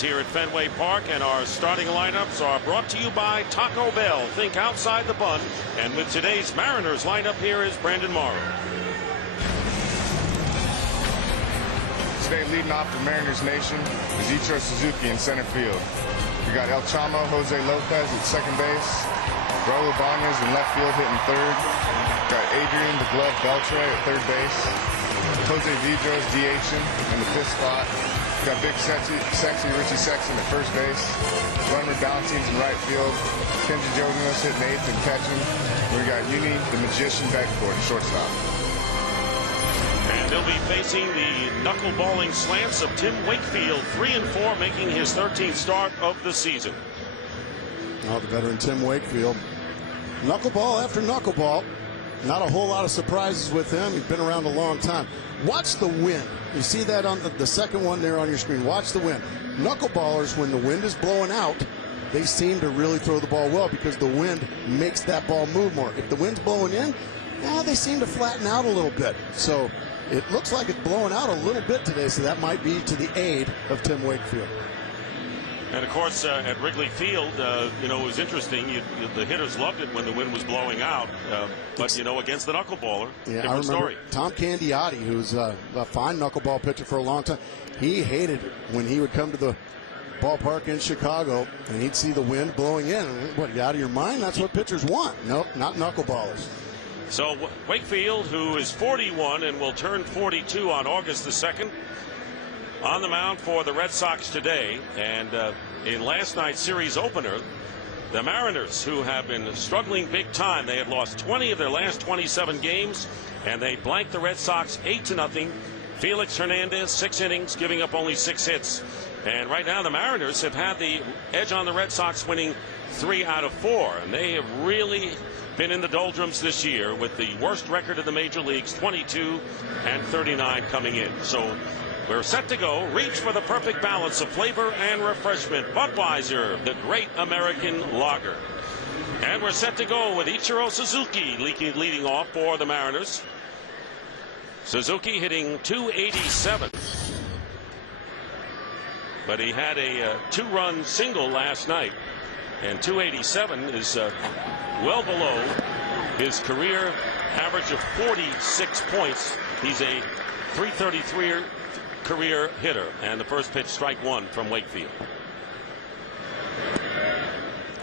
Here at Fenway Park, and our starting lineups are brought to you by Taco Bell. Think outside the bun. And with today's Mariners lineup, here is Brandon Morrow. Today, leading off for Mariners Nation is Ichiro Suzuki in center field. We got El Chamo Jose Lopez at second base. Raul Ibanez in left field hitting third. Got Adrian the Glove Beltre at third base. Jose Vidros DHing in the fifth spot. Got Big Sexy Richie Sexton at first base. Runner Valentines in right field. Kenji Jonas hitting eighth and catching. We got Uni the Magician Beckford at shortstop. And they'll be facing the knuckleballing slants of Tim Wakefield, 3-4, making his 13th start of the season. Oh, the veteran Tim Wakefield. Knuckleball after knuckleball. Not a whole lot of surprises with him. He's been around a long time. Watch the wind. You see that on the second one there on your screen. Watch the wind. Knuckleballers, when the wind is blowing out, they seem to really throw the ball well because the wind makes that ball move more. If the wind's blowing in, they seem to flatten out a little bit. So it looks like it's blowing out a little bit today, so that might be to the aid of Tim Wakefield. And of course, at Wrigley Field, it was interesting. The hitters loved it when the wind was blowing out, but against the knuckleballer, different story. Tom Candiotti, who's a fine knuckleball pitcher for a long time, he hated it when he would come to the ballpark in Chicago and he'd see the wind blowing in. What, you out of your mind? That's what pitchers want. Nope, not knuckleballers. So Wakefield, who is 41 and will turn 42 on August the 2nd, on the mound for the Red Sox today. And in last night's series opener, the Mariners, who have been struggling big time, they had lost 20 of their last 27 games, and they blanked the Red Sox 8-0. Felix Hernandez, 6 innings, giving up only 6 hits. And right now the Mariners have had the edge on the Red Sox, winning 3 out of 4. And they have really been in the doldrums this year with the worst record in the major leagues, 22-39 coming in. So we're set to go. Reach for the perfect balance of flavor and refreshment. Budweiser, the great American lager. And we're set to go with Ichiro Suzuki leading off for the Mariners. Suzuki hitting .287. But he had a 2-run single last night. And .287 is well below his career average of 46 points. He's a .333 career hitter. And the first pitch, strike one from Wakefield.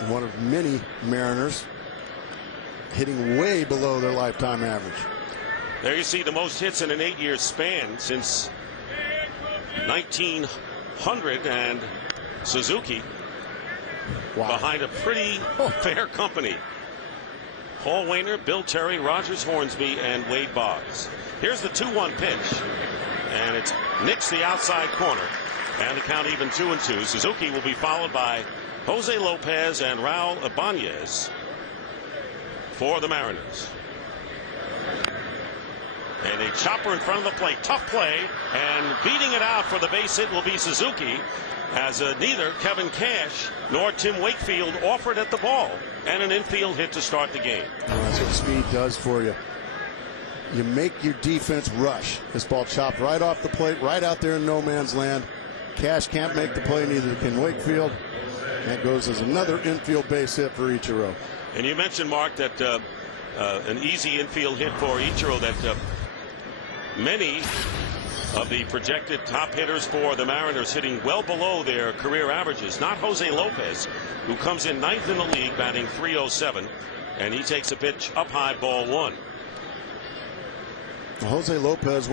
One of many Mariners hitting way below their lifetime average. There you see the most hits in an 8-year span since 1900, and Suzuki behind a pretty fair company. Paul Wainer, Bill Terry, Rogers Hornsby, and Wade Boggs. Here's the 2-1 pitch, and it's nicks the outside corner, and the count even 2-2. Suzuki will be followed by Jose Lopez and Raul Ibanez for the Mariners. And a chopper in front of the plate. Tough play, and beating it out for the base hit will be Suzuki, as neither Kevin Cash nor Tim Wakefield offered at the ball, and an infield hit to start the game. That's what speed does for you. You make your defense rush. This ball chopped right off the plate, right out there in no man's land. Cash can't make the play, neither can Wakefield. That goes as another infield base hit for Ichiro. And you mentioned, Mark, that an easy infield hit for Ichiro, that many of the projected top hitters for the Mariners hitting well below their career averages. Not Jose Lopez, who comes in 9th in the league, batting .307, and he takes a pitch up high, ball 1. Jose Lopez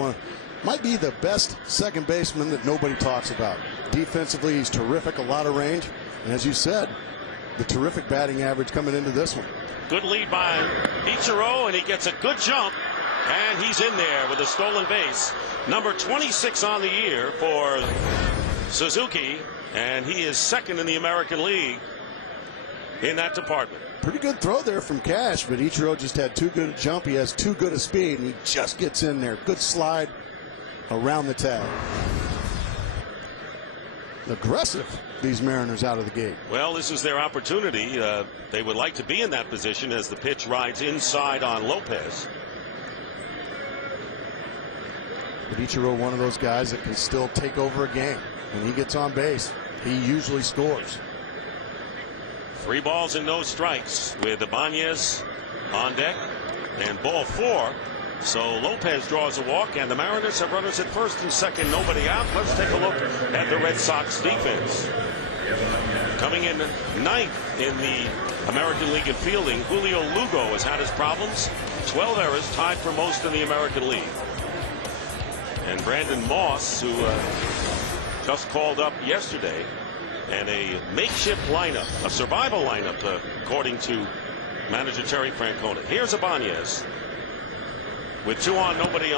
might be the best second baseman that nobody talks about. Defensively, he's terrific, a lot of range, and as you said, the terrific batting average coming into this one. Good lead by Ichiro, and he gets a good jump. And he's in there with a stolen base. Number 26 on the year for Suzuki, and he is second in the American League in that department. Pretty good throw there from Cash, but Ichiro just had too good a jump. He has too good a speed, and he just gets in there. Good slide around the tag. Aggressive, these Mariners out of the gate. Well, this is their opportunity. They would like to be in that position as the pitch rides inside on Lopez. But Ichiro, one of those guys that can still take over a game when he gets on base. he usually scores. 3 balls and no strikes with Ibanez on deck, and ball 4. So Lopez draws a walk, and the Mariners have runners at first and second, nobody out. Let's take a look at the Red Sox defense. Coming in 9th in the American League in fielding, Julio Lugo has had his problems. 12 errors, tied for most in the American League. And Brandon Moss, who just called up yesterday, and a makeshift lineup, a survival lineup, according to manager Terry Francona. Here's Ibanez with 2 on, nobody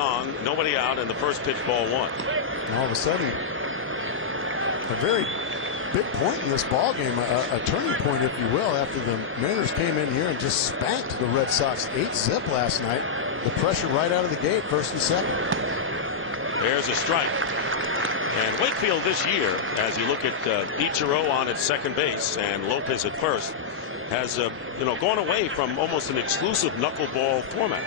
out, and the first pitch, ball 1. And all of a sudden, a very big point in this ball game, a turning point, if you will, after the Mariners came in here and just spanked the Red Sox 8-zip last night. The pressure right out of the gate, first and second. There's a strike. And Wakefield this year, as you look at Ichiro on at second base and Lopez at first, has gone away from almost an exclusive knuckleball format.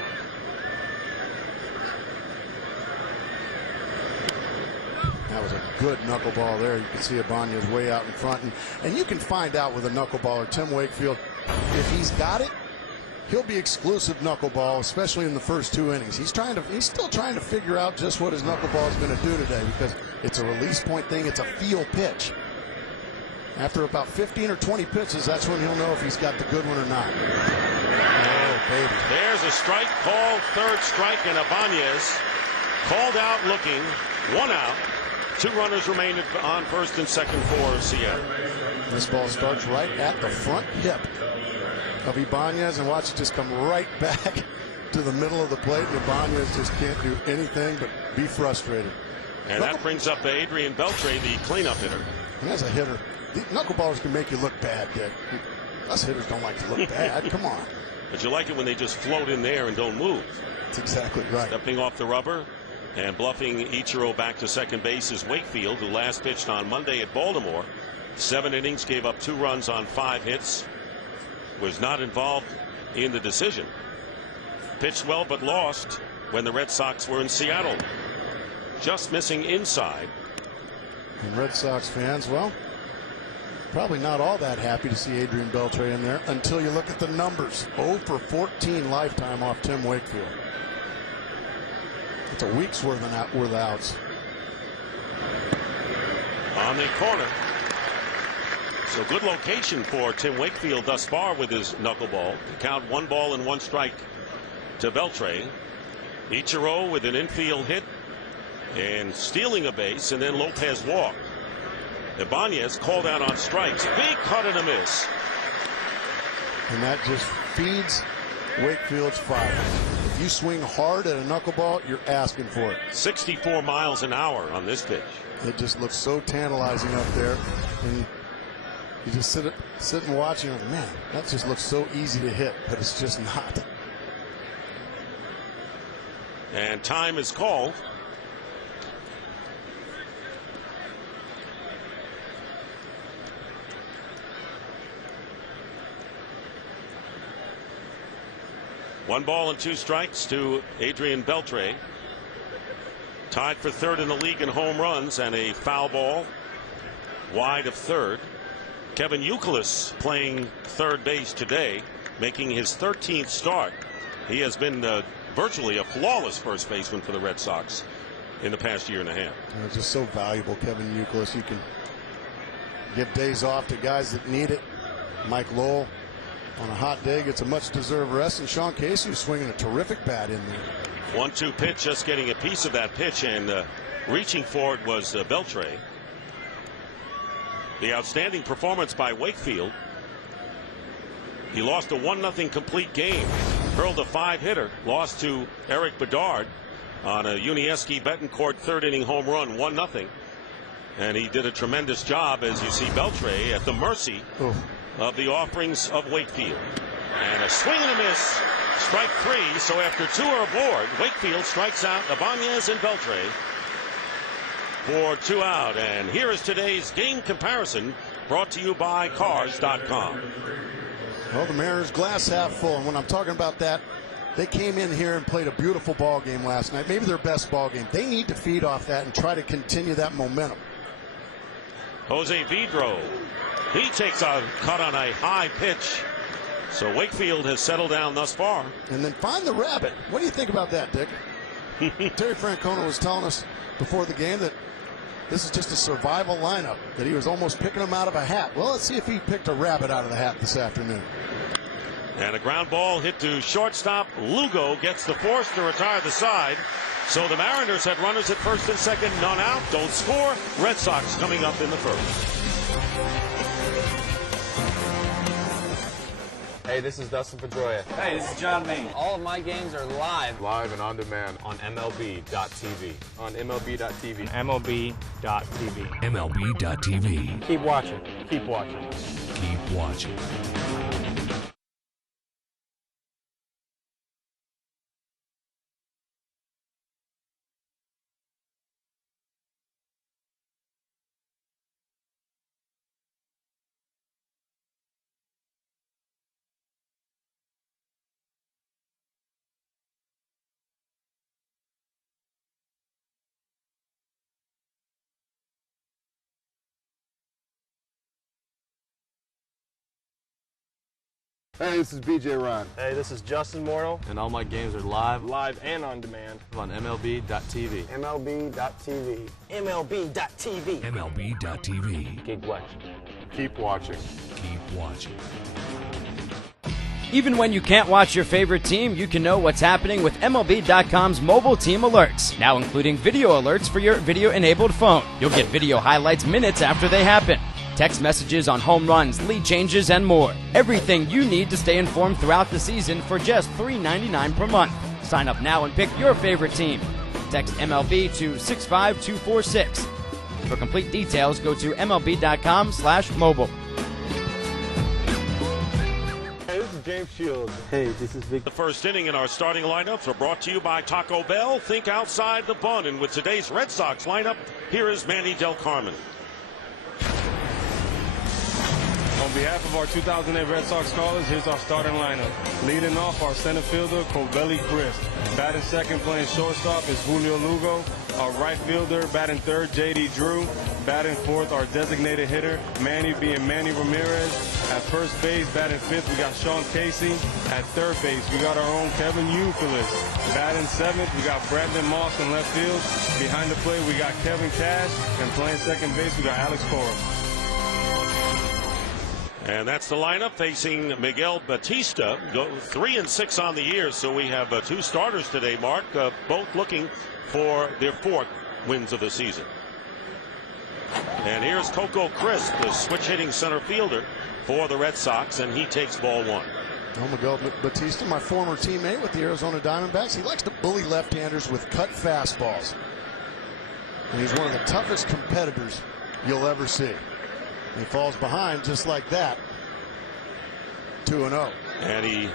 That was a good knuckleball there. You can see Ibanez way out in front. And you can find out with a knuckleballer, Tim Wakefield, if he's got it, he'll be exclusive knuckleball, especially in the first 2 innings. He's still trying to figure out just what his knuckleball is going to do today, because it's a release point thing. It's a feel pitch. After about 15 or 20 pitches, that's when he'll know if he's got the good one or not. Oh, baby. There's a strike called, third strike, and Ibanez called out looking, 1 out. 2 runners remain on first and second for Seattle. This ball starts right at the front hip of Ibanez, and watch it just come right back to the middle of the plate, and Ibanez just can't do anything but be frustrated. And that brings up Adrian Beltre, the cleanup hitter. And as a hitter, the knuckleballers can make you look bad, Dick. Us hitters don't like to look bad. Come on. But you like it when they just float in there and don't move. That's exactly right. Stepping off the rubber and bluffing Ichiro back to second base is Wakefield, who last pitched on Monday at Baltimore. 7 innings, gave up 2 runs on 5 hits. Was not involved in the decision. Pitched well but lost when the Red Sox were in Seattle. Just missing inside. And Red Sox fans, well, probably not all that happy to see Adrian Beltre in there until you look at the numbers. 0 for 14 lifetime off Tim Wakefield. It's a week's worth of outs. On the corner. So good location for Tim Wakefield thus far with his knuckleball. Count 1 ball and 1 strike to Beltre. Ichiro with an infield hit and stealing a base, and then Lopez walked. Ibanez called out on strikes. Big cut and a miss. And that just feeds Wakefield's fire. If you swing hard at a knuckleball, you're asking for it. 64 miles an hour on this pitch. It just looks so tantalizing up there. And you just sit and watch, and man, that just looks so easy to hit, but it's just not. And time is called. One ball and 2 strikes to Adrian Beltre. Tied for 3rd in the league in home runs, and a foul ball wide of 3rd. Kevin Youkilis playing 3rd base today, making his 13th start. He has been virtually a flawless first baseman for the Red Sox in the past year and a half. Just so valuable, Kevin Youkilis. You can give days off to guys that need it. Mike Lowell on a hot day gets a much deserved rest, and Sean Casey is swinging a terrific bat in there. 1-2 pitch, just getting a piece of that pitch, and reaching for it was Beltre. The outstanding performance by Wakefield. He lost a 1-0 complete game, hurled a 5-hitter, lost to Eric Bedard on a Unieski Betancourt 3rd inning home run, 1-0. And he did a tremendous job, as you see Beltre at the mercy of the offerings of Wakefield. And a swing and a miss, strike 3. So after 2 are aboard, Wakefield strikes out Ibanez and Beltre for 2 out. And here is today's game comparison, brought to you by Cars.com. Well, the Mariners glass half full, and when I'm talking about that, they came in here and played a beautiful ball game last night, maybe their best ball game. They need to feed off that and try to continue that momentum. Jose Vidro. He takes a cut on a high pitch. So Wakefield has settled down thus far. And then find the rabbit. What do you think about that, Dick? Terry Francona was telling us before the game that this is just a survival lineup, that he was almost picking them out of a hat. Well, let's see if he picked a rabbit out of the hat this afternoon. And a ground ball hit to shortstop. Lugo gets the force to retire the side. So the Mariners had runners at first and second, none out, don't score. Red Sox coming up in the first. Hey, this is Dustin Pedroia. Hey, this is John Maine. All of my games are live. Live and on demand On MLB.tv. on MLB.tv. MLB.tv. MLB.tv. Keep watching. Keep watching. Keep watching. Hey, this is BJ Ron. Hey, this is Justin Morneau. And all my games are live Live and on demand. on MLB.tv. MLB.tv. MLB.tv. MLB.tv. Keep watching. Keep watching. Keep watching. Even when you can't watch your favorite team, you can know what's happening with MLB.com's mobile team alerts, now including video alerts for your video-enabled phone. You'll get video highlights minutes after they happen, text messages on home runs, lead changes, and more. Everything you need to stay informed throughout the season for just $3.99 per month. Sign up now and pick your favorite team. Text MLB to 65246. For complete details, go to MLB.com/mobile. Hey, this is James Shields. Hey, this is Vic. The first inning in our starting lineups are brought to you by Taco Bell. Think outside the bun. And with today's Red Sox lineup, here is Manny Del Carmen. On behalf of our 2008 Red Sox callers, here's our starting lineup. Leading off, our center fielder, Covelli Chris. Batting second, playing shortstop, is Julio Lugo. Our right fielder, batting third, J.D. Drew. Batting fourth, our designated hitter, Manny Ramirez. At first base, batting fifth, we got Sean Casey. At third base, we got our own Kevin Youkilis. Batting seventh, we got Brandon Moss in left field. Behind the plate, we got Kevin Cash. And playing second base, we got Alex Cora. And that's the lineup facing Miguel Batista. Go 3-6 on the year, so we have two starters today, Mark, both looking for their fourth wins of the season. And here's Coco Crisp, the switch-hitting center fielder for the Red Sox, and he takes ball one. Oh, Miguel Batista, my former teammate with the Arizona Diamondbacks, he likes to bully left-handers with cut fastballs. And he's one of the toughest competitors you'll ever see. He falls behind just like that. 2-0. And he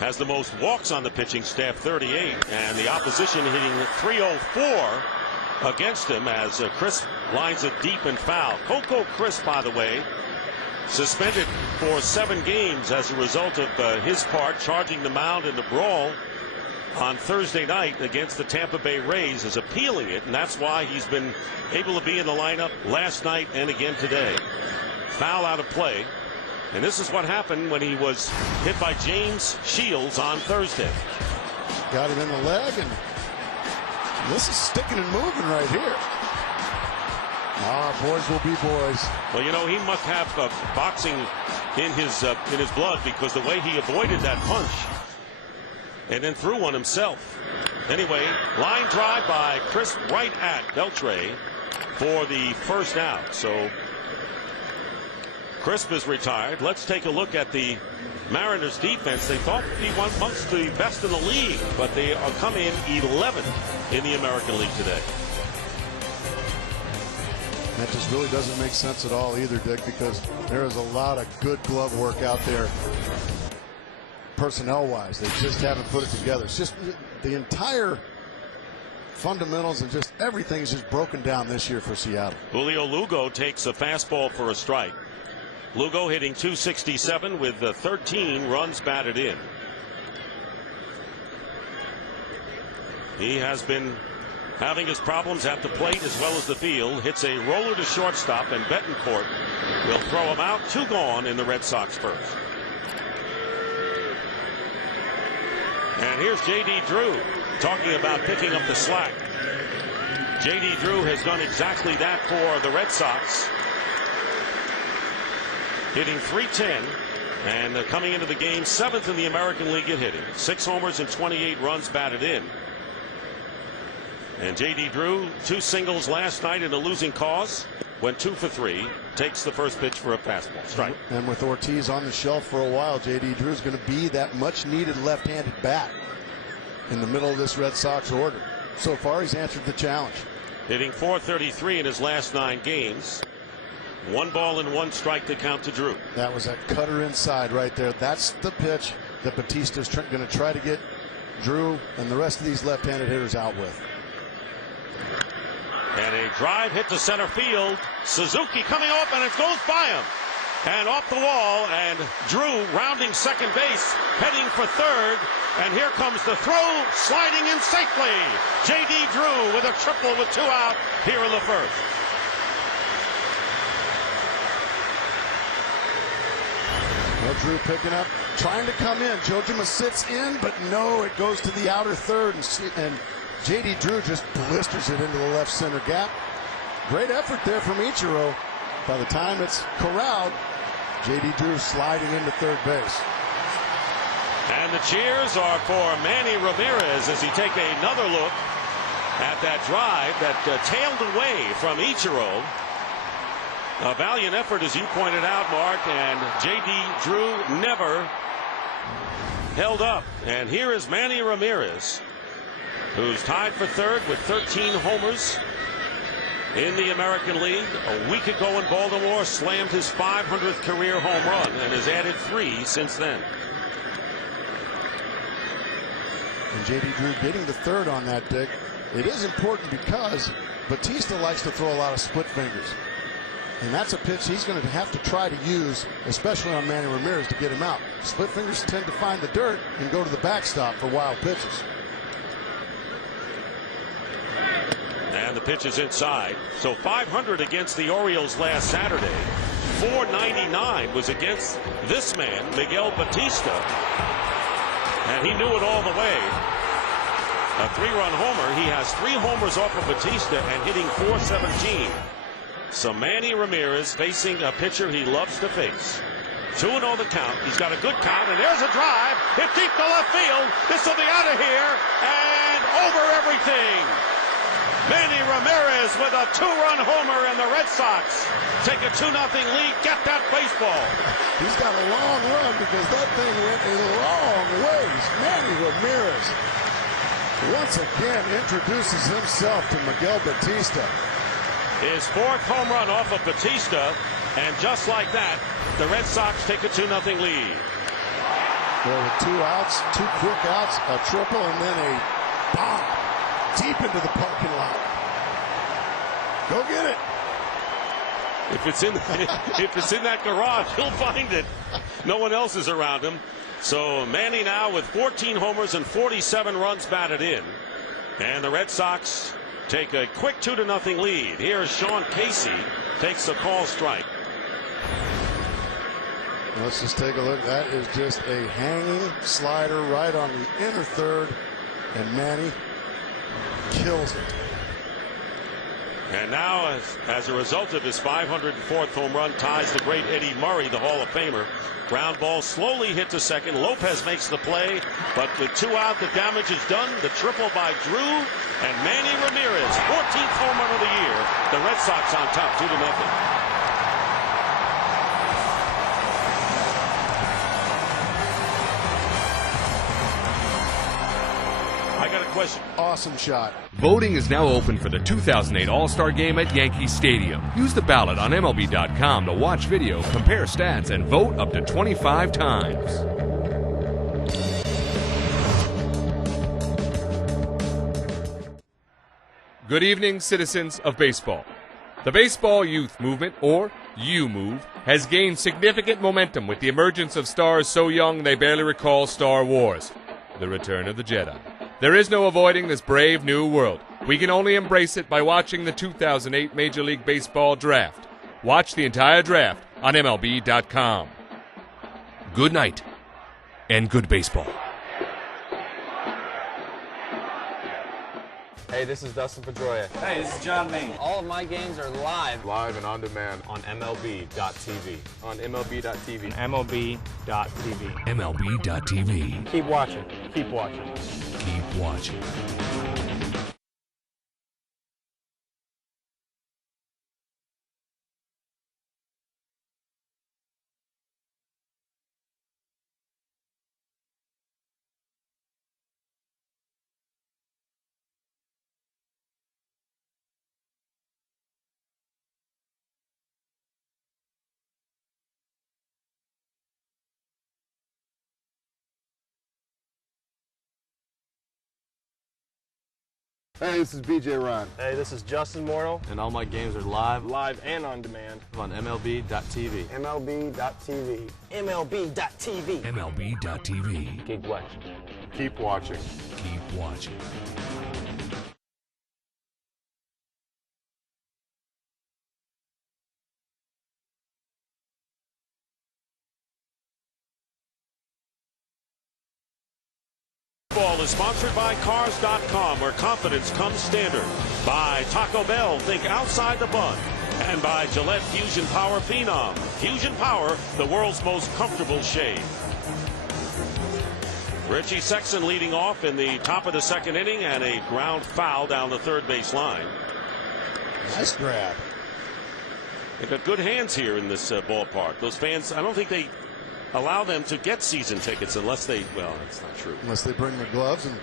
has the most walks on the pitching staff, 38. And the opposition hitting 304 against him as Crisp lines it deep and foul. Coco Crisp, by the way, suspended for 7 games as a result of his part charging the mound in the brawl on Thursday night against the Tampa Bay Rays, is appealing it, and that's why he's been able to be in the lineup last night and again today. Foul out of play, and this is what happened when he was hit by James Shields on Thursday. Got it in the leg, and this is sticking and moving right here. Boys will be boys. Well, you know, he must have boxing in his blood, because the way he avoided that punch and then threw one himself. Anyway, line drive by Crisp right at Beltre for the first out. So Crisp is retired. Let's take a look at the Mariners defense. They thought to be amongst the best in the league, but they are coming in 11th in the American League today. That just really doesn't make sense at all either, Dick, because there is a lot of good glove work out there personnel-wise. They just haven't put it together. It's just the entire fundamentals and just everything's just broken down this year for Seattle. Julio Lugo takes a fastball for a strike. Lugo hitting .267 with 13 runs batted in. He has been having his problems at the plate as well as the field, hits a roller to shortstop, and Betancourt will throw him out. 2 gone in the Red Sox first. And here's J.D. Drew talking about picking up the slack. J.D. Drew has done exactly that for the Red Sox, hitting .310 and coming into the game 7th in the American League at hitting. 6 homers and 28 runs batted in. And J.D. Drew, 2 singles last night in a losing cause. Went 2 for 3. Takes the first pitch for a fastball. Strike. And with Ortiz on the shelf for a while, J.D. Drew is going to be that much-needed left-handed bat in the middle of this Red Sox order. So far, he's answered the challenge. Hitting .433 in his last 9 games. 1 ball and 1 strike to count to Drew. That was a cutter inside right there. That's the pitch that Batista's going to try to get Drew and the rest of these left-handed hitters out with. And a drive hit to center field. Suzuki coming off, and it goes by him. And off the wall, and Drew rounding second base, heading for third. And here comes the throw, sliding in safely. J.D. Drew with a triple with 2 out here in the first. Well, Drew picking up, trying to come in. Jojima sits in, but no, it goes to the outer third, and J.D. Drew just blisters it into the left center gap. Great effort there from Ichiro. By the time it's corralled, J.D. Drew sliding into third base. And the cheers are for Manny Ramirez as he take another look at that drive that tailed away from Ichiro. A valiant effort, as you pointed out, Mark, and J.D. Drew never held up. And here is Manny Ramirez, who's tied for third with 13 homers in the American League. A week ago in Baltimore, slammed his 500th career home run and has added 3 since then. And J.D. Drew getting the third on that, Dick. It is important because Batista likes to throw a lot of split fingers. And that's a pitch he's going to have to try to use, especially on Manny Ramirez, to get him out. Split fingers tend to find the dirt and go to the backstop for wild pitches. And the pitch is inside. So 500 against the Orioles last Saturday. 499 was against this man, Miguel Batista. And he knew it all the way. A 3-run homer. He has 3 homers off of Batista and hitting .417. So Manny Ramirez facing a pitcher he loves to face. 2-0 the count. He's got a good count, and there's a drive hit deep to left field. This will be out of here and over everything. Manny Ramirez with a 2-run homer, and the Red Sox take a 2-0 lead. Get that baseball. He's got a long run because that thing went a long ways. Manny Ramirez once again introduces himself to Miguel Batista. His 4th home run off of Batista, and just like that, the Red Sox take a 2-0 lead. Well, with 2 outs, 2 quick outs, a triple, and then a bomb deep into the parking lot. Go get it. If it's in that garage, he'll find it. No one else is around him. So Manny now with 14 homers and 47 runs batted in, and the Red Sox take a quick 2-0 lead. Here's Sean Casey, takes a call strike. Let's just take a look. That is just a hanging slider right on the inner third, and Manny kills it. And now, as a result of his 504th home run, ties the great Eddie Murray, the Hall of Famer. Ground ball slowly hit to second. Lopez makes the play, but with 2 out, the damage is done. The triple by Drew and Manny Ramirez, 14th home run of the year. The Red Sox on top, 2-0. I got a question. Awesome shot. Voting is now open for the 2008 All-Star Game at Yankee Stadium. Use the ballot on MLB.com to watch video, compare stats, and vote up to 25 times. Good evening, citizens of baseball. The baseball youth movement, or U-Move, has gained significant momentum with the emergence of stars so young they barely recall Star Wars: The Return of the Jedi. There is no avoiding this brave new world. We can only embrace it by watching the 2008 Major League Baseball Draft. Watch the entire draft on MLB.com. Good night and good baseball. Hey, this is Dustin Pedroia. Hey, this is John Main. All of my games are live. Live and on demand. On MLB.tv. On MLB.tv. MLB.tv. MLB.tv. Keep watching. Keep watching. Keep watching. Hey, this is BJ Ron. Hey, this is Justin Morneau. And all my games are live Live and on demand. on MLB.tv. MLB.tv. MLB.tv. MLB.tv. Keep watching. Keep watching. Keep watching. Ball is sponsored by Cars.com, where confidence comes standard. By Taco Bell, think outside the bun. And by Gillette Fusion Power Phenom. Fusion Power, the world's most comfortable shave. Richie Sexson leading off in the top of the second inning, and a ground foul down the third base line. Nice grab. They've got good hands here in this ballpark. Those fans, I don't think they allow them to get season tickets unless they, well, that's not true. Unless they bring their gloves and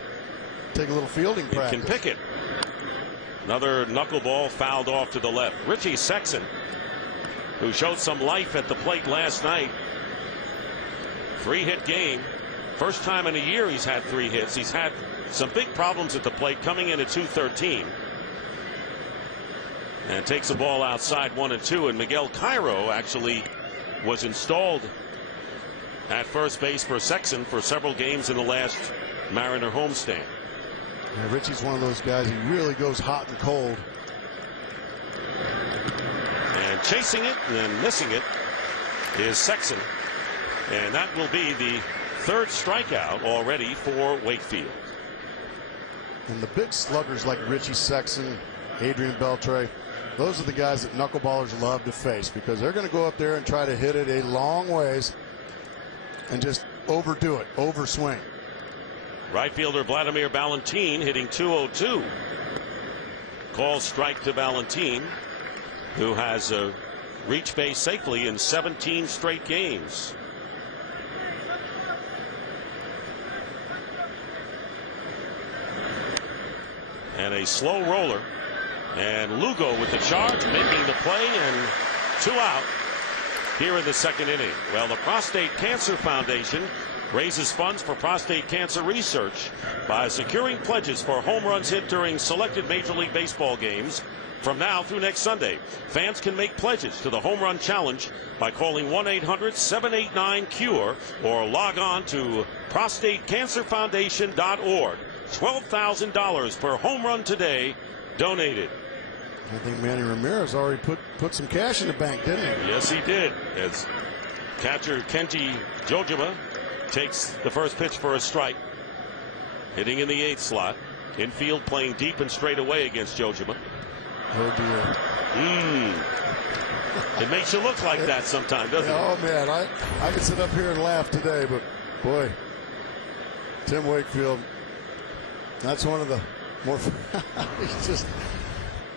take a little fielding practice. Can pick it. Another knuckleball fouled off to the left. Richie Sexson, who showed some life at the plate last night. 3-hit game. First time in a year he's had 3 hits. He's had some big problems at the plate, coming in at 213. And takes the ball outside 1-2. And Miguel Cairo actually was installed at first base for Sexson for several games in the last Mariner homestand. Yeah, Richie's one of those guys, he really goes hot and cold. And chasing it and then missing it is Sexson. And that will be the 3rd strikeout already for Wakefield. And the big sluggers like Richie Sexson, Adrian Beltre, those are the guys that knuckleballers love to face, because they're going to go up there and try to hit it a long ways and just overdo it, overswing. Right fielder Vladimir Valentin hitting 202. Call strike to Valentin, who has reached base safely in 17 straight games. And a slow roller. And Lugo with the charge, making the play, and 2 out here in the second inning. Well, the Prostate Cancer Foundation raises funds for prostate cancer research by securing pledges for home runs hit during selected Major League Baseball games. From now through next Sunday, fans can make pledges to the Home Run Challenge by calling 1-800-789-CURE or log on to prostatecancerfoundation.org. $12,000 per home run today donated. I think Manny Ramirez already put some cash in the bank, didn't he? Yes, he did. As catcher Kenji Jojima takes the first pitch for a strike. Hitting in the 8th slot. Infield playing deep and straight away against Jojima. Oh, dear. It makes you look like that sometimes, doesn't it? Oh, man, I could sit up here and laugh today, but, boy, Tim Wakefield, that's one of the more... He's just...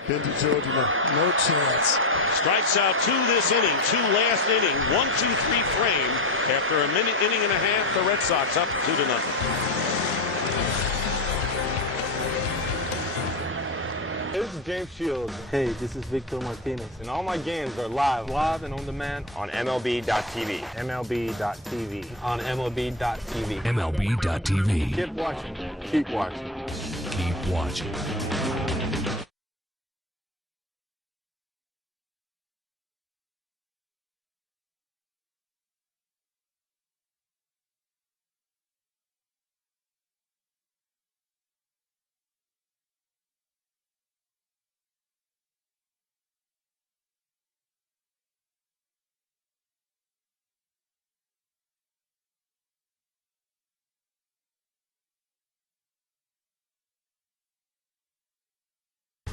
Kenji Jojima, no chance. Strikes out 2 this inning, 2 last inning, 1-2-3 frame. After a inning and a half, the Red Sox up 2-0. This is James Shields. Hey, this is Victor Martinez. And all my games are live and on demand on MLB.tv. MLB.tv. On MLB.tv. MLB.tv. Keep watching. Keep watching. Keep watching.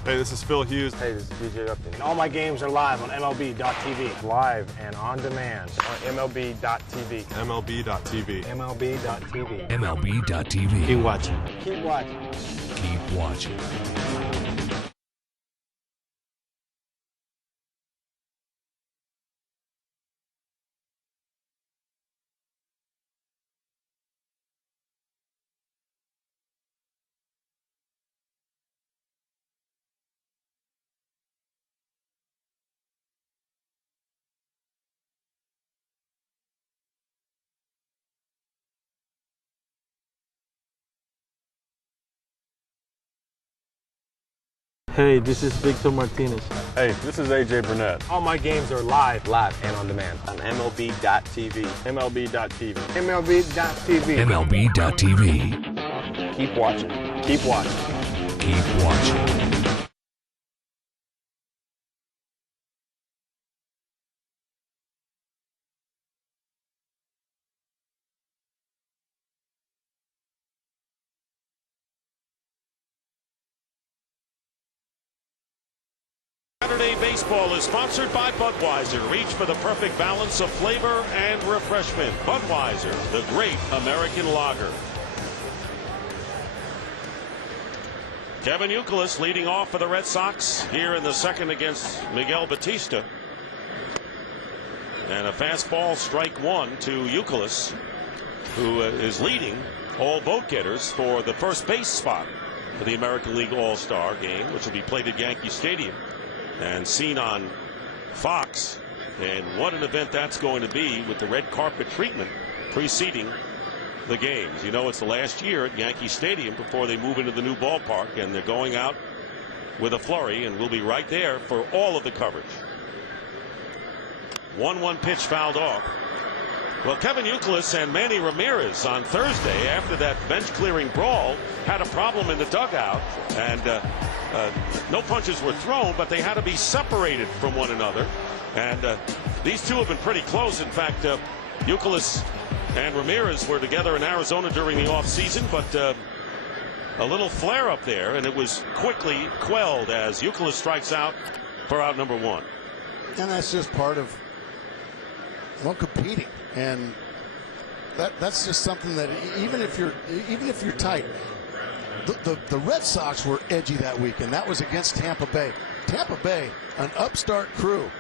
Hey, this is Phil Hughes. Hey, this is DJ Upton. And all my games are live on MLB.tv. Live and on demand on MLB.tv. MLB.tv. MLB.tv. MLB.tv. Keep watching. Keep watching. Keep watching. Hey, this is Victor Martinez. Hey, this is AJ Burnett. All my games are live and on demand on MLB.tv. MLB.tv. MLB.tv. MLB.tv. Keep watching. Keep watching. Keep watching. Saturday baseball is sponsored by Budweiser. Reach for the perfect balance of flavor and refreshment. Budweiser, the great American lager. Kevin Youkilis leading off for the Red Sox here in the second against Miguel Batista. And a fastball, strike one to Youkilis, who is leading all vote getters for the first base spot for the American League All-Star game, which will be played at Yankee Stadium and seen on Fox. And what an event that's going to be with the red carpet treatment preceding the games. You know, it's the last year at Yankee Stadium before they move into the new ballpark, and they're going out with a flurry, and we'll be right there for all of the coverage. 1-1 pitch fouled off. Well, Kevin Youkilis and Manny Ramirez on Thursday, after that bench-clearing brawl, had a problem in the dugout, and no punches were thrown, but they had to be separated from one another. And these two have been pretty close. In fact, Youkilis and Ramirez were together in Arizona during the offseason, but a little flare up there, and it was quickly quelled as Youkilis strikes out for out number one. And that's just part of, well, competing. And that's just something that even if you're tight, the Red Sox were edgy that weekend. That was against Tampa Bay. Tampa Bay, an upstart crew,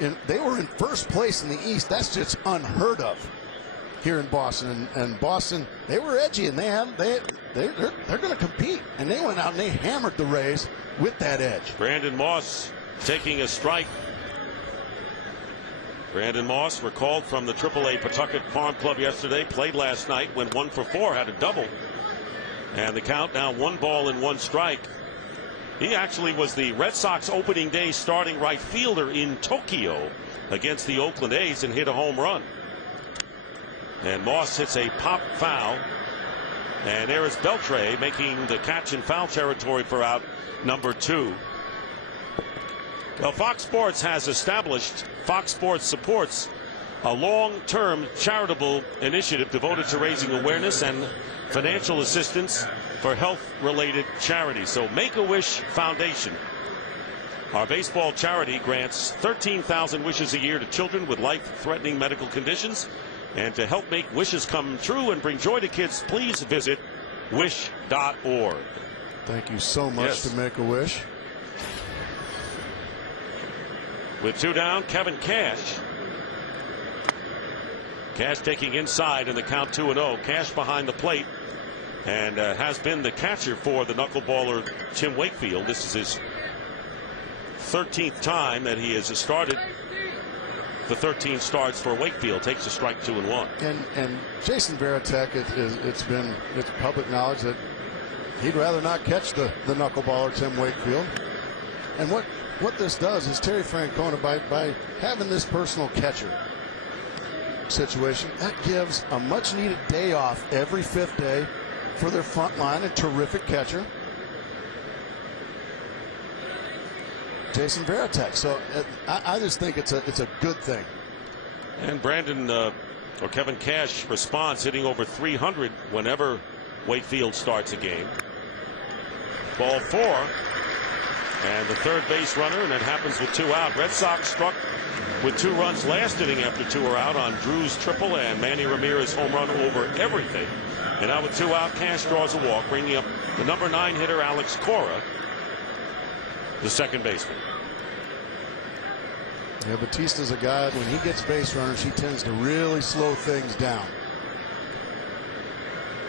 and they were in first place in the East. That's just unheard of here in Boston. And Boston, they were edgy, and they're going to compete. And they went out and they hammered the Rays with that edge. Brandon Moss taking a strike. Brandon Moss recalled from the AAA Pawtucket Farm Club yesterday, played last night, went 1 for 4, had a double. And the count now 1 ball and 1 strike. He actually was the Red Sox opening day starting right fielder in Tokyo against the Oakland A's and hit a home run. And Moss hits a pop foul. And there is Beltre making the catch in foul territory for out number 2. Well, Fox Sports has established, Fox Sports supports a long-term charitable initiative devoted to raising awareness and financial assistance for health-related charities. So Make-A-Wish Foundation, our baseball charity, grants 13,000 wishes a year to children with life-threatening medical conditions. And to help make wishes come true and bring joy to kids, please visit wish.org. Thank you so much to Make-A-Wish. With 2 down, Kevin Cash. Cash taking inside in the count 2-0. Cash behind the plate and has been the catcher for the knuckleballer Tim Wakefield. This is his 13th time that he has started. The 13 starts for Wakefield. Takes a strike 2-1. And Jason Varitek, it's public knowledge that he'd rather not catch the knuckleballer Tim Wakefield. And what this does is Terry Francona, by having this personal catcher situation, that gives a much needed day off every 5th day for their front line, a terrific catcher, Jason Varitek. So I just think it's a good thing. And Kevin Cash responds, hitting over 300 whenever Wakefield starts a game. Ball 4. And the third base runner, and it happens with 2 out. Red Sox struck with 2 runs last inning after 2 are out on Drew's triple and Manny Ramirez home run over everything. And now with 2 out, Cash draws a walk, bringing up the number 9 hitter, Alex Cora, the second baseman. Yeah, Batista's a guy, when he gets base runners, he tends to really slow things down.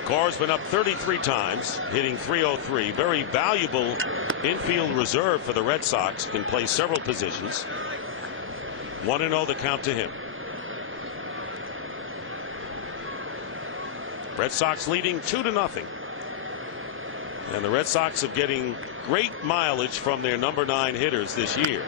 Cora's been up 33 times, hitting .303. Very valuable infield reserve for the Red Sox. Can play several positions. 1-0 the count to him. Red Sox leading 2-0. And the Red Sox are getting great mileage from their number 9 hitters this year.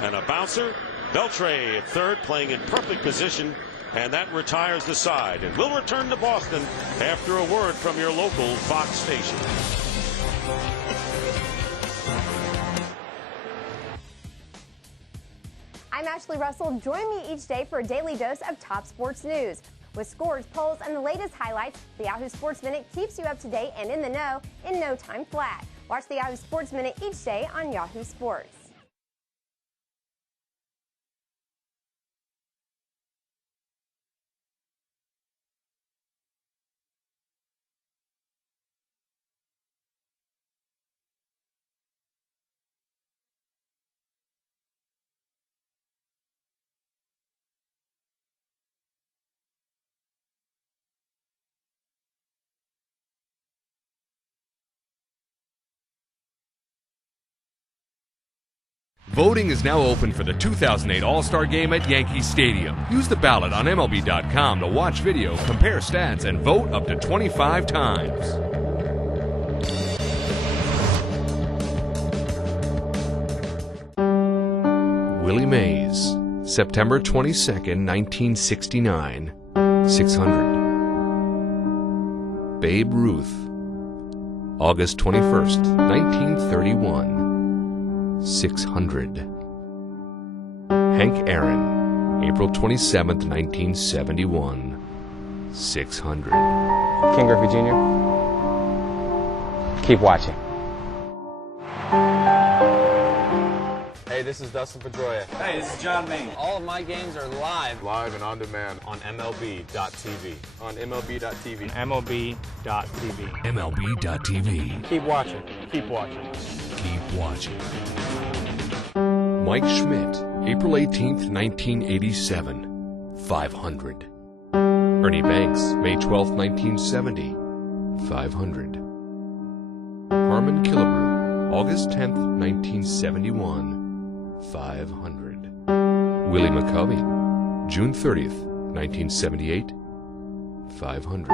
And a bouncer, Beltre at third, playing in perfect position, and that retires the side. And we'll return to Boston after a word from your local Fox station. I'm Ashley Russell. Join me each day for a daily dose of top sports news. With scores, polls, and the latest highlights, the Yahoo Sports Minute keeps you up to date and in the know in no time flat. Watch the Yahoo Sports Minute each day on Yahoo Sports. Voting is now open for the 2008 All-Star Game at Yankee Stadium. Use the ballot on MLB.com to watch video, compare stats, and vote up to 25 times. Willie Mays, September 22nd, 1969, 600. Babe Ruth, August 21st, 1931. 600. Hank Aaron, April 27th, 1971. 600. King Griffey Jr. Keep watching. Hey, this is Dustin Pedroia. Hey, this is John Main. All of my games are live. Live and on demand on MLB.tv. On MLB.tv. MLB.tv. MLB.tv. Keep watching. Keep watching. Keep watching. Mike Schmidt, April 18th, 1987. 500. Ernie Banks, May 12th, 1970. 500. Harmon Killebrew, August 10th, 1971. 500. Willie McCovey, June 30th, 1978. 500.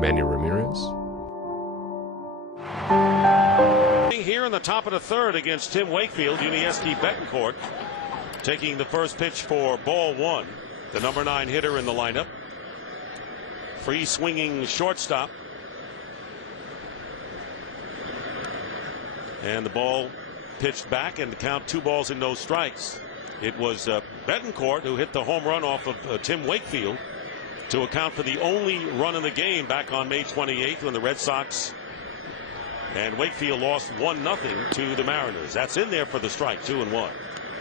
Manny Ramirez. Here in the top of the third against Tim Wakefield, Yuniesky Betancourt taking the first pitch for ball 1. The number 9 hitter in the lineup. Free swinging shortstop. And the ball pitched back, and the count 2 balls and no strikes. It was Betancourt who hit the home run off of Tim Wakefield to account for the only run in the game back on May 28th when the Red Sox and Wakefield lost 1-0 to the Mariners. That's in there for the strike, 2-1.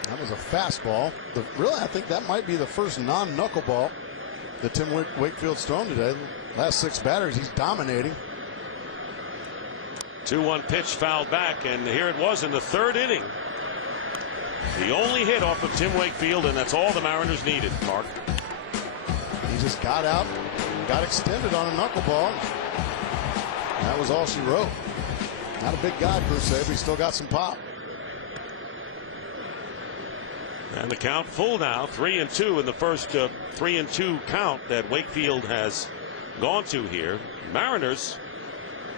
That was a fastball. Really, I think that might be the first non-knuckleball that Tim Wakefield's thrown today. Last 6 batters, he's dominating. 2-1 pitch fouled back, and here it was in the 3rd inning. The only hit off of Tim Wakefield, and that's all the Mariners needed, Mark. He just got out, got extended on a knuckleball. That was all she wrote. Not a big guy per se, but he still got some pop. And the count full now, 3-2 in the first 3-2 count that Wakefield has gone to here. Mariners,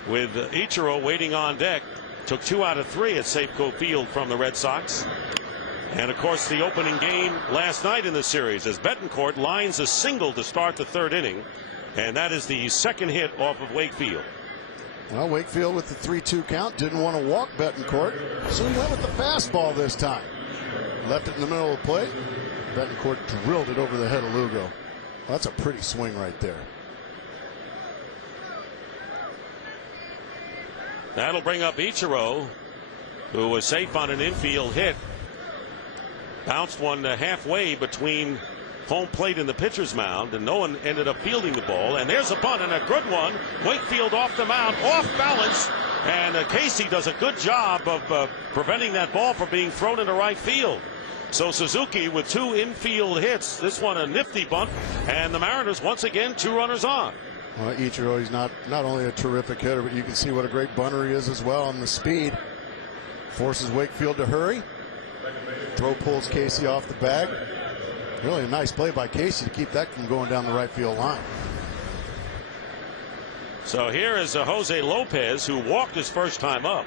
with Ichiro waiting on deck, took 2 out of 3 at Safeco Field from the Red Sox. And of course the opening game last night in the series as Betancourt lines a single to start the 3rd inning, and that is the 2nd hit off of Wakefield. Well, Wakefield with the 3-2 count didn't want to walk Betancourt, so he went with the fastball this time. Left it in the middle of the plate. Betancourt drilled it over the head of Lugo. Well, that's a pretty swing right there. That'll bring up Ichiro, who was safe on an infield hit. Bounced one halfway between home plate and the pitcher's mound, and no one ended up fielding the ball. And there's a bunt, and a good one. Wakefield off the mound, off balance, and Casey does a good job of preventing that ball from being thrown into right field. So Suzuki with 2 infield hits. This one a nifty bunt, and the Mariners once again 2 runners on. Well, Ichiro, he's not only a terrific hitter, but you can see what a great bunter he is as well on the speed. Forces Wakefield to hurry. Throw pulls Casey off the bag. Really a nice play by Casey to keep that from going down the right field line. So here is Jose Lopez, who walked his first time up.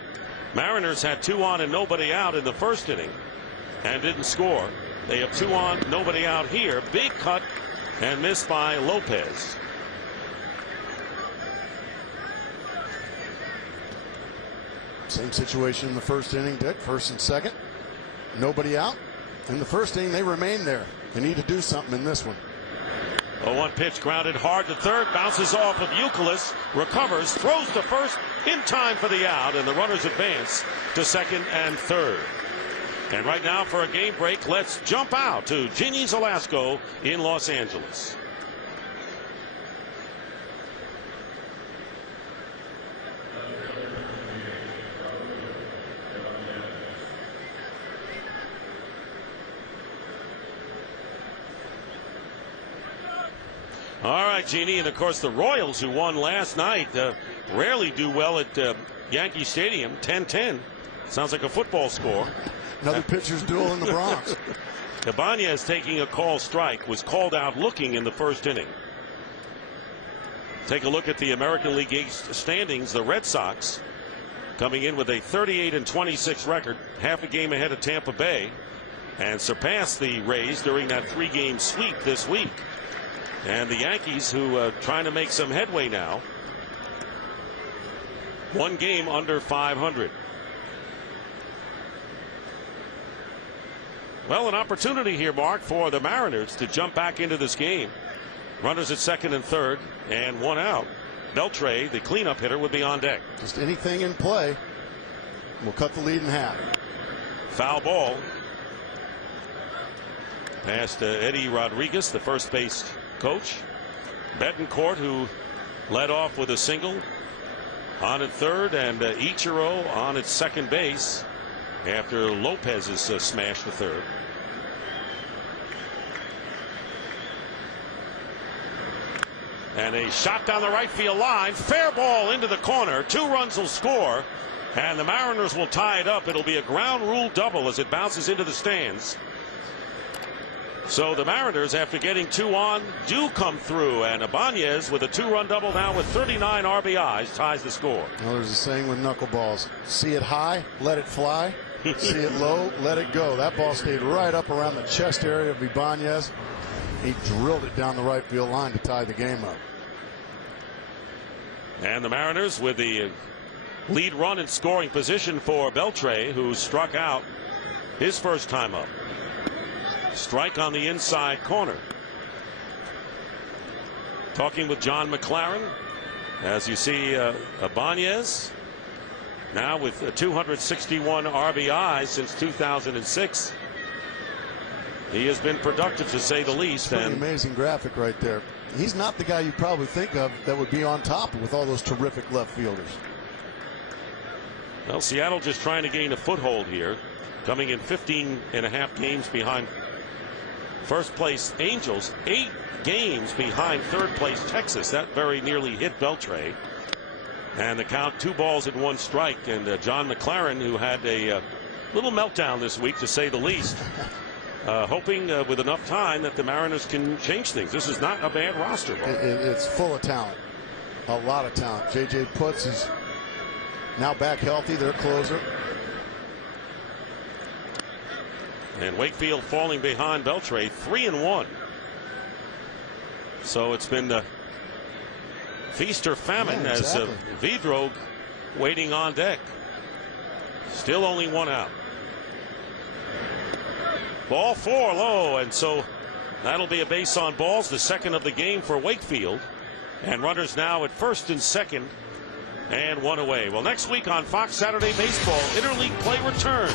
Mariners had 2 on and nobody out in the first inning and didn't score. They have 2 on, nobody out here. Big cut and missed by Lopez. Same situation in the first inning, Dick. First and second. Nobody out. In the first inning, they remain there. They need to do something in this one. A 1 pitch grounded hard to third, bounces off of Euclid, recovers, throws to first in time for the out, and the runners advance to second and third. And right now for a game break, let's jump out to Jeannie Velasco in Los Angeles. All right, Jeannie, and of course the Royals, who won last night, rarely do well at Yankee Stadium. 10-10. Sounds like a football score. Another pitcher's duel in the Bronx. Ibanez taking a call strike, was called out looking in the first inning. Take a look at the American League East standings. The Red Sox coming in with a 38-26 record, half a game ahead of Tampa Bay, and surpassed the Rays during that 3-game sweep this week. And the Yankees, who trying to make some headway now, 1 game under 500. Well, an opportunity here, Mark, for the Mariners to jump back into this game. Runners at second and third, and 1 out. Beltre, the cleanup hitter, would be on deck. Just anything in play will cut the lead in half. Foul ball. Past Eddie Rodriguez, the first base coach. Betancourt, who led off with a single, on at third, and Ichiro on at second base after Lopez has smashed the third. And a shot down the right field line. Fair ball into the corner. 2 runs will score, and the Mariners will tie it up. It'll be a ground rule double as it bounces into the stands. So the Mariners, after getting 2 on, do come through, and Ibanez with a 2-run double now with 39 RBIs ties the score. Well, there's a saying with knuckleballs: see it high, let it fly. See it low, let it go. That ball stayed right up around the chest area of Ibanez. He drilled it down the right field line to tie the game up. And the Mariners with the lead run in scoring position for Beltre, who struck out his first time up. Strike on the inside corner. Talking with John McLaren, as you see Ibanez now with 261 RBIs since 2006. He has been productive, to say the least. An amazing graphic right there. He's not the guy you probably think of that would be on top with all those terrific left fielders. Well, Seattle just trying to gain a foothold here, coming in 15.5 games behind first place Angels, 8 games behind third place Texas. That very nearly hit Beltre. And the count 2 balls and 1 strike. And John McLaren, who had a little meltdown this week, to say the least, hoping with enough time that the Mariners can change things. This is not a bad roster. It's full of talent, a lot of talent. J.J. Putz is now back healthy, their closer. And Wakefield falling behind Beltre, 3-1. So it's been feast or famine, as Vidro waiting on deck. Still only 1 out. Ball 4 low, and so that'll be a base on balls, the second of the game for Wakefield. And runners now at first and second and 1 away. Well, next week on Fox Saturday Baseball, interleague play returns.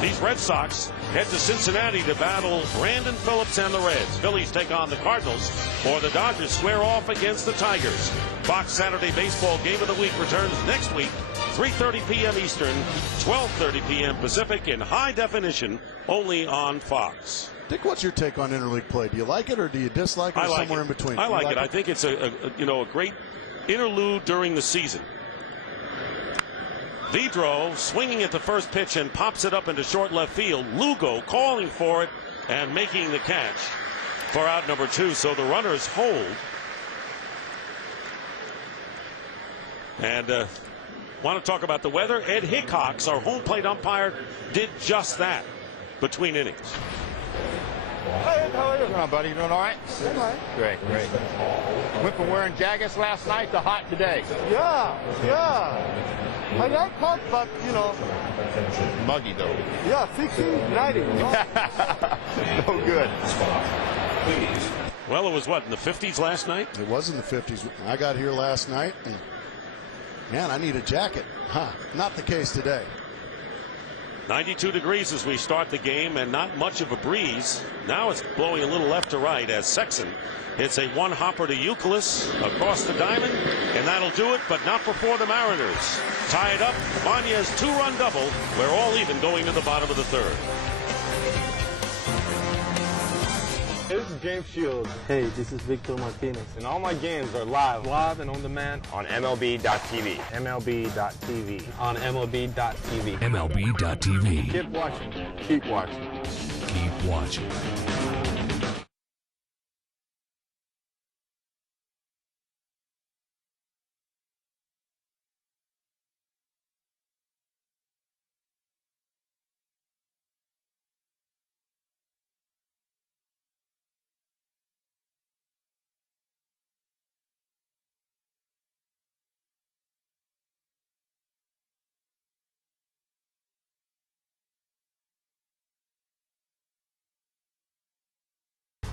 These Red Sox head to Cincinnati to battle Brandon Phillips and the Reds. Phillies take on the Cardinals, or the Dodgers square off against the Tigers. Fox Saturday Baseball Game of the Week returns next week, 3:30 p.m. Eastern, 12:30 p.m. Pacific, in high definition, only on Fox. Dick, what's your take on interleague play? Do you like it or do you dislike it, or somewhere in between? I like it. I think it's a great interlude during the season. Vidro swinging at the first pitch and pops it up into short left field. Lugo calling for it and making the catch for out number 2. So the runners hold. And want to talk about the weather? Ed Hickox, our home plate umpire, did just that between innings. Hey, how are you? What's going on, buddy? You doing all right? Okay. Great. Went from wearing jackets last night to hot today. Yeah. I got hot, but, Muggy, though. Yeah, 60, 90. No good. Well, it was what, in the 50s last night? It was in the 50s. I got here last night, and, man, I need a jacket. Not the case today. 92 degrees as we start the game, and not much of a breeze. Now it's blowing a little left to right as Sexton hits a one-hopper to Youkilis across the diamond, and that'll do it, but not before the Mariners tie it up. Vanya's 2-run double. We're all even going to the bottom of the 3rd. This is James Shields. Hey, this is Victor Martinez. And all my games are live and on demand on MLB.tv. MLB.tv. On MLB.tv. MLB.tv. Keep watching. Keep watching. Keep watching.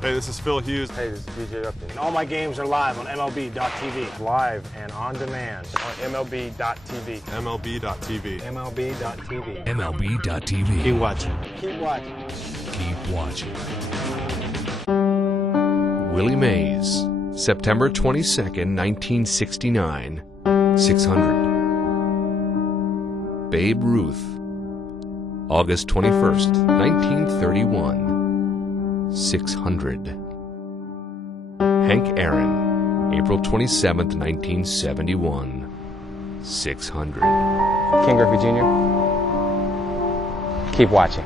Hey, this is Phil Hughes. Hey, this is DJ Upton. And all my games are live on MLB.tv. Live and on demand on MLB.tv. MLB.tv. MLB.tv. MLB.tv. Keep watching. Keep watching. Keep watching. Willie Mays, September 22nd, 1969, 600. Babe Ruth, August 21st, 1931. 600. Hank Aaron, April 27th, 1971. 600. Ken Griffey Jr. Keep watching.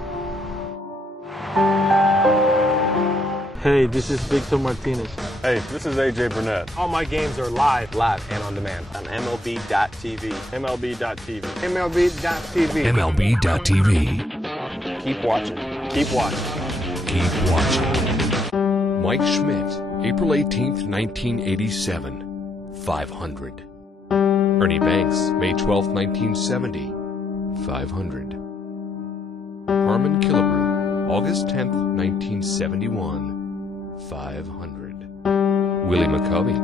Hey, this is Victor Martinez. Hey, this is AJ Burnett. All my games are live and on demand on MLB.tv. MLB.tv. MLB.tv. MLB.tv. Keep watching. Keep watching. Keep watching. Mike Schmidt, April 18th, 1987. 500. Ernie Banks, May 12th, 1970. 500. Harmon Killebrew, August 10th, 1971. 500. Willie McCovey,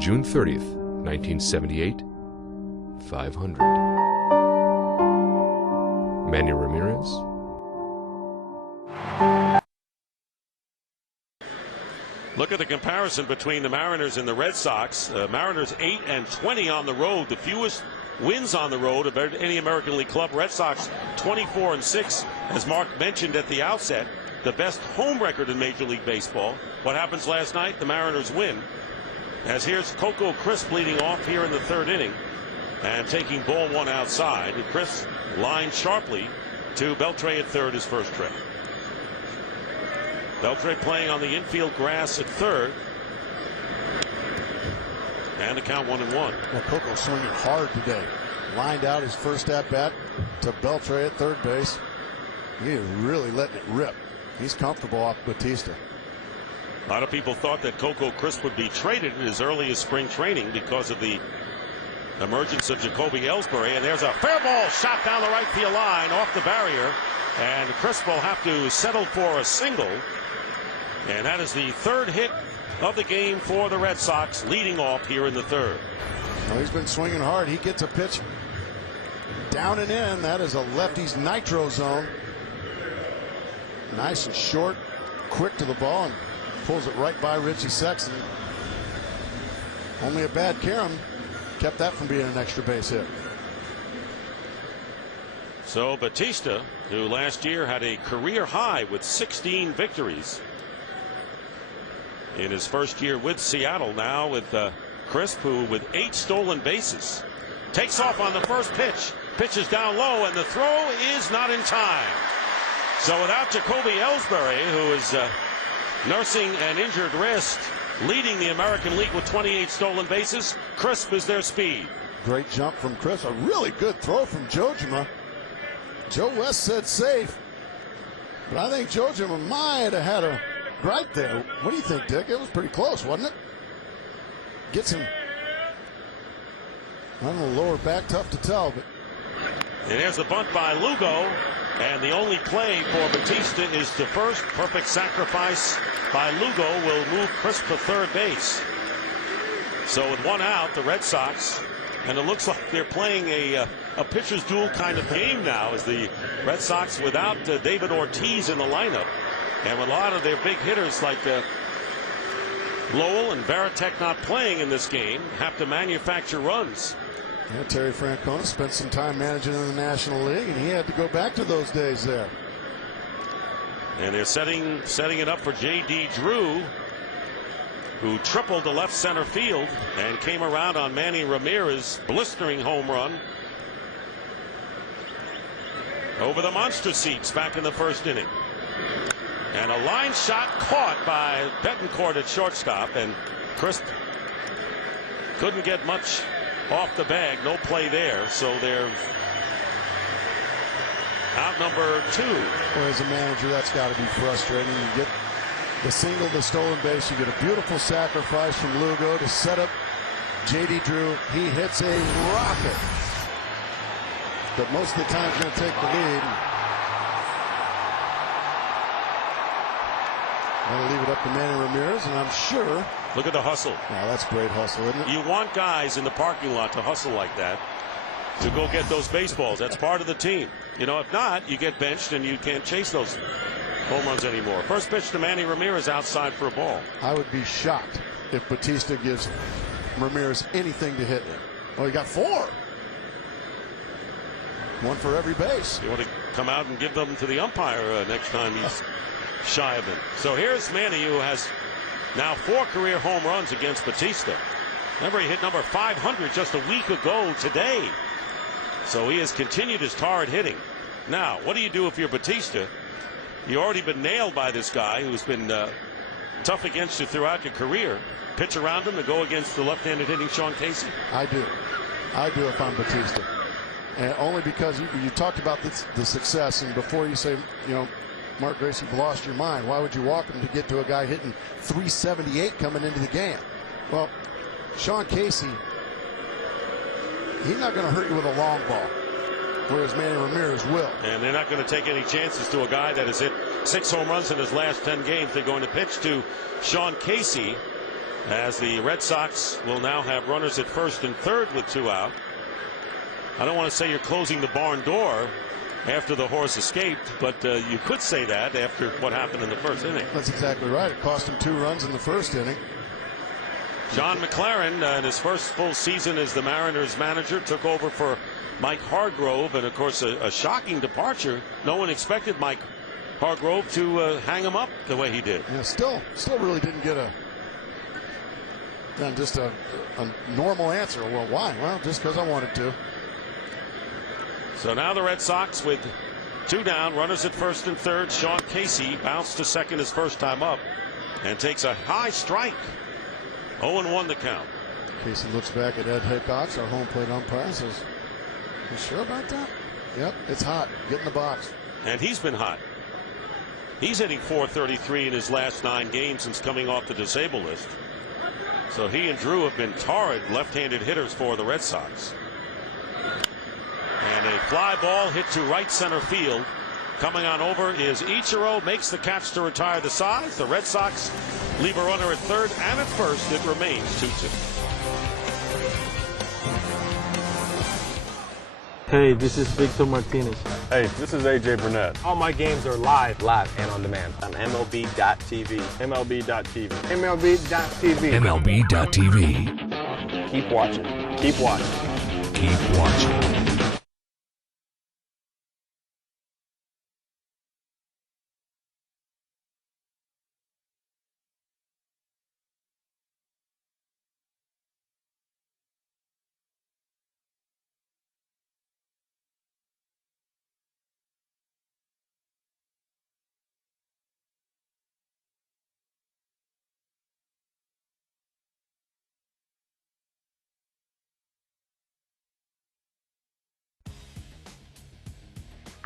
June 30th, 1978. 500. Manny Ramirez. Look at the comparison between the Mariners and the Red Sox. Mariners 8-20 on the road, the fewest wins on the road of any American League club. Red Sox 24-6, as Mark mentioned at the outset, the best home record in Major League Baseball. What happens last night? The Mariners win. As here's Coco Crisp leading off here in the 3rd inning and taking ball 1 outside. And Crisp lined sharply to Beltre at 3rd, his first trip. Beltre playing on the infield grass at 3rd. And the count 1-1. Well, Coco swinging hard today. Lined out his first at-bat to Beltre at 3rd base. He is really letting it rip. He's comfortable off Batista. A lot of people thought that Coco Crisp would be traded as early as spring training because of the emergence of Jacoby Ellsbury. And there's a fair ball shot down the right field line off the barrier. And Crisp will have to settle for a single. And that is the 3rd hit of the game for the Red Sox, leading off here in the 3rd. Well, he's been swinging hard. He gets a pitch down and in. That is a lefty's nitro zone. Nice and short, quick to the ball, and pulls it right by Richie Sexton. Only a bad Karam kept that from being an extra base hit. So Batista, who last year had a career high with 16 victories in his first year with Seattle, now with Crisp, who with 8 stolen bases, takes off on the first pitch. Pitches down low, and the throw is not in time. So without Jacoby Ellsbury, who is nursing an injured wrist, leading the American League with 28 stolen bases, Crisp is their speed. Great jump from Crisp. A really good throw from Jojima. Joe West said safe, but I think Jojima might have had a gripe there. What do you think, Dick? It was pretty close, wasn't it? Gets him on the lower back, tough to tell, but. And here's the bunt by Lugo, and the only play for Batista is to first. Perfect sacrifice by Lugo will move Crisp to third base. So with 1 out, the Red Sox, and it looks like they're playing a pitcher's duel kind of game now, as the Red Sox, without David Ortiz in the lineup, and with a lot of their big hitters like Lowell and Varitek not playing in this game, have to manufacture runs. Yeah, Terry Francona spent some time managing in the National League, and he had to go back to those days there. And they're setting it up for J.D. Drew, who tripled to left center field and came around on Manny Ramirez's blistering home run over the monster seats back in the first inning. And a line shot caught by Betancourt at shortstop, and Crisp couldn't get much off the bag. No play there, so they're out number 2. Well, as a manager, that's got to be frustrating. You get the single, the stolen base, you get a beautiful sacrifice from Lugo to set up J.D. Drew. He hits a rocket, but most of the time he's going to take the lead. I'll leave it up to Manny Ramirez, and I'm sure. Look at the hustle. Wow, that's great hustle, isn't it? You want guys in the parking lot to hustle like that, to go get those baseballs. That's part of the team. You know, if not, you get benched and you can't chase those home runs anymore. First pitch to Manny Ramirez outside for a ball. I would be shocked if Batista gives Ramirez anything to hit. Oh, he got 4. 1 for every base. You want to come out and give them to the umpire next time he's shy of him. So here's Manny, who has now 4 career home runs against Batista. Remember, he hit number 500 just a week ago today. So he has continued his torrid hitting. Now, what do you do if you're Batista? You've already been nailed by this guy who's been tough against you throughout your career. Pitch around him to go against the left-handed hitting Sean Casey? I do. I do if I'm Batista. And only because you talked about the success, and before you say, you know, Mark Grace, you've lost your mind. Why would you walk him to get to a guy hitting 378 coming into the game? Well, Sean Casey, he's not going to hurt you with a long ball, whereas Manny Ramirez will. And they're not going to take any chances to a guy that has hit 6 home runs in his last 10 games. They're going to pitch to Sean Casey, as the Red Sox will now have runners at first and third with 2 out. I don't want to say you're closing the barn door after the horse escaped, but you could say that after what happened in the first inning. That's exactly right. It cost him 2 runs in the first inning. John McLaren, in his first full season as the Mariners manager, took over for Mike Hargrove, and of course a shocking departure. No one expected Mike Hargrove to hang him up the way he did. Yeah, still really didn't get just a normal answer. Well, why? Well, just because I wanted to. So now the Red Sox with 2 down, runners at first and third. Sean Casey bounced to second his first time up and takes a high strike. 0-1 the count. Casey looks back at Ed Hickox, our home plate umpire, says, "You sure about that?" Yep, it's hot. Get in the box. And he's been hot. He's hitting .433 in his last 9 games since coming off the disabled list. So he and Drew have been torrid left-handed hitters for the Red Sox. And a fly ball hit to right center field. Coming on over is Ichiro, makes the catch to retire the sides. The Red Sox leave a runner at third and at first. It remains 2-2. Hey, this is Victor Martinez. Hey, this is AJ Burnett. All my games are live and on demand on MLB.tv. MLB.tv. MLB.tv. MLB.tv. Keep watching. Keep watching. Keep watching.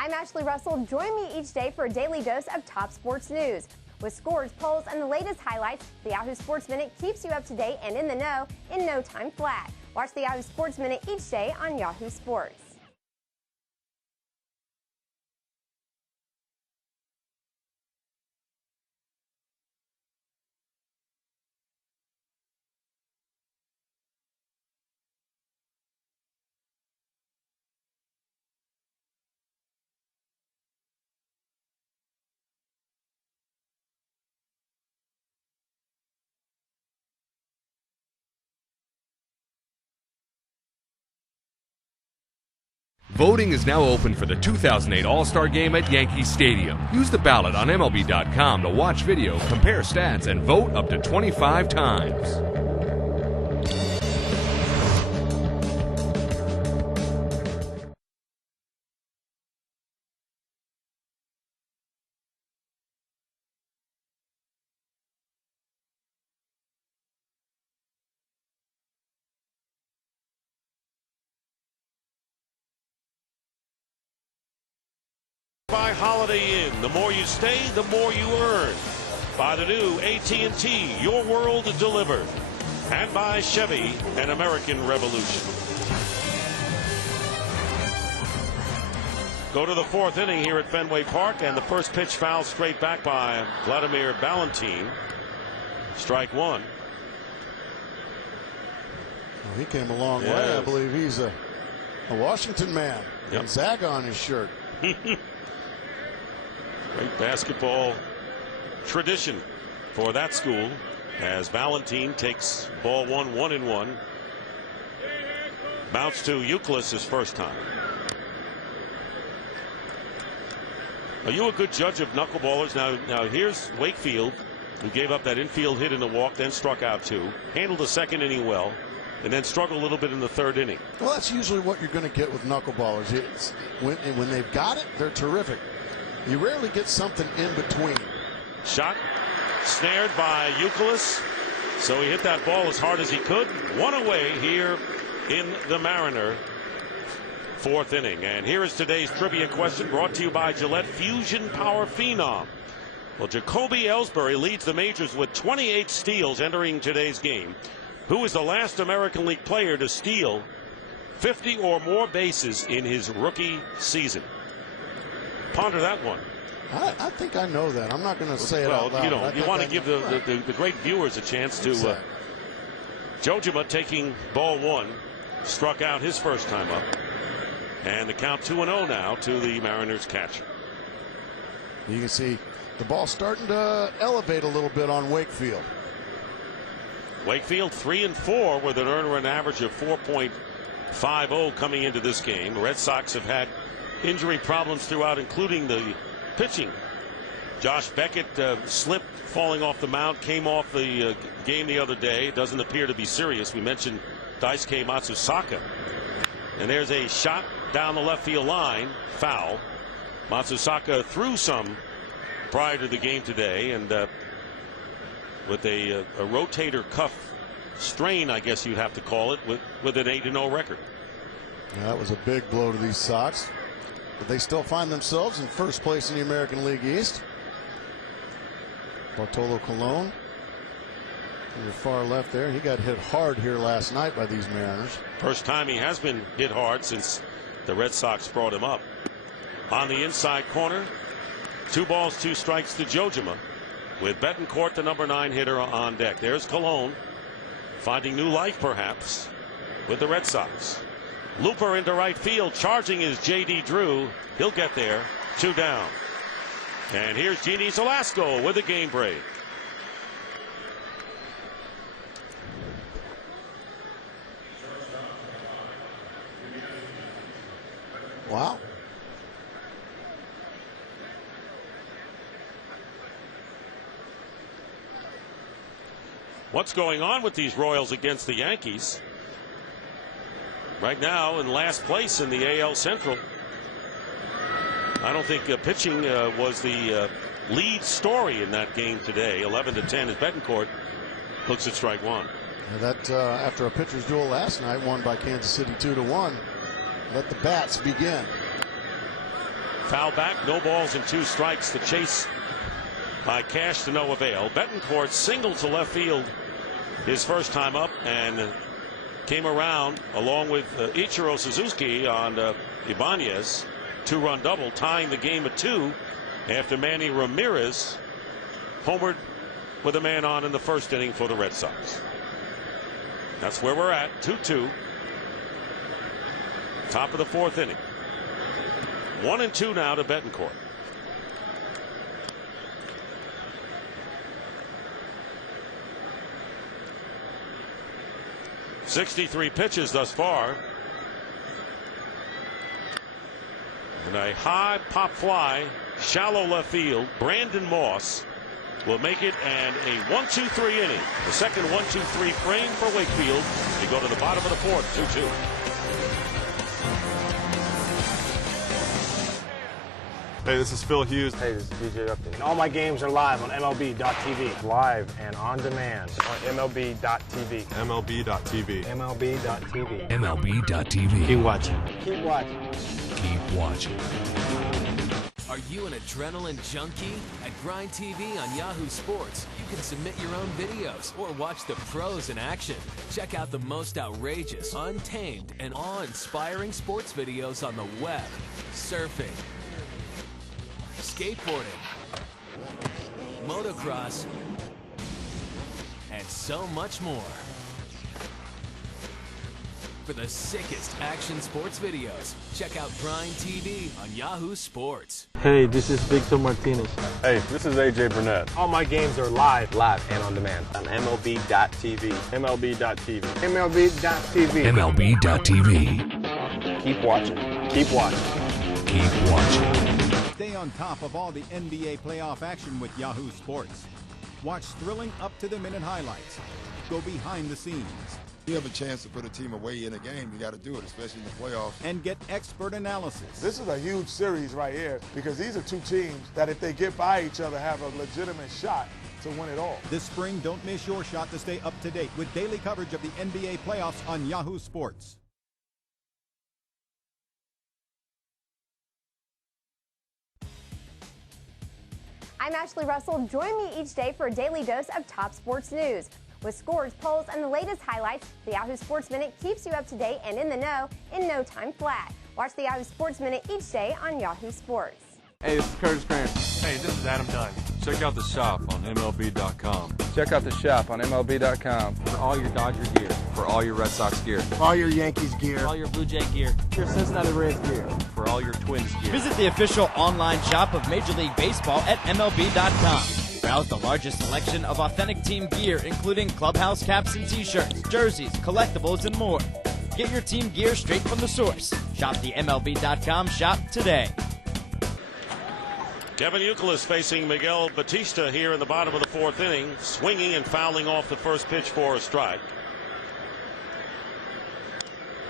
I'm Ashley Russell. Join me each day for a daily dose of top sports news. With scores, polls, and the latest highlights, the Yahoo Sports Minute keeps you up to date and in the know in no time flat. Watch the Yahoo Sports Minute each day on Yahoo Sports. Voting is now open for the 2008 All-Star Game at Yankee Stadium. Use the ballot on MLB.com to watch video, compare stats, and vote up to 25 times. By Holiday Inn, the more you stay, the more you earn. By the new AT&T, your world delivered. And by Chevy, an American Revolution. Go to the fourth inning here at Fenway Park, and the first pitch fouled straight back by Vladimir Valentin. Strike one. Well, he came a long way. I believe he's a Washington man. Yep. Gonzaga on his shirt. Great basketball tradition for that school as Valentin takes ball 1-1-1. Bounce to Euclid his first time. Are you a good judge of knuckleballers? Now here's Wakefield, who gave up that infield hit in the walk, then struck out two. Handled the second inning well, and then struggled a little bit in the third inning. Well, that's usually what you're going to get with knuckleballers. When they've got it, they're terrific. You rarely get something in between. Shot snared by Euclid, so he hit that ball as hard as he could. One away here in the Mariner fourth inning. And here is today's trivia question, brought to you by Gillette Fusion Power Phenom. Well, Jacoby Ellsbury leads the majors with 28 steals entering today's game. Who is the last American League player to steal 50 or more bases in his rookie season? Ponder that one. I think I know that. I'm not going to say it out loud. Well, you want to give the great viewers a chance to. Exactly. Jojima taking ball one, struck out his first time up. And the count 2-0 now to the Mariners catcher. You can see the ball starting to elevate a little bit on Wakefield. Wakefield 3-4 with an earned run average of 4.50 coming into this game. The Red Sox have had injury problems throughout, including the pitching. Josh Beckett slipped falling off the mound, came off the game the other day. It doesn't appear to be serious. We mentioned Daisuke Matsusaka. And there's a shot down the left field line, foul. Matsusaka threw some prior to the game today, and with a rotator cuff strain, I guess you'd have to call it, with an 8-0 record. Yeah, that was a big blow to these Sox. But they still find themselves in first place in the American League East. Bartolo Colon on your far left there. He got hit hard here last night by these Mariners. First time he has been hit hard since the Red Sox brought him up. On the inside corner, 2 balls, 2 strikes to Jojima, with Betancourt, the number 9 hitter, on deck. There's Colon finding new life perhaps with the Red Sox. Looper into right field. Charging is J.D. Drew. He'll get there. 2 down. And here's Genie Zelasco with a game break. Wow. What's going on with these Royals against the Yankees? Right now in last place in the AL Central. I don't think pitching was the lead story in that game today. 11-10 as Betancourt looks at strike one. That after a pitcher's duel last night, won by Kansas City 2-1. Let the bats begin. Foul back, no balls and 2 strikes. The chase by Cash to no avail. Betancourt singled to left field his first time up and came around along with Ichiro Suzuki on Ibanez. 2-run double, tying the game at 2 after Manny Ramirez homered with a man on in the first inning for the Red Sox. That's where we're at, 2-2. Top of the 4th inning. 1-2 now to Betancourt. .63 pitches thus far. And a high pop fly, shallow left field. Brandon Moss will make it, and a 1-2-3 inning. The second 1-2-3 frame for Wakefield. They go to the bottom of the 4th, 2-2. Hey, this is Phil Hughes. Hey, this is DJ Update. And all my games are live on MLB.tv. Live and on demand on MLB.tv. MLB.tv. MLB.tv. MLB.tv. Keep watching. Keep watching. Keep watching. Are you an adrenaline junkie? At Grind TV on Yahoo Sports, you can submit your own videos or watch the pros in action. Check out the most outrageous, untamed, and awe-inspiring sports videos on the web, surfing, skateboarding, motocross, and so much more. For the sickest action sports videos, check out Grind TV on Yahoo Sports. Hey, this is Victor Martinez. Hey, this is AJ Burnett. All my games are live and on demand on MLB.tv. MLB.tv. MLB.tv. MLB.tv. Keep watching. Keep watching. Keep watching. Stay on top of all the NBA playoff action with Yahoo Sports. Watch thrilling up-to-the-minute highlights. Go behind the scenes. You have a chance to put a team away in a game, you got to do it, especially in the playoffs. And get expert analysis. This is a huge series right here because these are 2 teams that if they get by each other have a legitimate shot to win it all. This spring, don't miss your shot to stay up to date with daily coverage of the NBA playoffs on Yahoo Sports. I'm Ashley Russell. Join me each day for a daily dose of top sports news. With scores, polls, and the latest highlights, the Yahoo Sports Minute keeps you up to date and in the know in no time flat. Watch the Yahoo Sports Minute each day on Yahoo Sports. Hey, this is Curtis Grant. Hey, this is Adam Dunn. Check out the shop on MLB.com. Check out the shop on MLB.com for all your Dodger gear. For all your Red Sox gear. All your Yankees gear. All your Blue Jay gear. Your Cincinnati Reds gear. For all your Twins gear. Visit the official online shop of Major League Baseball at MLB.com. Browse the largest selection of authentic team gear, including clubhouse caps and t-shirts, jerseys, collectibles, and more. Get your team gear straight from the source. Shop the MLB.com shop today. Kevin Youkilis facing Miguel Batista here in the bottom of the 4th inning, swinging and fouling off the first pitch for a strike.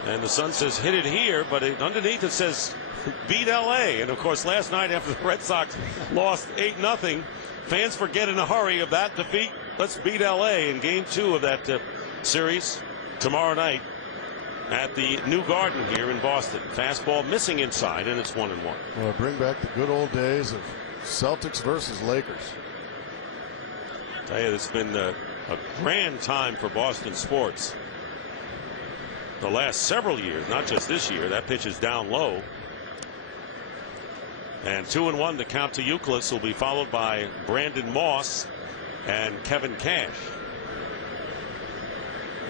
And the Sun says hit it here, but underneath it says beat LA. And of course, last night after the Red Sox lost 8-0, fans forget in a hurry of that defeat. Let's beat LA in game 2 of that series tomorrow night at the New Garden here in Boston. Fastball missing inside, and it's 1-1. Well, bring back the good old days of Celtics versus Lakers. I tell you, it's been a grand time for Boston sports the last several years, not just this year. That pitch is down low. And 2-1 to count to Youkilis, will be followed by Brandon Moss and Kevin Cash.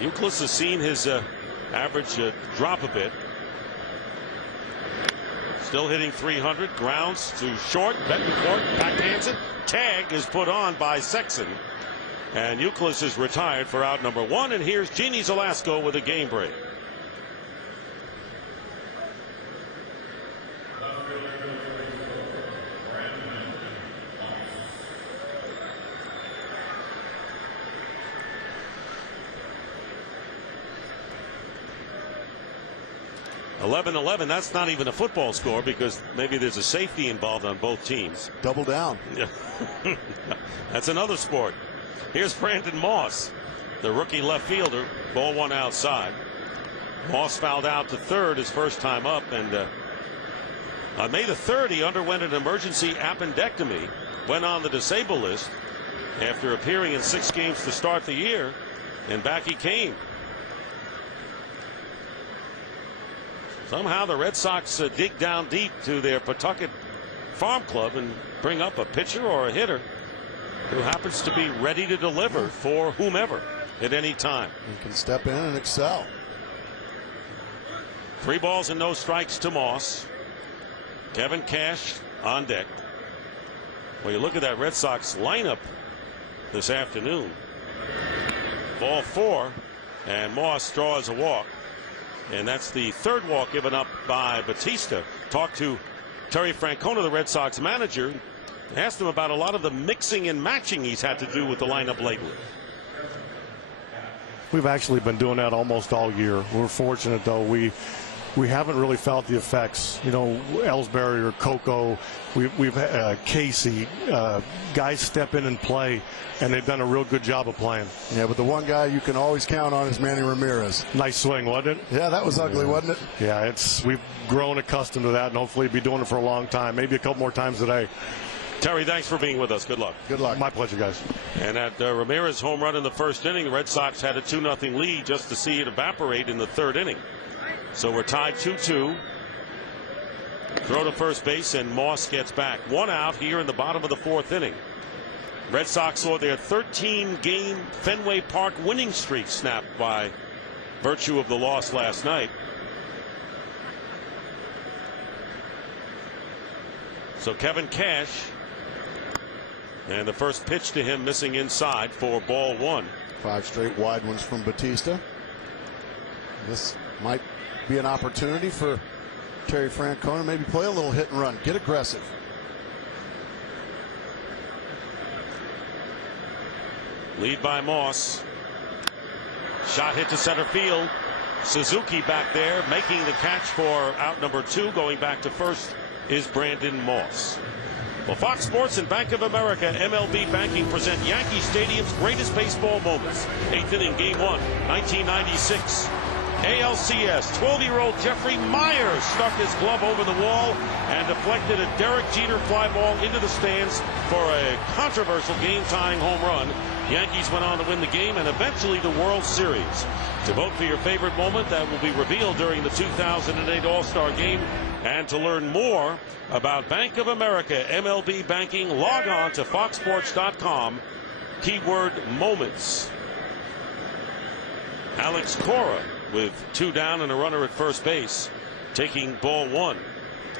Youkilis has seen his average drop a bit. Still hitting 300. Grounds to short. Betancourt backhands it. Tag is put on by Sexton. And Youkilis is retired for out number 1. And here's Jeannie Zelasco with a game break. (11-11). That's not even a football score because maybe there's a safety involved on both teams. Double down. Yeah. That's another sport. Here's Brandon Moss, the rookie left fielder. Ball 1 outside. Moss fouled out to third his first time up, and on May the 3rd he underwent an emergency appendectomy, went on the disabled list after appearing in 6 games to start the year, and back he came. Somehow the Red Sox dig down deep to their Pawtucket farm club and bring up a pitcher or a hitter who happens to be ready to deliver for whomever at any time. He can step in and excel. 3 balls and no strikes to Moss. Kevin Cash on deck. Well, you look at that Red Sox lineup this afternoon. Ball 4, and Moss draws a walk. And that's the 3rd walk given up by Batista. Talked to Terry Francona, the Red Sox manager. Asked him about a lot of the mixing and matching he's had to do with the lineup lately. We've actually been doing that almost all year. We're fortunate, though. We haven't really felt the effects. You know, Ellsbury or Coco, we've Casey, guys step in and play, and they've done a real good job of playing. Yeah, but the one guy you can always count on is Manny Ramirez. Nice swing, wasn't it? Yeah, that was ugly, wasn't it? Yeah, we've grown accustomed to that, and hopefully be doing it for a long time, maybe a couple more times today. Terry, thanks for being with us. Good luck. Good luck. My pleasure, guys. And that Ramirez home run in the 1st inning, the Red Sox had a 2-0 lead just to see it evaporate in the 3rd inning. So we're tied 2-2. Throw to first base, and Moss gets back. 1 out here in the bottom of the 4th inning. Red Sox saw their 13-game Fenway Park winning streak snapped by virtue of the loss last night. So Kevin Cash, and the first pitch to him missing inside for ball 1. 5 straight wide ones from Batista. This might be an opportunity for Terry Francona. Maybe play a little hit and run. Get aggressive. Lead by Moss. Shot hit to center field. Suzuki back there making the catch for out number 2. Going back to first is Brandon Moss. Well, Fox Sports and Bank of America MLB Banking present Yankee Stadium's greatest baseball moments. 8th inning, game 1, 1996. ALCS, 12-year-old Jeffrey Myers stuck his glove over the wall and deflected a Derek Jeter fly ball into the stands for a controversial game-tying home run. Yankees went on to win the game and eventually the World Series. To vote for your favorite moment, that will be revealed during the 2008 All-Star Game. And to learn more about Bank of America MLB Banking, log on to foxsports.com, keyword moments. Alex Cora with 2 down and a runner at first base, taking ball 1.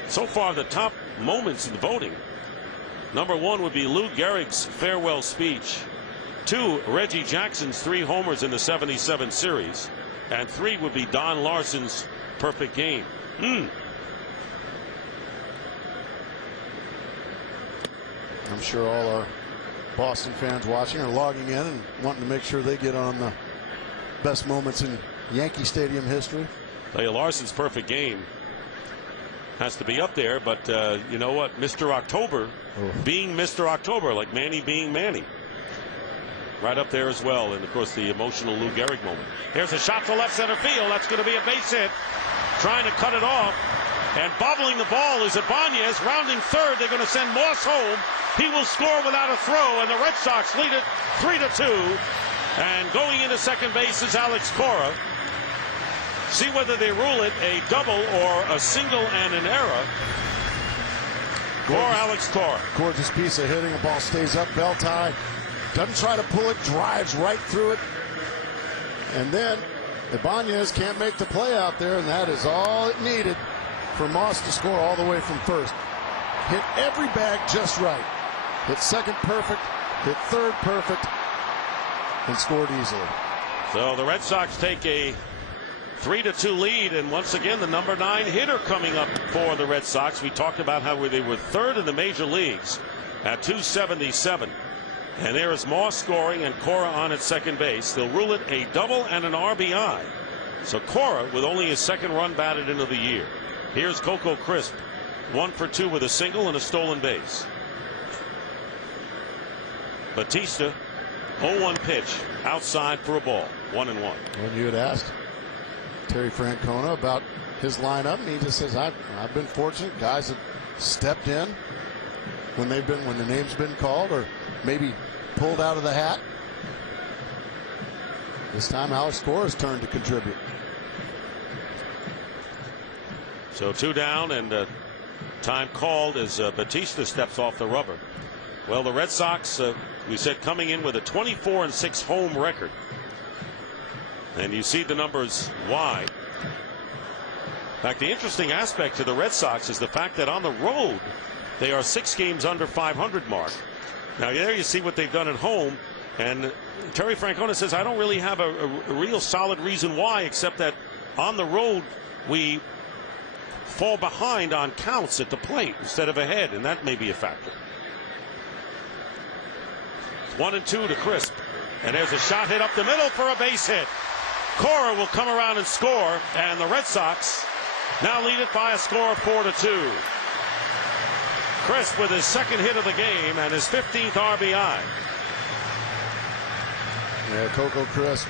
So far, the top moments in the voting. Number 1 would be Lou Gehrig's farewell speech. 2, Reggie Jackson's 3 homers in the '77 series. And 3 would be Don Larson's perfect game. I'm sure all our Boston fans watching are logging in and wanting to make sure they get on the best moments in Yankee Stadium history. Larson's perfect game has to be up there, but you know what? Mr. October being Mr. October, like Manny being Manny. Right up there as well, and of course the emotional Lou Gehrig moment. Here's a shot to left center field. That's going to be a base hit. Trying to cut it off, and bobbling the ball is Ibanez. Rounding third, they're going to send Moss home. He will score without a throw, and the Red Sox lead it 3-2. And going into second base is Alex Cora. See whether they rule it a double or a single and an error. For Alex Cora. Gorgeous piece of hitting. The ball stays up, bell tie. Doesn't try to pull it, drives right through it. And then Ibanez can't make the play out there, and that is all it needed. for Moss to score all the way from first. Hit every bag just right. Hit second perfect, hit third perfect, and scored easily. So the Red Sox take a 3-2 lead, and once again the number 9 hitter coming up for the Red Sox. We talked about how they were third in the major leagues at 277. And there is Moss scoring and Cora on at second base. They'll rule it a double and an RBI. So Cora with only his second run batted into the year. Here's Coco Crisp, 1 for 2 with a single and a stolen base. Batista, 0-1 pitch outside for a ball, 1-1. When you had asked Terry Francona about his lineup, and he just says, I've been fortunate. Guys have stepped in when the name's been called, or maybe pulled out of the hat. This time Alex Cora's turn to contribute. So 2 down, and time called as Batista steps off the rubber. Well, the Red Sox, we said, coming in with a 24-6 home record. And you see the numbers why. In fact, the interesting aspect to the Red Sox is the fact that on the road, they are 6 games under 500 mark. Now, there you see what they've done at home. And Terry Francona says, I don't really have a real solid reason why, except that on the road, we fall behind on counts at the plate instead of ahead, and that may be a factor. 1-2 to Crisp, and there's a shot hit up the middle for a base hit. Cora will come around and score, and the Red Sox now lead it by a score of 4-2. Crisp with his second hit of the game and his 15th RBI. Yeah, Coco Crisp.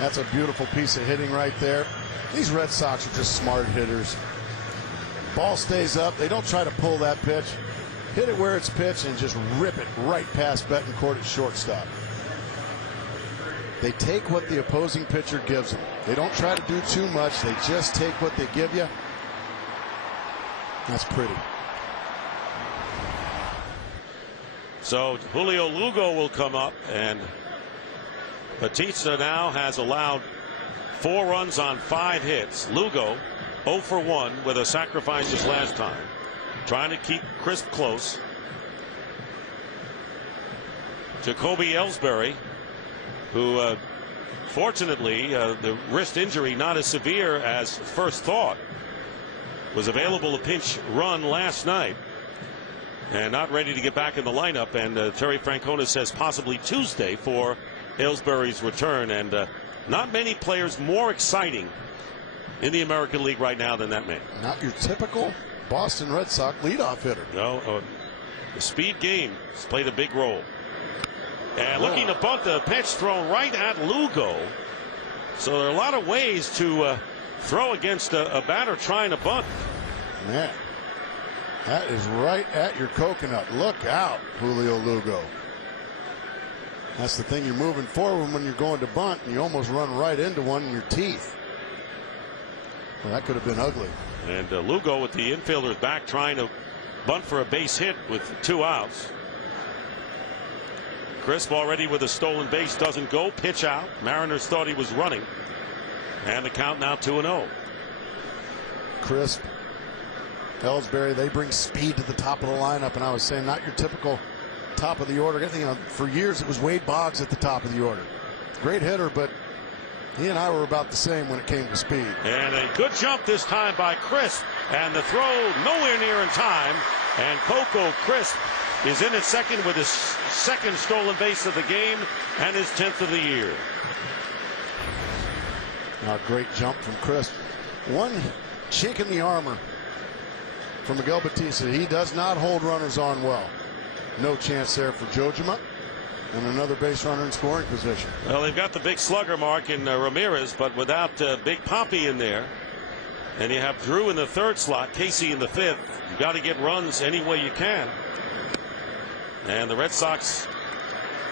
That's a beautiful piece of hitting right there. These Red Sox are just smart hitters. Ball stays up. They don't try to pull that pitch. Hit it where it's pitched and just rip it right past Betancourt at shortstop. They take what the opposing pitcher gives them. They don't try to do too much. They just take what they give you. That's pretty. So Julio Lugo will come up, and Batista now has allowed 4 runs on 5 hits. Lugo 0 for 1 with a sacrifice his last time, trying to keep Crisp close. Jacoby Ellsbury, who fortunately the wrist injury not as severe as first thought, was available to pinch run last night and not ready to get back in the lineup, and Terry Francona says possibly Tuesday for Ellsbury's return. And not many players more exciting in the American League right now than that man. Not your typical Boston Red Sox leadoff hitter. No, the speed game has played a big role. And looking to bunt, the pitch thrown right at Lugo. So there are a lot of ways to throw against a batter trying to bunt. Man, that is right at your coconut. Look out, Julio Lugo. That's the thing, you're moving forward when you're going to bunt, and you almost run right into one in your teeth. Well, that could have been ugly. And Lugo with the infielders back trying to bunt for a base hit with 2 outs. Crisp already with a stolen base, doesn't go. Pitch out. Mariners thought he was running. And the count now 2-0. Crisp, Ellsbury, they bring speed to the top of the lineup, and I was saying not your typical top of the order. You know, for years it was Wade Boggs at the top of the order. Great hitter, but he and I were about the same when it came to speed. And a good jump this time by Crisp, and the throw nowhere near in time. And Coco Crisp is in at second with his second stolen base of the game and his 10th of the year. Now, great jump from Crisp. One chink in the armor for Miguel Batista. He does not hold runners on well. No chance there for Jojima, and another base runner in scoring position. Well, they've got the big slugger mark in Ramirez, but without Big Poppy in there. And you have Drew in the 3rd slot, Casey in the 5th. You've got to get runs any way you can. And the Red Sox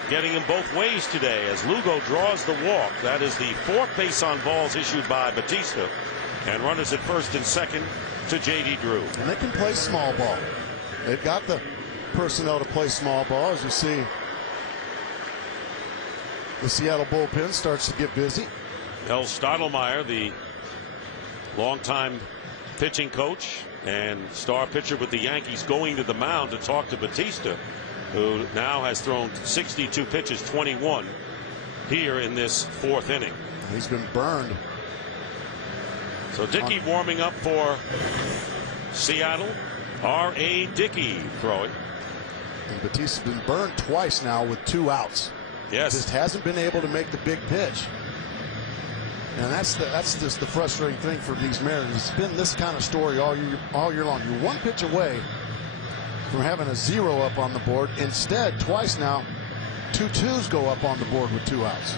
getting him both ways today as Lugo draws the walk. That is the 4th base on balls issued by Batista. And runners at 1st and 2nd to J.D. Drew. And they can play small ball. They've got the personnel to play small ball. As you see, the Seattle bullpen starts to get busy. El Stottlemyre, the longtime pitching coach and star pitcher with the Yankees, going to the mound to talk to Batista, who now has thrown 62 pitches, 21 here in this 4th inning. He's been burned. So Dickey warming up for Seattle. R.A. Dickey throwing. And Batista's been burned twice now with 2 outs. Yes. Just hasn't been able to make the big pitch. And that's just the frustrating thing for these Mariners. It's been this kind of story all year long. You're 1 pitch away from having a 0 up on the board. Instead, twice now, 2 2s go up on the board with 2 outs.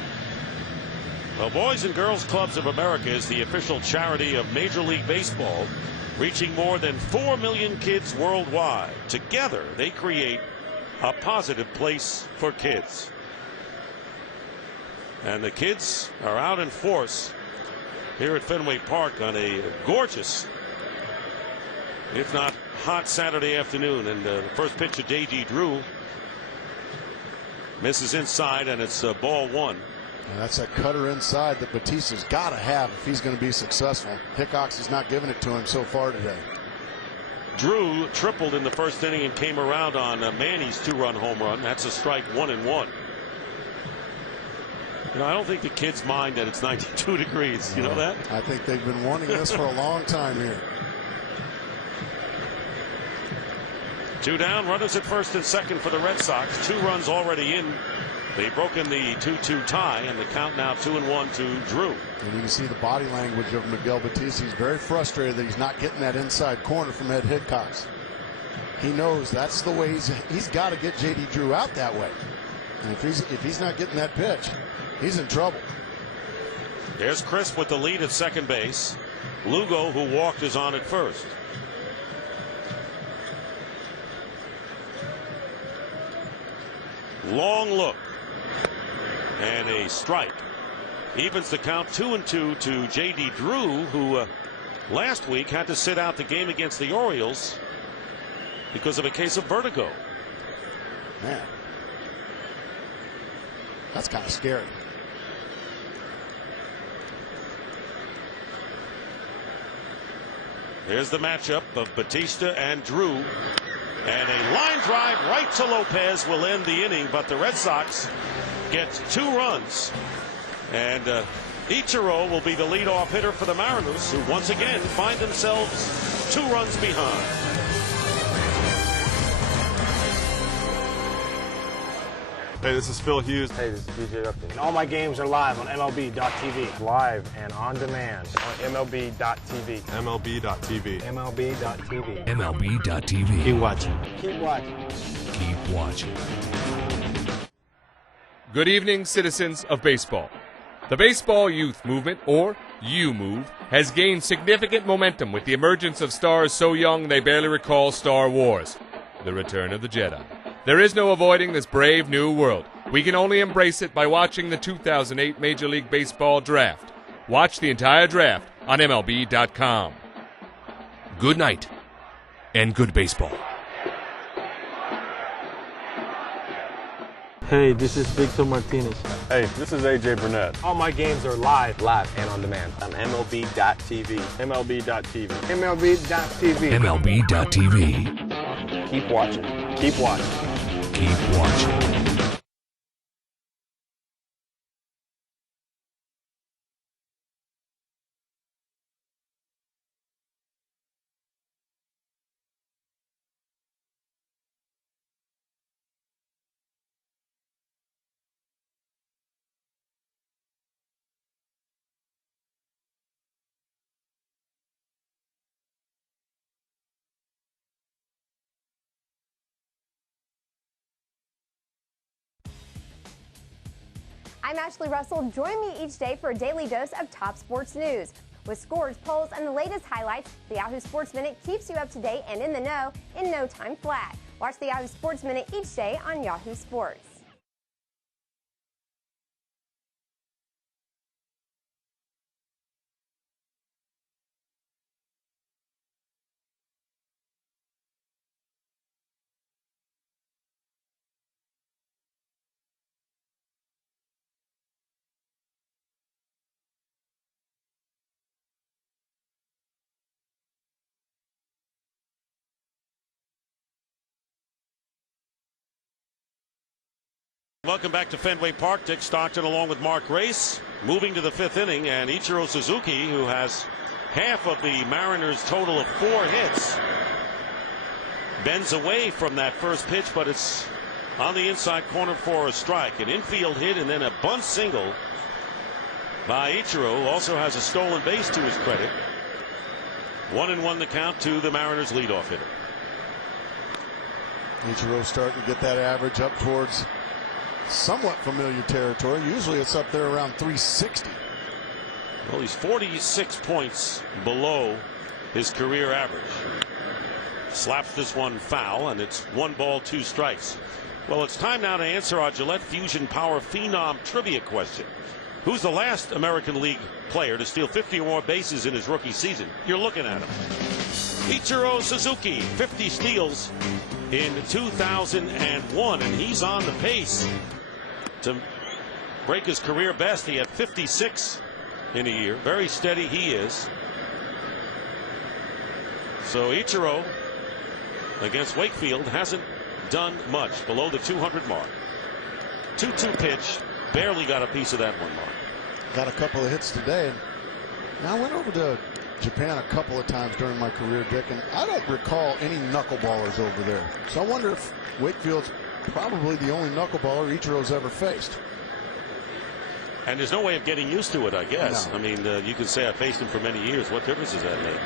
Well, Boys and Girls Clubs of America is the official charity of Major League Baseball, reaching more than 4 million kids worldwide. Together, they create a positive place for kids. And the kids are out in force here at Fenway Park on a gorgeous, if not hot, Saturday afternoon. And the first pitch of J.D. Drew misses inside, and it's ball 1. And that's that cutter inside that Batista's got to have if he's going to be successful. Hickox is not giving it to him so far today. Drew tripled in the 1st inning and came around on Manny's 2-run home run. That's a strike, 1-1. You know, I don't think the kids mind that it's 92 degrees. You know that? I think they've been wanting this for a long time here. 2 down, runners at 1st and 2nd for the Red Sox. 2 runs already in. They've broken the 2-2 tie, and the count now 2-1 to Drew. And you can see the body language of Miguel Batista. He's very frustrated that he's not getting that inside corner from Ed Hickox. He knows that's the way he's got to get J.D. Drew out that way. And if he's not getting that pitch, he's in trouble. There's Chris with the lead at 2nd base. Lugo, who walked, is on at 1st. Long look. And a strike. Evens the count 2-2 to J.D. Drew, who last week had to sit out the game against the Orioles because of a case of vertigo. Man, that's kind of scary. Here's the matchup of Batista and Drew. And a line drive right to Lopez will end the inning, but the Red Sox get 2 runs. And Ichiro will be the leadoff hitter for the Mariners, who once again find themselves 2 runs behind. Hey, this is Phil Hughes. Hey, this is DJ Upton. And all my games are live on MLB.tv. Live and on demand on MLB.tv. MLB.tv. MLB.tv. MLB.tv. Keep watching. Keep watching. Keep watching. Good evening, citizens of baseball. The baseball youth movement, or U-Move, has gained significant momentum with the emergence of stars so young they barely recall Star Wars, The Return of the Jedi. There is no avoiding this brave new world. We can only embrace it by watching the 2008 Major League Baseball Draft. Watch the entire draft on MLB.com. Good night, and good baseball. Hey, this is Victor Martinez. Hey, this is AJ Burnett. All my games are live and on demand on MLB.tv. MLB.tv. MLB.tv. MLB.tv. Keep watching. Keep watching. Keep watching. I'm Ashley Russell. Join me each day for a daily dose of top sports news. With scores, polls, and the latest highlights, the Yahoo Sports Minute keeps you up to date and in the know in no time flat. Watch the Yahoo Sports Minute each day on Yahoo Sports. Welcome back to Fenway Park. Dick Stockton along with Mark Grace moving to the 5th inning, and Ichiro Suzuki, who has half of the Mariners' total of 4 hits, bends away from that first pitch, but it's on the inside corner for a strike. An infield hit and then a bunt single by Ichiro. Also has a stolen base to his credit. 1-1 the count to the Mariners' leadoff hitter. Ichiro starting to get that average up towards somewhat familiar territory. Usually it's up there around 360. Well, he's 46 points below his career average. Slaps this one foul, and it's 1 ball, 2 strikes. Well, it's time now to answer our Gillette Fusion Power Phenom trivia question. Who's the last American League player to steal 50 or more bases in his rookie season? You're looking at him. Ichiro Suzuki, 50 steals in 2001, and he's on the pace to break his career best. He had 56 in a year. Very steady he is. So Ichiro against Wakefield hasn't done much, below the 200 mark. 2-2 pitch, barely got a piece of that one, Mark. Got a couple of hits today. And I went over to Japan a couple of times during my career, Dick, and I don't recall any knuckleballers over there. So I wonder if Wakefield's probably the only knuckleballer Ichiro's ever faced. And there's no way of getting used to it, I guess. No. I mean, you can say I faced him for many years. What difference does that make?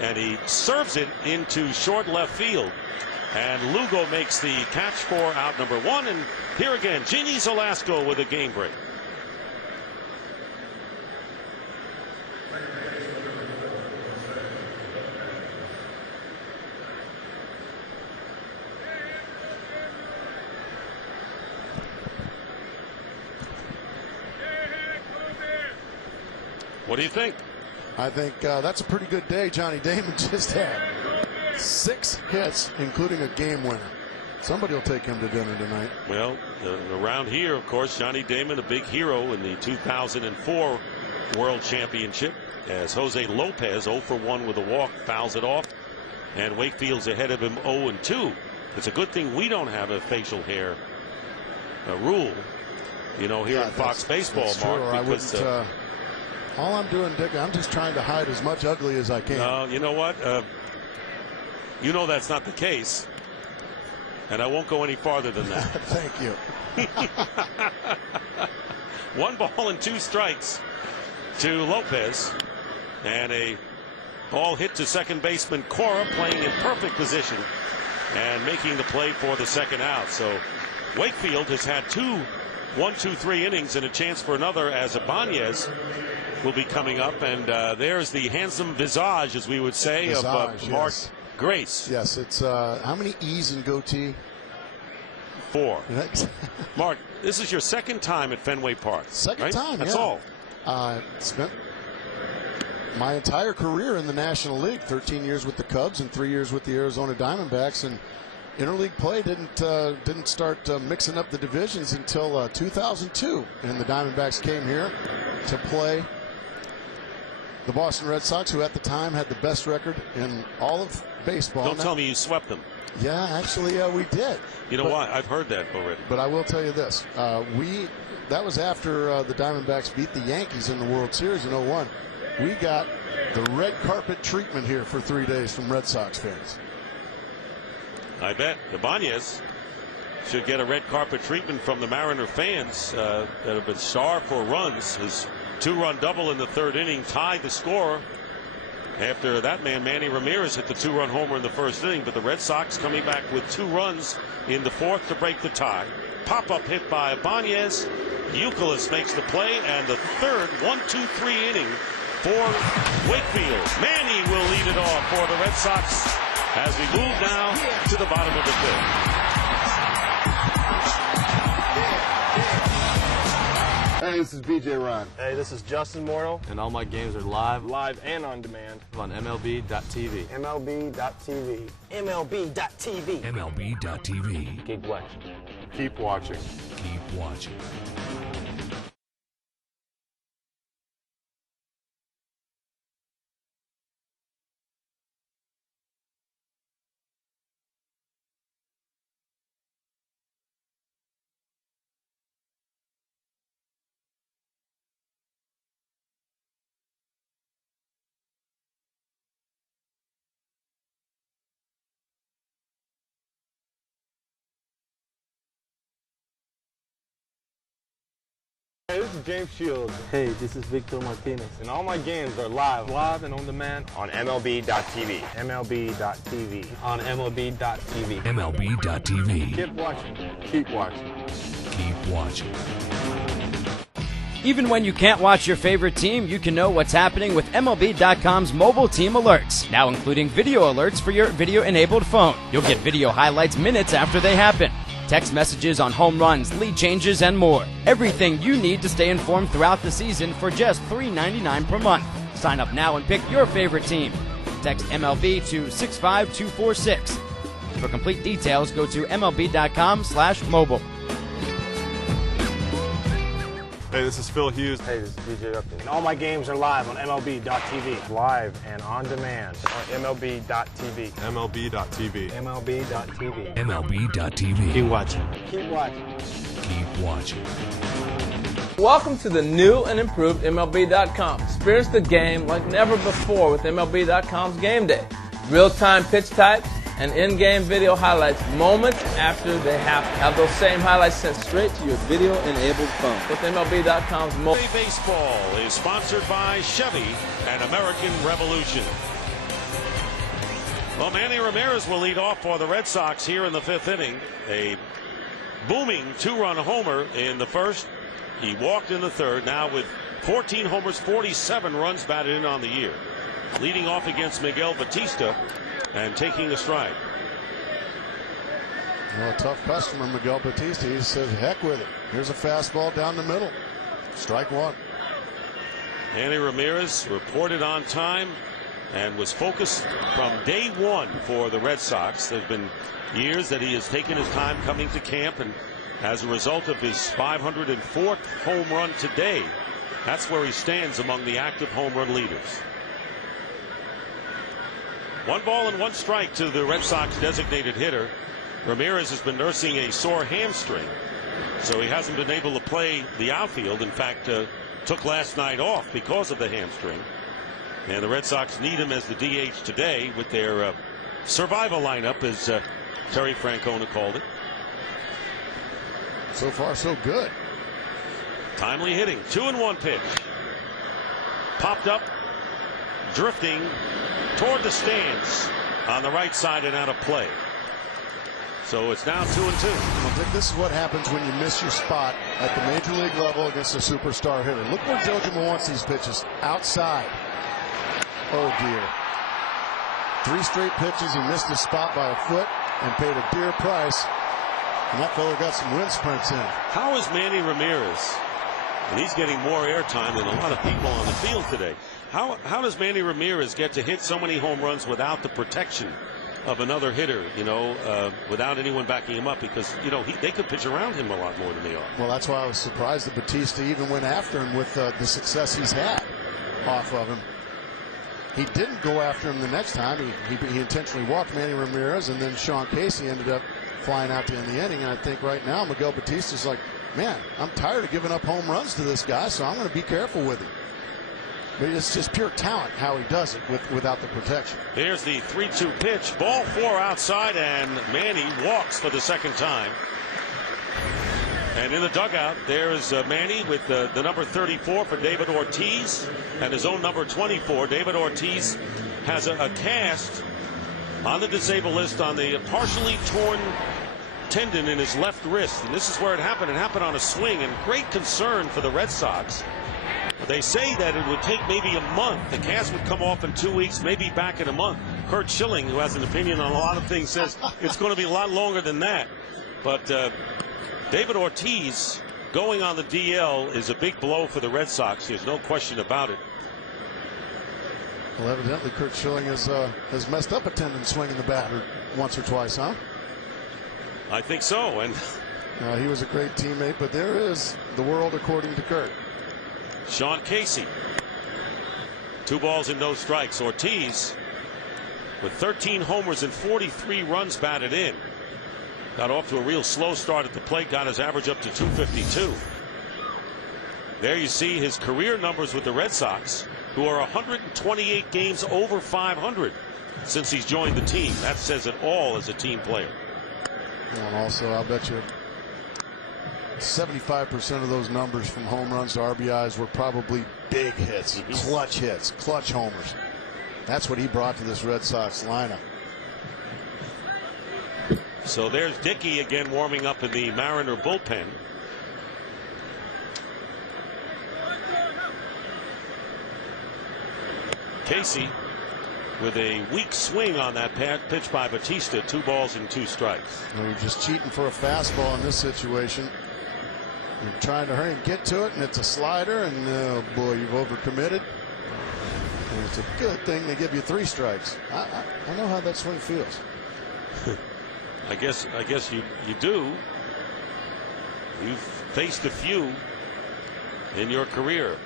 And he serves it into short left field. And Lugo makes the catch for out number 1. And here again, Genie Zelasco with a game break. What do you think? I think that's a pretty good day. Johnny Damon just had 6 hits, including a game winner. Somebody will take him to dinner tonight. Well, around here, of course, Johnny Damon, a big hero in the 2004 World Championship, as Jose Lopez, 0 for 1 with a walk, fouls it off, and Wakefield's ahead of him 0-2. It's a good thing we don't have a facial hair rule, you know, here in Fox Baseball, Mark. Because all I'm doing, Dick, I'm just trying to hide as much ugly as I can. No, you know what? You know that's not the case. And I won't go any farther than that. Thank you. 1 ball and 2 strikes to Lopez. And a ball hit to second baseman Cora, playing in perfect position and making the play for the second out. So Wakefield has had 2 1-2-3 innings and a chance for another, as Ibanez will be coming up. And there's the handsome visage, as we would say, of Mark Grace. Yes, it's how many E's in goatee? 4. Mark, this is your second time at Fenway Park. Second right? time, That's yeah. all. Spent my entire career in the National League, 13 years with the Cubs and 3 years with the Arizona Diamondbacks, and interleague play didn't start mixing up the divisions until 2002, and the Diamondbacks came here to play the Boston Red Sox, who at the time had the best record in all of baseball. Don't tell me you swept them. Yeah, actually, we did. You know what? I've heard that already. But I will tell you this: that was after the Diamondbacks beat the Yankees in the World Series in 01. We got the red carpet treatment here for 3 days from Red Sox fans. I bet Ibanez should get a red carpet treatment from the Mariner fans that have been starved for runs. His 2-run double in the 3rd inning tied the score. After that man, Manny Ramirez, hit the 2-run homer in the 1st inning, but the Red Sox coming back with 2 runs in the 4th to break the tie. Pop-up hit by Ibanez. Youkilis makes the play, and the 3rd 1-2-3 inning for Wakefield. Manny will lead it off for the Red Sox as we move now to the bottom of the 5th. Hey, this is BJ Ron. Hey, this is Justin Mortal. And all my games are live and on demand on MLB.tv. MLB.tv. MLB.tv. MLB.tv. Keep watching. Keep watching. Keep watching. Hey, this is James Shields. Hey, this is Victor Martinez. And all my games are live and on demand on MLB.tv. MLB.tv. On MLB.tv. MLB.tv. Keep watching. Keep watching. Keep watching. Even when you can't watch your favorite team, you can know what's happening with MLB.com's mobile team alerts, now including video alerts for your video-enabled phone. You'll get video highlights minutes after they happen, text messages on home runs, lead changes, and more. Everything you need to stay informed throughout the season for just $3.99 per month. Sign up now and pick your favorite team. Text MLB to 65246. For complete details, go to MLB.com/mobile. Hey, this is Phil Hughes. Hey, this is DJ Upton. And all my games are live on MLB.tv. Live and on demand on MLB.tv. MLB.tv. MLB.tv. MLB.tv. Keep watching. Keep watching. Keep watching. Welcome to the new and improved MLB.com. Experience the game like never before with MLB.com's Game Day. Real-time pitch types and in-game video highlights moments after they happen. Have those same highlights sent straight to your video-enabled phone. With MLB.com's mobile. Baseball is sponsored by Chevy and American Revolution. Well, Manny Ramirez will lead off for the Red Sox here in the 5th inning. A booming 2-run homer in the first. He walked in the third. Now with 14 homers, 47 runs batted in on the year. Leading off against Miguel Batista and taking the stride. Well, a tough customer, Miguel Batista. He said, heck with it. Here's a fastball down the middle. Strike one. Manny Ramirez reported on time and was focused from day one for the Red Sox. There have been years that he has taken his time coming to camp, and as a result of his 504th home run today, that's where he stands among the active home run leaders. 1 ball and 1 strike to the Red Sox designated hitter. Ramirez has been nursing a sore hamstring, so he hasn't been able to play the outfield. In fact, took last night off because of the hamstring. And the Red Sox need him as the DH today with their survival lineup, as Terry Francona called it. So far, so good. Timely hitting. 2-1 pitch. Popped up, drifting toward the stands on the right side and out of play. So it's now 2-2. I think this is what happens when you miss your spot at the major league level against a superstar hitter. Look where Jojima wants these pitches. Outside. Oh, dear. 3 straight pitches. He missed his spot by a foot and paid a dear price. And that fellow got some wind sprints in. How is Manny Ramirez, and he's getting more airtime than a lot of people on the field today, how does Manny Ramirez get to hit so many home runs without the protection of another hitter, without anyone backing him up? Because, they could pitch around him a lot more than they are. Well, that's why I was surprised that Batista even went after him with the success he's had off of him. He didn't go after him the next time. He intentionally walked Manny Ramirez, and then Sean Casey ended up flying out to end the inning. And I think right now Miguel Batista's like, man, I'm tired of giving up home runs to this guy, so I'm going to be careful with him. But it's just pure talent how he does it without the protection. Here's the 3-2 pitch. Ball 4 outside, and Manny walks for the second time. And in the dugout, there's Manny with the number 34 for David Ortiz and his own number 24. David Ortiz has a cast on the disabled list on the partially torn tendon in his left wrist. And this is where it happened. It happened on a swing, and great concern for the Red Sox. They say that it would take maybe a month. The cast would come off in 2 weeks, maybe back in a month. Kurt Schilling, who has an opinion on a lot of things, says it's going to be a lot longer than that. But David Ortiz going on the DL is a big blow for the Red Sox. There's no question about it. Well, evidently Kurt Schilling has messed up a tendon swinging the bat once or twice, huh? I think so. And he was a great teammate, but there is the world according to Kurt. Sean Casey. 2 balls and no strikes. Ortiz with 13 homers and 43 runs batted in. Got off to a real slow start at the plate. Got his average up to 252. There you see his career numbers with the Red Sox, who are 128 games over 500 since he's joined the team. That says it all as a team player. And also, I'll bet you 75% of those numbers from home runs to RBIs were probably big hits, clutch homers. That's what he brought to this Red Sox lineup. So there's Dickey again warming up in the Mariner bullpen. Casey with a weak swing on that pitch by Batista. 2 balls and 2 strikes. Well, you're just cheating for a fastball in this situation. You're trying to hurry and get to it, and it's a slider, and oh boy, you've overcommitted. And it's a good thing they give you 3 strikes. I know how that swing feels. I guess you do. You've faced a few in your career.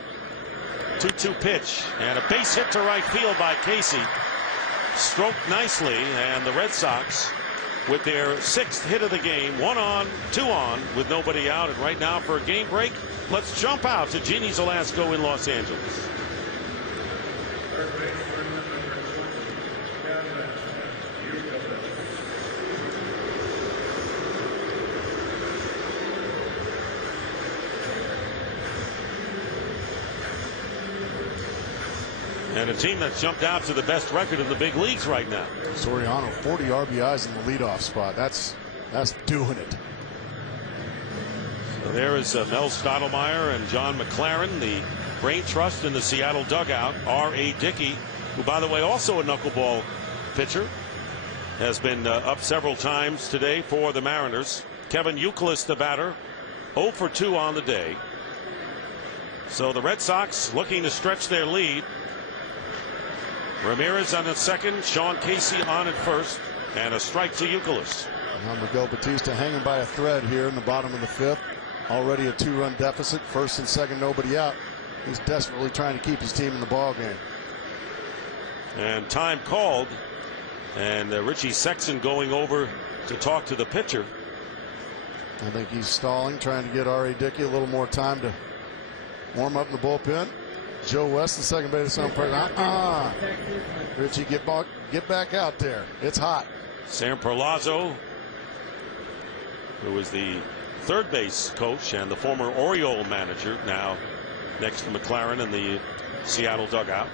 2-2 pitch and a base hit to right field by Casey. Stroked nicely, and the Red Sox with their 6th hit of the game, 1 on, 2 on with nobody out. And right now for a game break, let's jump out to Jeannie's Alaska in Los Angeles. And a team that's jumped out to the best record in the big leagues right now. Soriano, 40 RBIs in the leadoff spot. That's doing it. So there is Mel Stottlemyre and John McLaren, the brain trust in the Seattle dugout. R.A. Dickey, who, by the way, also a knuckleball pitcher, has been up several times today for the Mariners. Kevin Youkilis, the batter, 0 for 2 on the day. So the Red Sox looking to stretch their lead. Ramirez on at second, Sean Casey on at first, and a strike to Youkilis. Now Miguel Batista hanging by a thread here in the bottom of the 5th. Already a 2-run deficit. 1st and 2nd, nobody out. He's desperately trying to keep his team in the ball game. And time called, and Richie Sexson going over to talk to the pitcher. I think he's stalling, trying to get R.A. Dickey a little more time to warm up in the bullpen. Joe West, the second base umpire. Richie, get back out there. It's hot. Sam Perlazzo, who was the third base coach and the former Oriole manager, now next to McLaren in the Seattle dugout.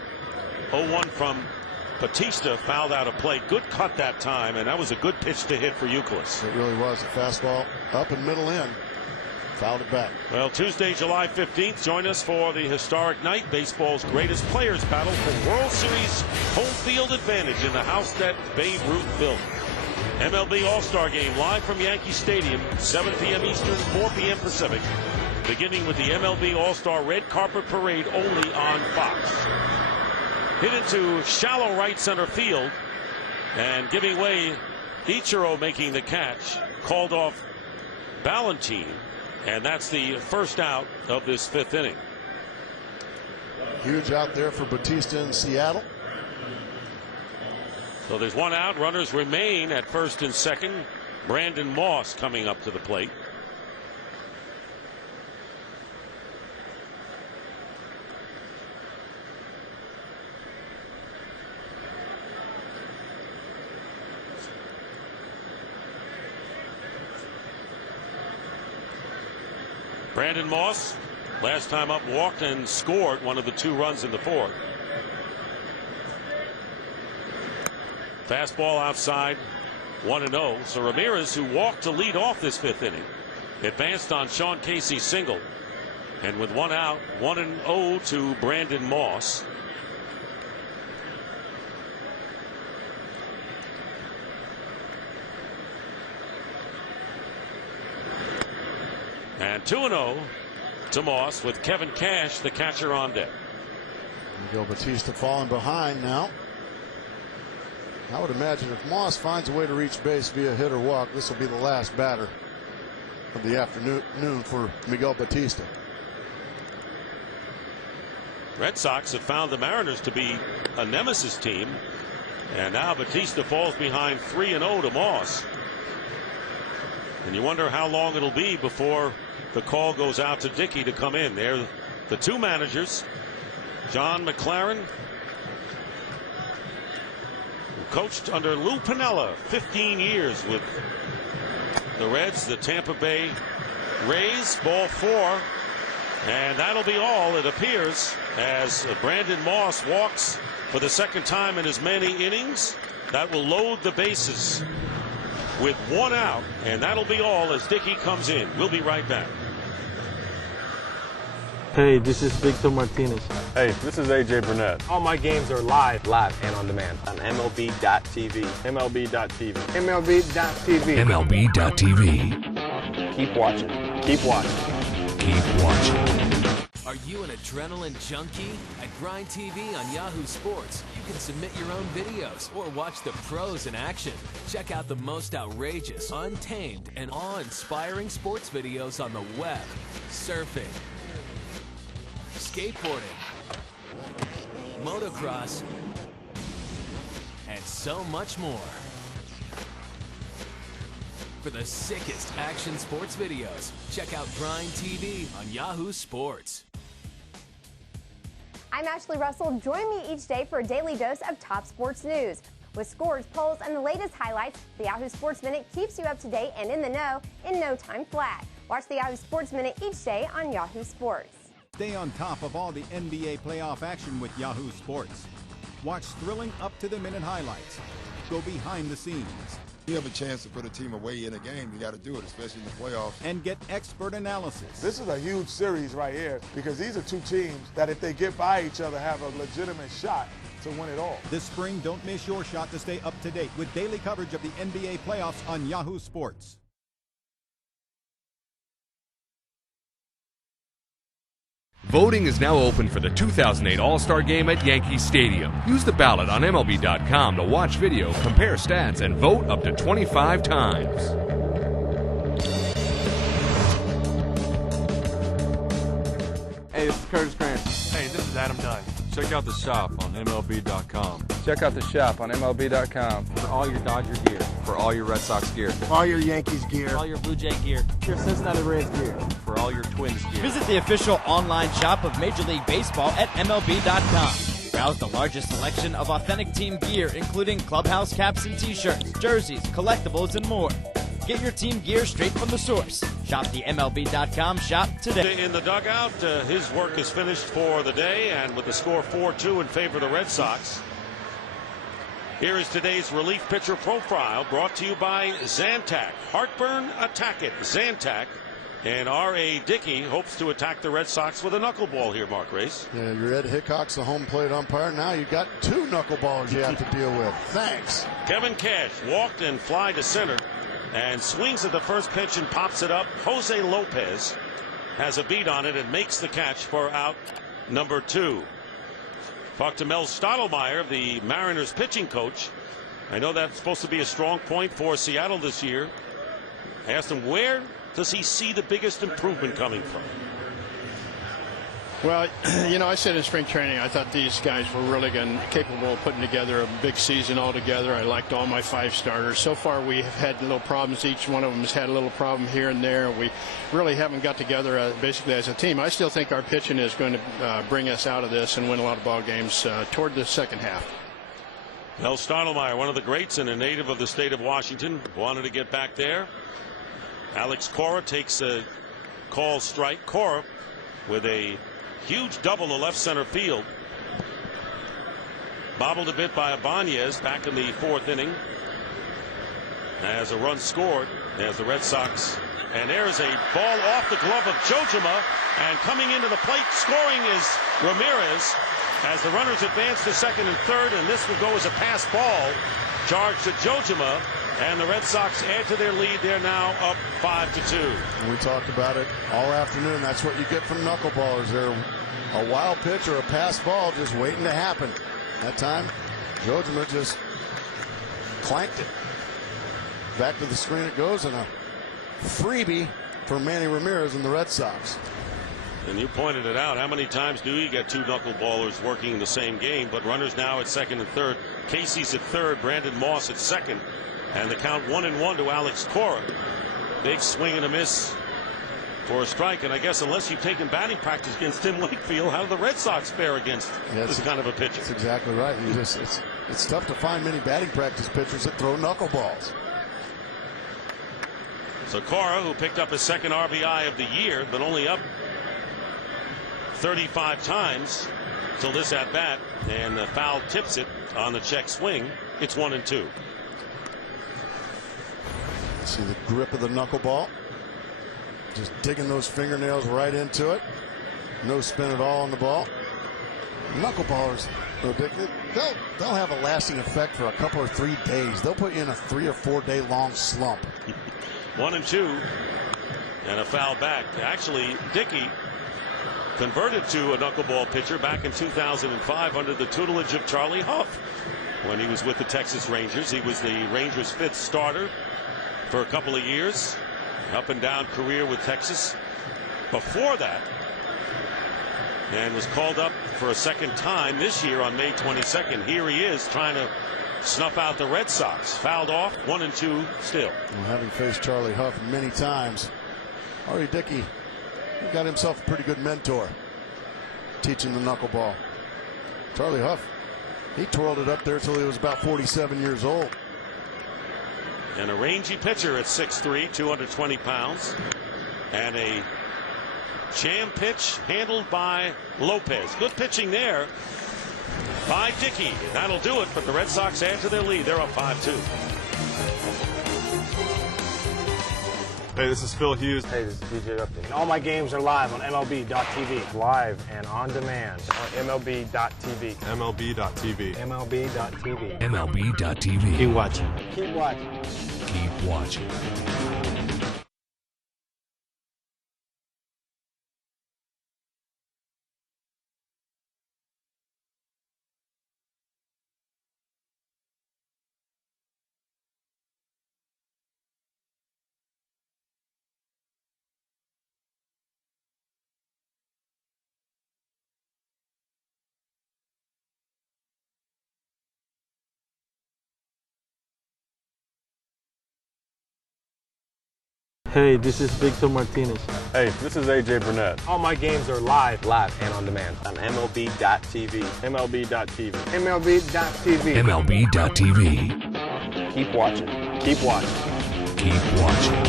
0-1 from Batista, fouled out of play. Good cut that time, and that was a good pitch to hit for Youkilis. It really was. A fastball up and middle in. Fouled it back. Well, Tuesday, July 15th, join us for the historic night. Baseball's greatest players battle for World Series home field advantage in the house that Babe Ruth built. MLB All-Star Game live from Yankee Stadium, 7 p.m. Eastern, 4 p.m. Pacific, beginning with the MLB All-Star Red Carpet Parade only on Fox. Hit into shallow right center field, and giving way, Ichiro making the catch, called off Ballantine. And that's the first out of this 5th inning. Huge out there for Batista in Seattle. So there's 1 out. Runners remain at 1st and 2nd. Brandon Moss coming up to the plate. Brandon Moss, last time up, walked and scored one of the 2 runs in the 4th. Fastball outside, 1-0. So Ramirez, who walked to lead off this 5th inning, advanced on Sean Casey's single. And with 1 out, 1-0 to Brandon Moss. And 2-0 to Moss with Kevin Cash, the catcher, on deck. Miguel Batista falling behind now. I would imagine if Moss finds a way to reach base via hit or walk, this will be the last batter of the afternoon for Miguel Batista. Red Sox have found the Mariners to be a nemesis team, and now Batista falls behind 3-0 to Moss. And you wonder how long it'll be before the call goes out to Dickey to come in. They're the 2 managers. John McLaren, who coached under Lou Piniella 15 years with the Reds, the Tampa Bay Rays, ball 4. And that'll be all, it appears, as Brandon Moss walks for the second time in as many innings. That will load the bases with 1 out, and that'll be all as Dickey comes in. We'll be right back. Hey, this is Victor Martinez. Hey, this is AJ Burnett. All my games are live and on demand on MLB.tv. MLB.tv. MLB.tv. MLB.tv. Keep watching. Keep watching. Keep watching. Are you an adrenaline junkie? At Grind TV on Yahoo Sports, you can submit your own videos or watch the pros in action. Check out the most outrageous, untamed, and awe-inspiring sports videos on the web, surfing, skateboarding, motocross, and so much more. For the sickest action sports videos, check out Grind TV on Yahoo Sports. I'm Ashley Russell. Join me each day for a daily dose of top sports news. With scores, polls, and the latest highlights, the Yahoo Sports Minute keeps you up to date and in the know in no time flat. Watch the Yahoo Sports Minute each day on Yahoo Sports. Stay on top of all the NBA playoff action with Yahoo Sports. Watch thrilling up-to-the-minute highlights. Go behind the scenes. You have a chance to put a team away in a game, you got to do it, especially in the playoffs. And get expert analysis. This is a huge series right here because these are two teams that if they get by each other have a legitimate shot to win it all. This spring, don't miss your shot to stay up to date with daily coverage of the NBA playoffs on Yahoo Sports. Voting is now open for the 2008 All-Star Game at Yankee Stadium. Use the ballot on MLB.com to watch video, compare stats, and vote up to 25 times. Hey, this is Curtis Grant. Hey, this is Adam Dunn. Check out the shop on MLB.com. Check out the shop on MLB.com for all your Dodger gear. For all your Red Sox gear. All your Yankees gear. All your Blue Jay gear. Your Cincinnati Reds gear. For all your Twins gear. Visit the official online shop of Major League Baseball at MLB.com. Browse the largest selection of authentic team gear, including clubhouse caps and t-shirts, jerseys, collectibles, and more. Get your team gear straight from the source. Shop the MLB.com shop today. In the dugout, his work is finished for the day, and with the score 4-2 in favor of the Red Sox. Here is today's relief pitcher profile, brought to you by Zantac. Heartburn, attack it. Zantac. And R.A. Dickey hopes to attack the Red Sox with a knuckleball here, Mark Race. Yeah, you're Ed Hickok's the home plate umpire. Now you've got 2 knuckleballs you have to deal with. Thanks. Kevin Cash walked and fly to center and swings at the first pitch and pops it up. Jose Lopez has a beat on it and makes the catch for out number 2. Talked to Mel Stottlemyre, the Mariners pitching coach. I know that's supposed to be a strong point for Seattle this year. I asked him, where does he see the biggest improvement coming from? Well, you know, I said in spring training, I thought these guys were really capable of putting together a big season altogether. I liked all my 5 starters. So far, we have had little problems. Each one of them has had a little problem here and there. We really haven't got together basically as a team. I still think our pitching is going to bring us out of this and win a lot of ball games toward the second half. Mel Stottlemyre, one of the greats and a native of the state of Washington, wanted to get back there. Alex Cora takes a call strike. Cora with a huge double to left center field. Bobbled a bit by Ibanez back in the 4th inning. As a run scored as the Red Sox. And there's a ball off the glove of Jojima. And coming into the plate scoring is Ramirez. As the runners advance to second and third. And this will go as a pass ball. Charged to Jojima. And the Red Sox add to their lead. They're now up 5-2. We talked about it all afternoon. That's what you get from knuckleballers. They're a wild pitch or a pass ball just waiting to happen. That time, Jojima just clanked it. Back to the screen it goes, and a freebie for Manny Ramirez and the Red Sox. And you pointed it out. How many times do you get 2 knuckleballers working in the same game? But runners now at second and third. Casey's at third. Brandon Moss at second. And the count 1-1 to Alex Cora. Big swing and a miss for a strike. And I guess unless you've taken batting practice against Tim Wakefield, how do the Red Sox fare against this kind of a pitcher? That's exactly right. It's tough to find many batting practice pitchers that throw knuckleballs. So Cora, who picked up his second RBI of the year, but only up 35 times till this at bat, and the foul tips it on the check swing. It's 1-2. See the grip of the knuckleball. Just digging those fingernails right into it. No spin at all on the ball. Knuckleballers, they'll have a lasting effect for a couple or 3 days. They'll put you in a 3 or 4 day long slump. 1-2, and a foul back. Actually, Dickey converted to a knuckleball pitcher back in 2005 under the tutelage of Charlie Huff when he was with the Texas Rangers. He was the Rangers' 5th starter for a couple of years. Up and down career with Texas before that, and was called up for a second time this year on May 22nd. Here he is trying to snuff out the Red Sox. Fouled off, 1-2 still. Well, having faced Charlie Huff many times, R.E. Dickey got himself a pretty good mentor teaching the knuckleball. Charlie Huff, he twirled it up there till he was about 47 years old. And a rangy pitcher at 6'3", 220 pounds. And a jam pitch handled by Lopez. Good pitching there by Dickey. That'll do it, but the Red Sox add to their lead. They're up 5-2. Hey, this is Phil Hughes. Hey, this is DJ Upton. All my games are live on MLB.tv. Live and on demand on MLB.tv. MLB.tv. MLB.tv. MLB.tv. Keep watching. Keep watching. Keep watching. Hey, this is Victor Martinez. Hey, this is AJ Burnett. All my games are live and on demand on MLB.tv. MLB.tv. MLB.tv. MLB.tv. Keep watching. Keep watching. Keep watching.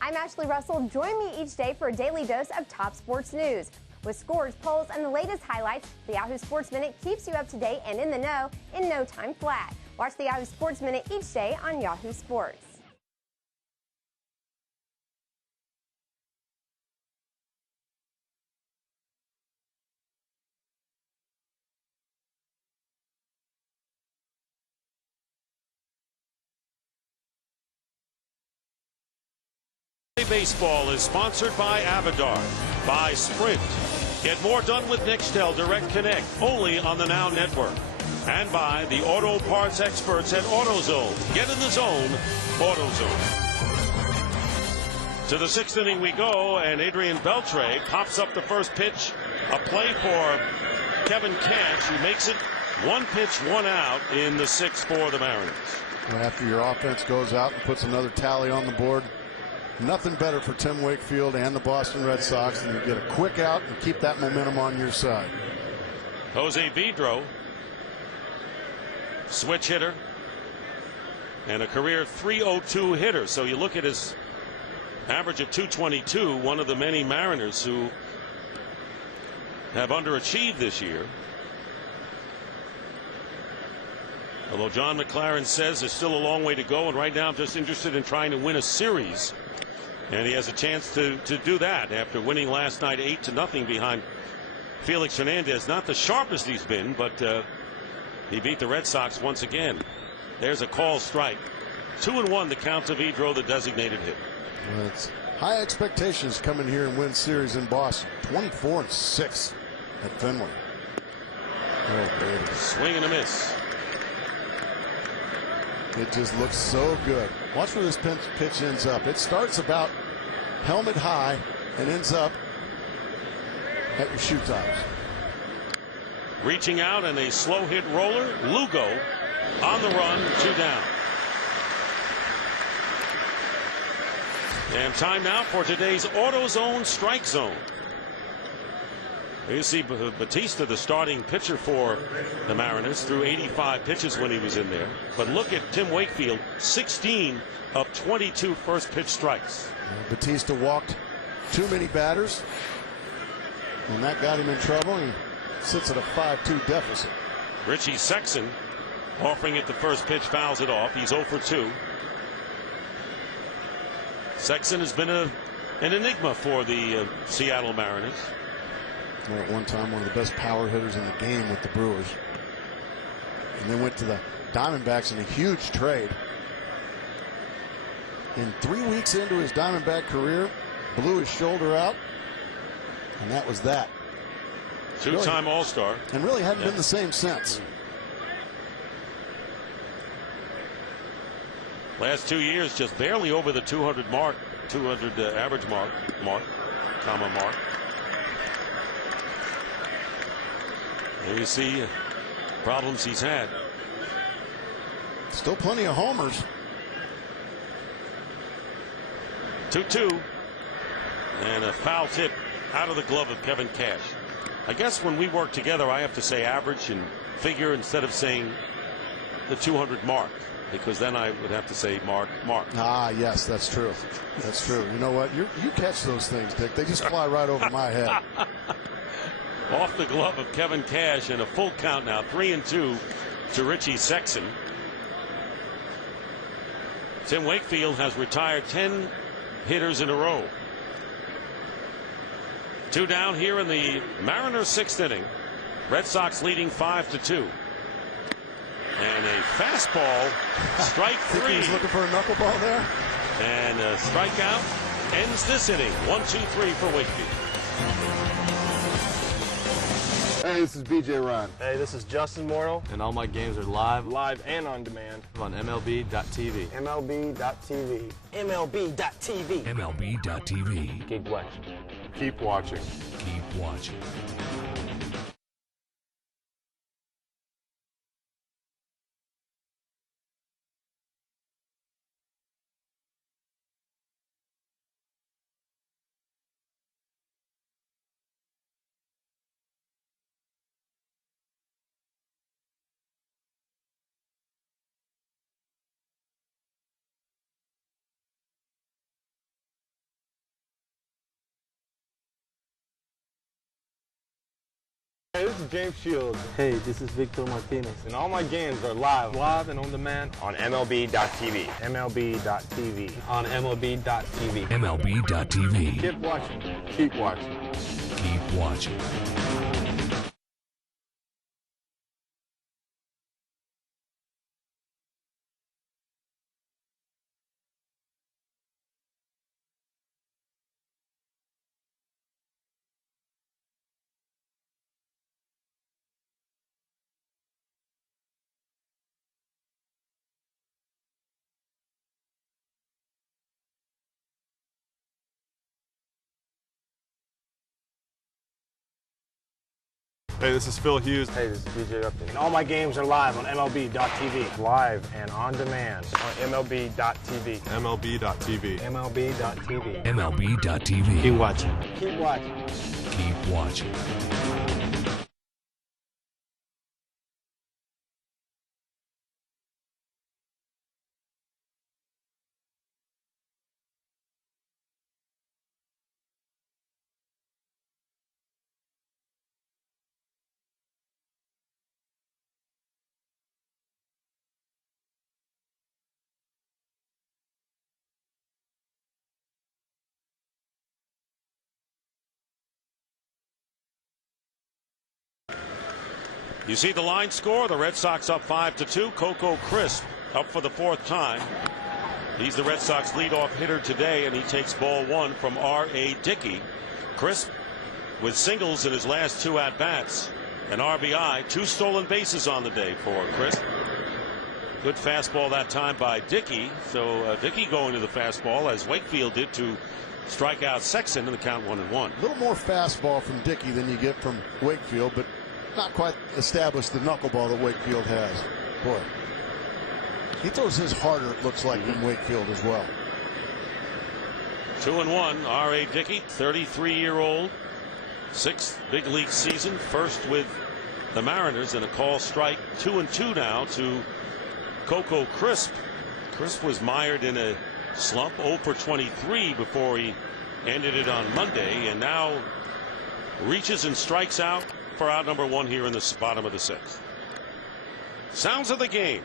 I'm Ashley Russell. Join me each day for a daily dose of top sports news. With scores, polls, and the latest highlights, the Yahoo Sports Minute keeps you up to date and in the know in no time flat. Watch the Yahoo Sports Minute each day on Yahoo Sports. Baseball is sponsored by Avidar, by Sprint. Get more done with Nextel Direct Connect, only on the Now Network. And by the auto parts experts at AutoZone. Get in the zone, AutoZone. To the 6th inning we go, and Adrian Beltre pops up the first pitch. A play for Kevin Cash, who makes it 1 pitch, 1 out in the 6th for the Mariners. After your offense goes out and puts another tally on the board, nothing better for Tim Wakefield and the Boston Red Sox than to get a quick out and keep that momentum on your side. Jose Vidro, switch hitter, and a career .302 hitter. So you look at his average of .222, one of the many Mariners who have underachieved this year. Although John McLaren says there's still a long way to go, and right now I'm just interested in trying to win a series. And he has a chance to do that after winning last night 8-0 behind Felix Hernandez. Not the sharpest he's been, but he beat the Red Sox once again. There's a call strike. 2-1 the count to Vidro, the designated hit. Well, it's high expectations coming here and win series in Boston. 24-6 at Fenway. Oh, baby. Swing and a miss. It just looks so good. Watch where this pitch ends up. It starts about helmet high and ends up at your shoe tops. Reaching out and a slow hit roller. Lugo on the run, 2 down. And time now for today's AutoZone Strike Zone. You see Batista, the starting pitcher for the Mariners, threw 85 pitches when he was in there. But look at Tim Wakefield, 16 of 22 first pitch strikes. Batista walked too many batters, and that got him in trouble. He sits at a 5-2 deficit. Richie Sexson offering it the first pitch, fouls it off. He's 0 for 2. Sexson has been an enigma for the Seattle Mariners. At one time, one of the best power hitters in the game with the Brewers. And then went to the Diamondbacks in a huge trade. And 3 weeks into his Diamondback career, blew his shoulder out. And that was that. Two-time really, All-Star. And really hadn't been the same since. Last 2 years, just barely over the 200 mark, 200 average mark. There you see problems he's had. Still plenty of homers. 2-2. And a foul tip out of the glove of Kevin Cash. I guess when we work together, I have to say average and figure instead of saying the 200 mark, because then I would have to say mark. Ah, yes, that's true. That's true. You know what? You catch those things, Dick. They just fly right over my head. Off the glove of Kevin Cash, and a full count now, 3-2 to Richie Sexson. Tim Wakefield has retired 10 hitters in a row. 2 down here in the Mariners' 6th inning. Red Sox leading 5-2. And a fastball, strike 3. He's looking for a knuckleball there. And a strikeout ends this inning. 1-2-3 for Wakefield. Hey, this is BJ Ron. Hey, this is Justin Mortal. And all my games are live And on demand. on MLB.tv. MLB.tv. MLB.tv. MLB.tv. Keep watching. Keep watching. Keep watching. Hey, this is James Shields. Hey, this is Victor Martinez. And all my games are live and on demand on MLB.tv. MLB.tv. On MLB.tv. MLB.tv. Keep watching. Keep watching. Keep watching. Hey, this is Phil Hughes. Hey, this is BJ Upton. And all my games are live on MLB.tv. Live and on demand on MLB.tv. MLB.tv. MLB.tv. MLB.tv. Keep watching. Keep watching. Keep watching. You see the line score. The Red Sox up 5-2. Coco Crisp up for the 4th time. He's the Red Sox leadoff hitter today, and he takes ball 1 from R.A. Dickey. Crisp with singles in his last 2 at-bats. An RBI, 2 stolen bases on the day for Crisp. Good fastball that time by Dickey. So Dickey going to the fastball as Wakefield did to strike out Sexton in the count 1-1. A little more fastball from Dickey than you get from Wakefield, but not quite established the knuckleball that Wakefield has. Boy, he throws his harder, it looks like, than Wakefield as well. 2-1. R.A. Dickey, 33-year-old, 6th big league season, first with the Mariners, and a call strike. 2-2 now to Coco Crisp. Crisp was mired in a slump, 0 for 23 before he ended it on Monday, and now reaches and strikes out for out number 1 here in the bottom of the 6th. Sounds of the game.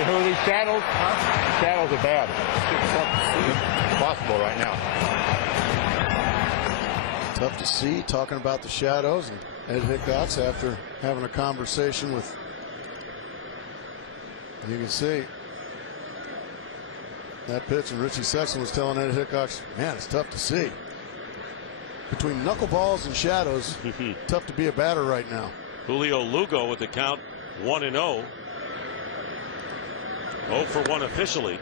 Who are these shadows? Huh? Shadows are bad. It's possible right now. Tough to see, talking about the shadows, and Ed Hickox after having a conversation with, you can see that pitch, and Richie Sexton was telling Ed Hickox, man, it's tough to see. Between knuckleballs and shadows, tough to be a batter right now. Julio Lugo with the count 1-0. 0 for 1 officially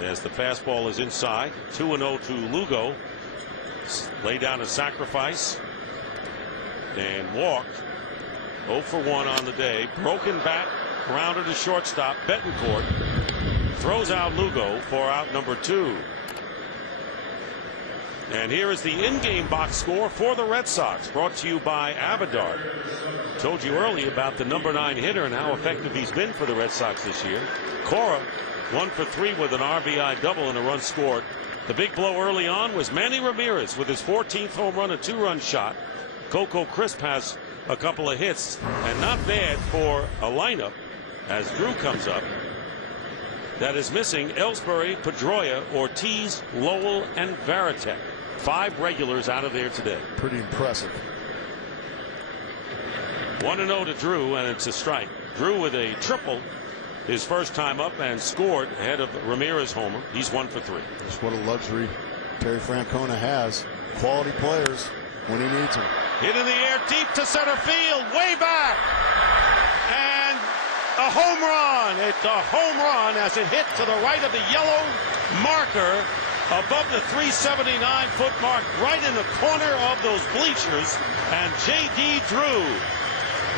as the fastball is inside. 2-0 to Lugo. Lay down a sacrifice and walked. 0 for 1 on the day. Broken bat, grounded to shortstop. Betancourt throws out Lugo for out number 2. And here is the in-game box score for the Red Sox, brought to you by Abadar. Told you earlier about the number 9 hitter and how effective he's been for the Red Sox this year. Cora 1 for 3 with an RBI double and a run scored. The big blow early on was Manny Ramirez with his 14th home run, a 2-run shot. Coco Crisp has a couple of hits, and not bad for a lineup as Drew comes up that is missing Ellsbury, Pedroia, Ortiz, Lowell, and Varitek. 5 regulars out of there today. Pretty impressive. 1-0 to Drew, and it's a strike. Drew with a triple his first time up and scored ahead of Ramirez homer. He's 1 for 3. That's what a luxury Terry Francona has. Quality players when he needs them. Hit in the air deep to center field, way back, and a home run. It's a home run as it hit to the right of the yellow marker above the 379-foot mark, right in the corner of those bleachers. And J.D. Drew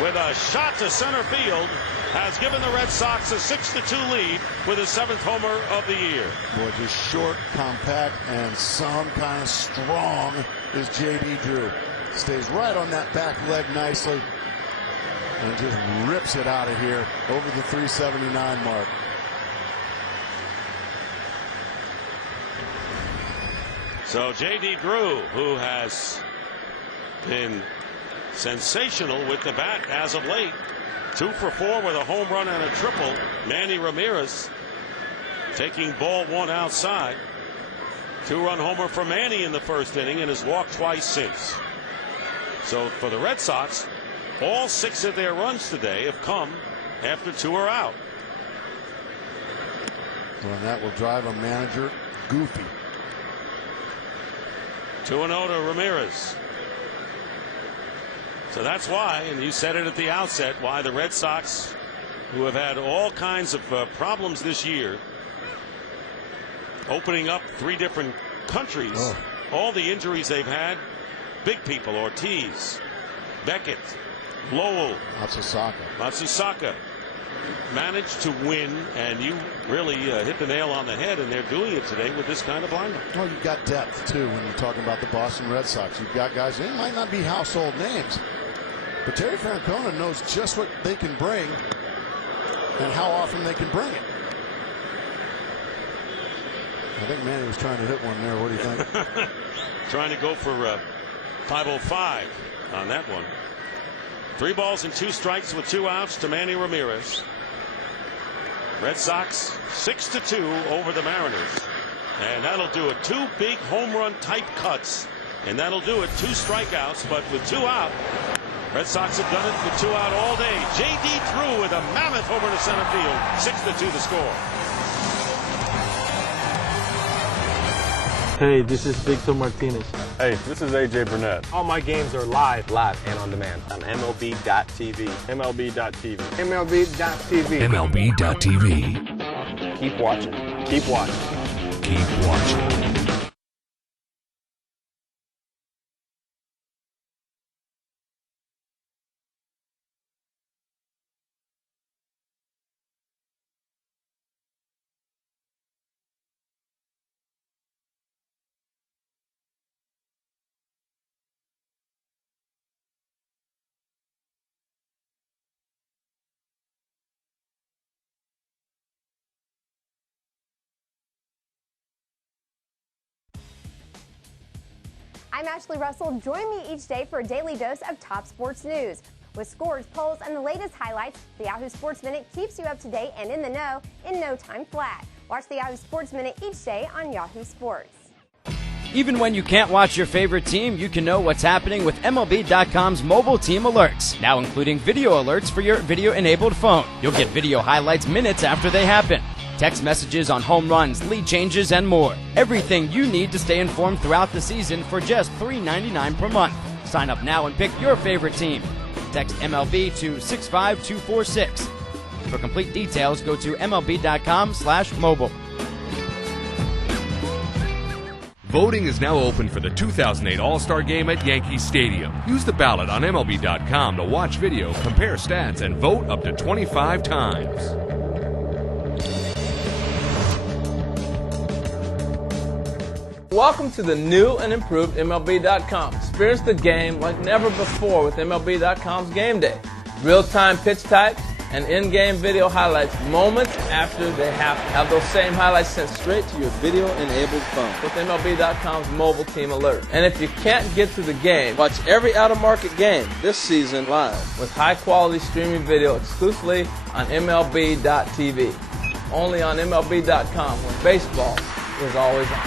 with a shot to center field has given the Red Sox a 6-2 lead with his 7th homer of the year. Boy, just short, compact, and some kind of strong is J.D. Drew. Stays right on that back leg nicely and just rips it out of here over the 379 mark. So J.D. Drew, who has been sensational with the bat as of late, 2 for 4 with a home run and a triple. Manny Ramirez taking ball 1 outside. 2-run homer for Manny in the first inning and has walked twice since. So for the Red Sox, all 6 of their runs today have come after 2 are out. Well, and that will drive a manager goofy. 2-0 to Ramirez. So that's why, and you said it at the outset, why the Red Sox, who have had all kinds of problems this year, opening up 3 different countries, all the injuries they've had, big people, Ortiz, Beckett, Lowell, Matsusaka, managed to win, and you really hit the nail on the head, and they're doing it today with this kind of lineup. Well, you've got depth, too, when you're talking about the Boston Red Sox. You've got guys, they might not be household names, but Terry Francona knows just what they can bring and how often they can bring it. I think Manny was trying to hit one there. What do you think? Trying to go for 505 on that one. 3 balls and 2 strikes with 2 outs to Manny Ramirez. Red Sox 6-2 over the Mariners. And that'll do it. 2 big home run type cuts. And that'll do it. 2 strikeouts, but with 2 out, Red Sox have done it with 2 out all day. J.D. Drew with a mammoth over to center field. 6-2 the score. Hey, this is Victor Martinez. Hey, this is AJ Burnett. All my games are live and on demand on MLB.tv. MLB.tv. MLB.tv. MLB.tv. Keep watching. Keep watching. Keep watching. I'm Ashley Russell. Join me each day for a daily dose of top sports news. With scores, polls, and the latest highlights, the Yahoo Sports Minute keeps you up to date and in the know in no time flat. Watch the Yahoo Sports Minute each day on Yahoo Sports. Even when you can't watch your favorite team, you can know what's happening with MLB.com's mobile team alerts, now including video alerts for your video-enabled phone. You'll get video highlights minutes after they happen. Text messages on home runs, lead changes, and more. Everything you need to stay informed throughout the season for just $3.99 per month. Sign up now and pick your favorite team. Text MLB to 65246. For complete details, go to MLB.com/mobile. Voting is now open for the 2008 All-Star Game at Yankee Stadium. Use the ballot on MLB.com to watch video, compare stats, and vote up to 25 times. Welcome to the new and improved MLB.com. Experience the game like never before with MLB.com's Game Day. Real-time pitch types and in-game video highlights moments after they happen. Have those same highlights sent straight to your video-enabled phone with MLB.com's mobile team alert. And if you can't get to the game, watch every out-of-market game this season live with high-quality streaming video exclusively on MLB.tv. Only on MLB.com when baseball is always on.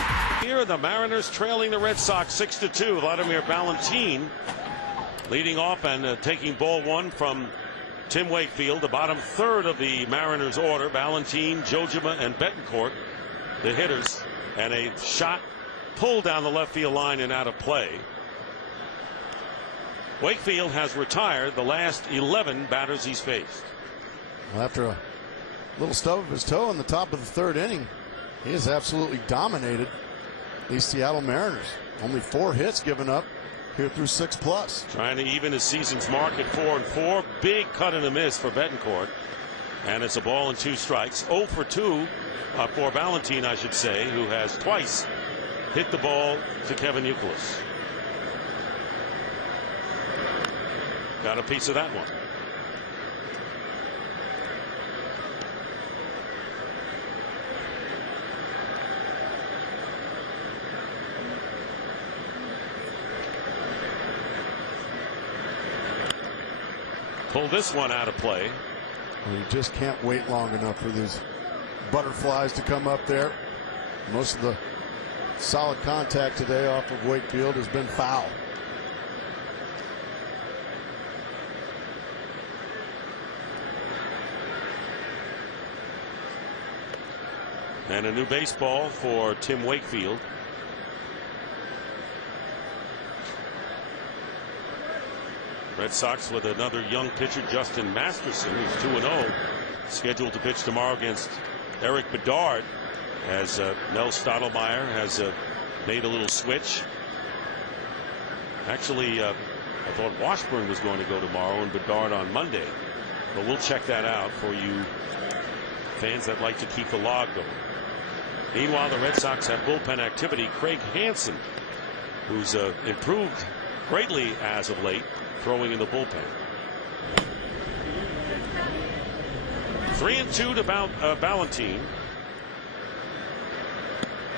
Here, the Mariners trailing the Red Sox 6-2. Vladimir Valentin leading off and taking ball one from Tim Wakefield, the bottom third of the Mariners order. Valentin, Jojima, and Betancourt, the hitters, and a shot pulled down the left field line and out of play. Wakefield has retired the last 11 batters he's faced. Well, after a little stub of his toe in the top of the third inning, he has absolutely dominated these Seattle Mariners. Only 4 hits given up here through 6+. Trying to even his season's mark at 4-4. Big cut and a miss for Betancourt. And it's a ball and 2 strikes. 0 for 2 for Valentin, I should say, who has twice hit the ball to Kevin Youkilis. Got a piece of that one. Pull this one out of play. Well, you just can't wait long enough for these butterflies to come up there. Most of the solid contact today off of Wakefield has been foul. And a new baseball for Tim Wakefield. Red Sox with another young pitcher, Justin Masterson, who's 2-0, scheduled to pitch tomorrow against Eric Bedard, as Mel Stottlemyre has made a little switch. Actually, I thought Washburn was going to go tomorrow and Bedard on Monday, but we'll check that out for you fans that like to keep the log going. Meanwhile, the Red Sox have bullpen activity. Craig Hansen, who's improved greatly as of late, throwing in the bullpen. 3-2 to Valentin.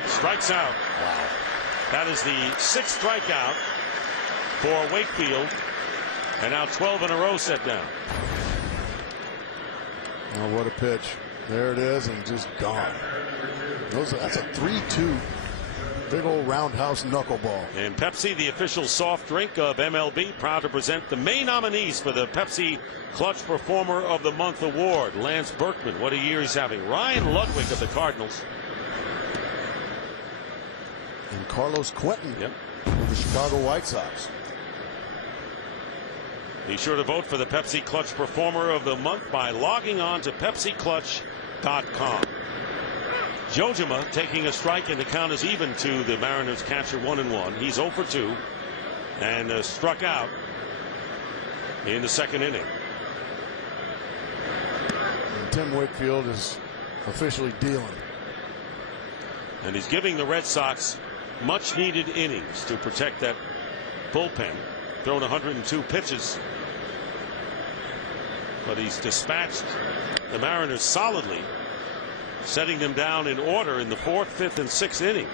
Strikes out. Wow. That is the 6th strikeout for Wakefield, and now 12 in a row set down. Oh, what a pitch. There it is, and just gone. That's a 3-2. Big old roundhouse knuckleball. And Pepsi, the official soft drink of MLB, proud to present the May nominees for the Pepsi Clutch Performer of the Month award. Lance Berkman, what a year he's having. Ryan Ludwig of the Cardinals. And Carlos Quentin of the Chicago White Sox. Be sure to vote for the Pepsi Clutch Performer of the Month by logging on to PepsiClutch.com. Jojima taking a strike, and the count is even to the Mariners catcher, 1-1. He's 0 for 2 and struck out in the second inning. And Tim Wakefield is officially dealing. And he's giving the Red Sox much needed innings to protect that bullpen. Thrown 102 pitches, but he's dispatched the Mariners solidly, setting them down in order in the 4th, 5th, and 6th innings.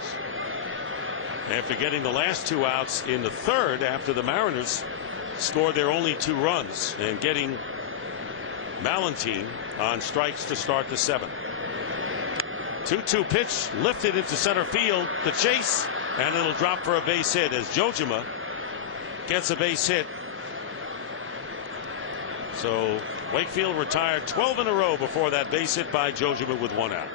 After getting the last 2 outs in the 3rd, after the Mariners scored their only 2 runs, and getting Valentine on strikes to start the 7th. 2-2 pitch lifted into center field. The chase, and it'll drop for a base hit as Jojima gets a base hit. So Wakefield retired 12 in a row before that base hit by Jojima with 1 out.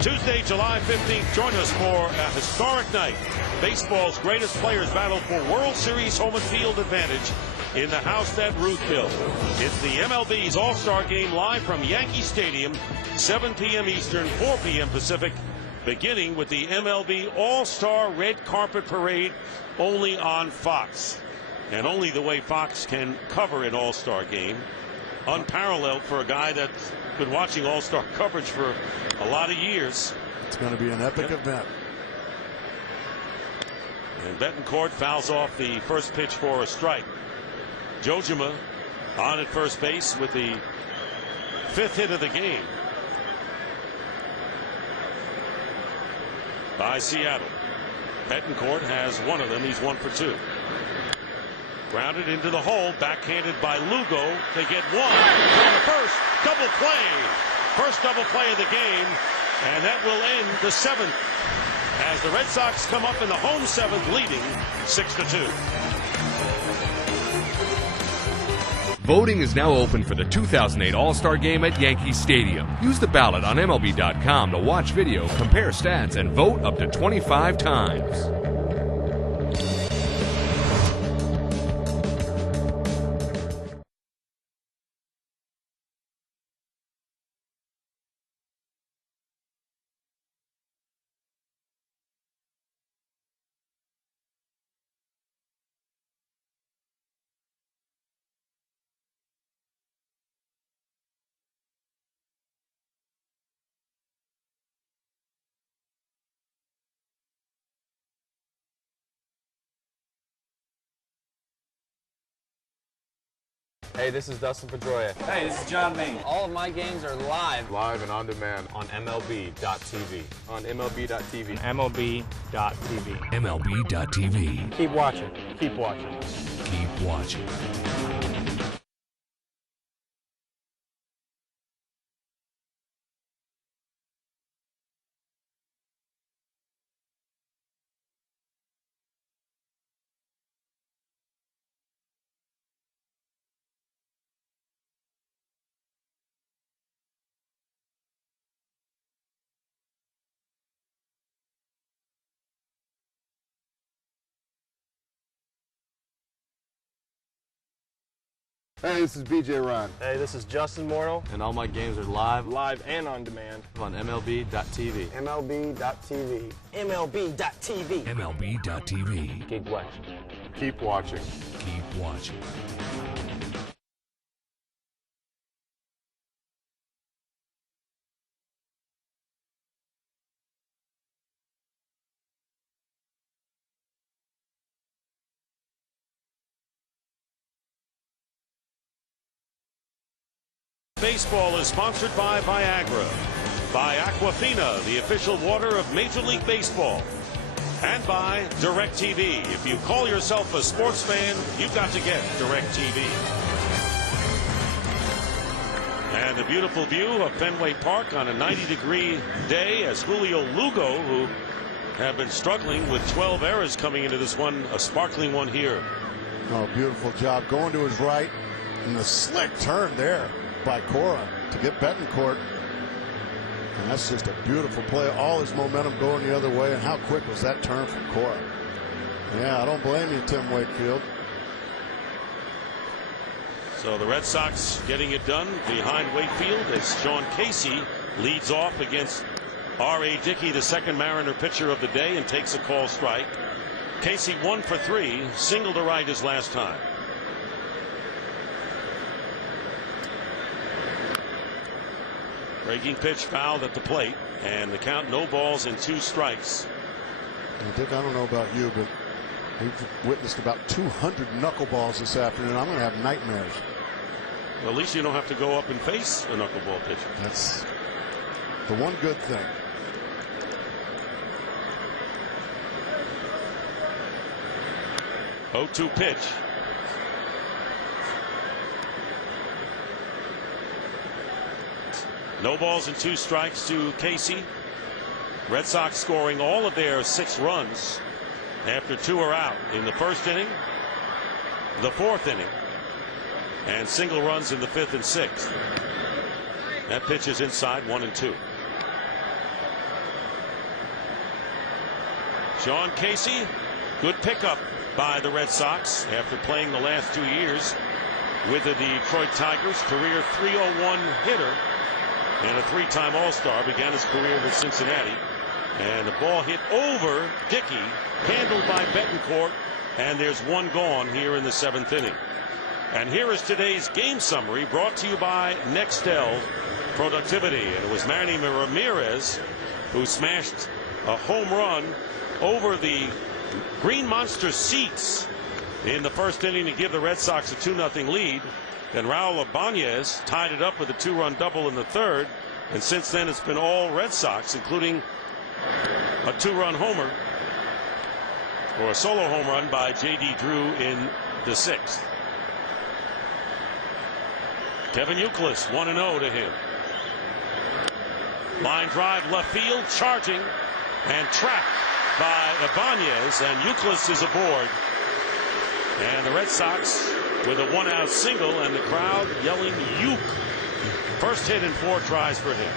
Tuesday, July 15th, join us for a historic night. Baseball's greatest players battle for World Series home and field advantage in the house that Ruth built. It's the MLB's All-Star Game live from Yankee Stadium, 7 p.m. Eastern, 4 p.m. Pacific, beginning with the MLB All-Star Red Carpet Parade only on Fox. And only the way Fox can cover an All-Star Game. Unparalleled for a guy that's been watching All-Star coverage for a lot of years. It's going to be an epic event. And Betancourt fouls off the first pitch for a strike. Jojima on at first base with the 5th hit of the game by Seattle. Betancourt has 1 of them. He's 1 for 2. Grounded into the hole, backhanded by Lugo. They get 1 from the first. Double play. First double play of the game, and that will end the 7th as the Red Sox come up in the home 7th, leading 6-2. Voting is now open for the 2008 All-Star Game at Yankee Stadium. Use the ballot on MLB.com to watch video, compare stats, and vote up to 25 times. Hey, this is Dustin Pedroia. Hey, this is John Maine. All of my games are live. Live and on demand on MLB.tv. On MLB.tv. MLB.tv. MLB.tv. Keep watching. Keep watching. Keep watching. Hey, this is BJ Ron. Hey, this is Justin Morneau. And all my games are live. Live and on demand on MLB.tv. MLB.tv. MLB.tv. MLB.tv. Keep watching. Keep watching. Keep watching. Baseball is sponsored by Viagra, by Aquafina, the official water of Major League Baseball, and by DirecTV. If you call yourself a sports fan, you've got to get DirecTV. And a beautiful view of Fenway Park on a 90-degree day as Julio Lugo, who have been struggling with 12 errors coming into this one, a sparkling one here. Oh, beautiful job going to his right, and the slick turn there by Cora to get Betancourt And that's just a beautiful play. All his momentum going the other way. And how quick was that turn from Cora? Yeah, I don't blame you, Tim Wakefield. So the Red Sox getting it done behind Wakefield as Sean Casey leads off against R.A. Dickey, the second Mariner pitcher of the day, and takes a call strike. Casey 1 for 3, single to right his last time. Breaking pitch fouled at the plate, and the count no balls and 2 strikes. Well, Dick, I don't know about you, but we've witnessed about 200 knuckleballs this afternoon. I'm going to have nightmares. Well, at least you don't have to go up and face a knuckleball pitcher. That's the one good thing. Oh, 2 pitch. No balls and 2 strikes to Casey. Red Sox scoring all of their 6 runs after 2 are out in the first inning, the 4th inning, and single runs in the 5th and 6th. That pitch is inside 1-2. Sean Casey, good pickup by the Red Sox after playing the last 2 years with the Detroit Tigers. Career .301 hitter and a 3-time All-Star. Began his career with Cincinnati. And the ball hit over Dickey, handled by Betancourt, and there's 1 gone here in the 7th inning. And here is today's game summary brought to you by Nextel Productivity. And it was Manny Ramirez who smashed a home run over the Green Monster seats in the first inning to give the Red Sox a 2-0 lead. Then Raul Ibanez tied it up with a 2-run double in the 3rd. And since then it's been all Red Sox, including a 2-run homer or a solo home run by J.D. Drew in the 6th. Kevin Youkilis 1-0 to him. Line drive left field, charging and trapped by Ibanez, and Youkilis is aboard. And the Red Sox with a 1-out single, and the crowd yelling "Uke." First hit in 4 tries for him.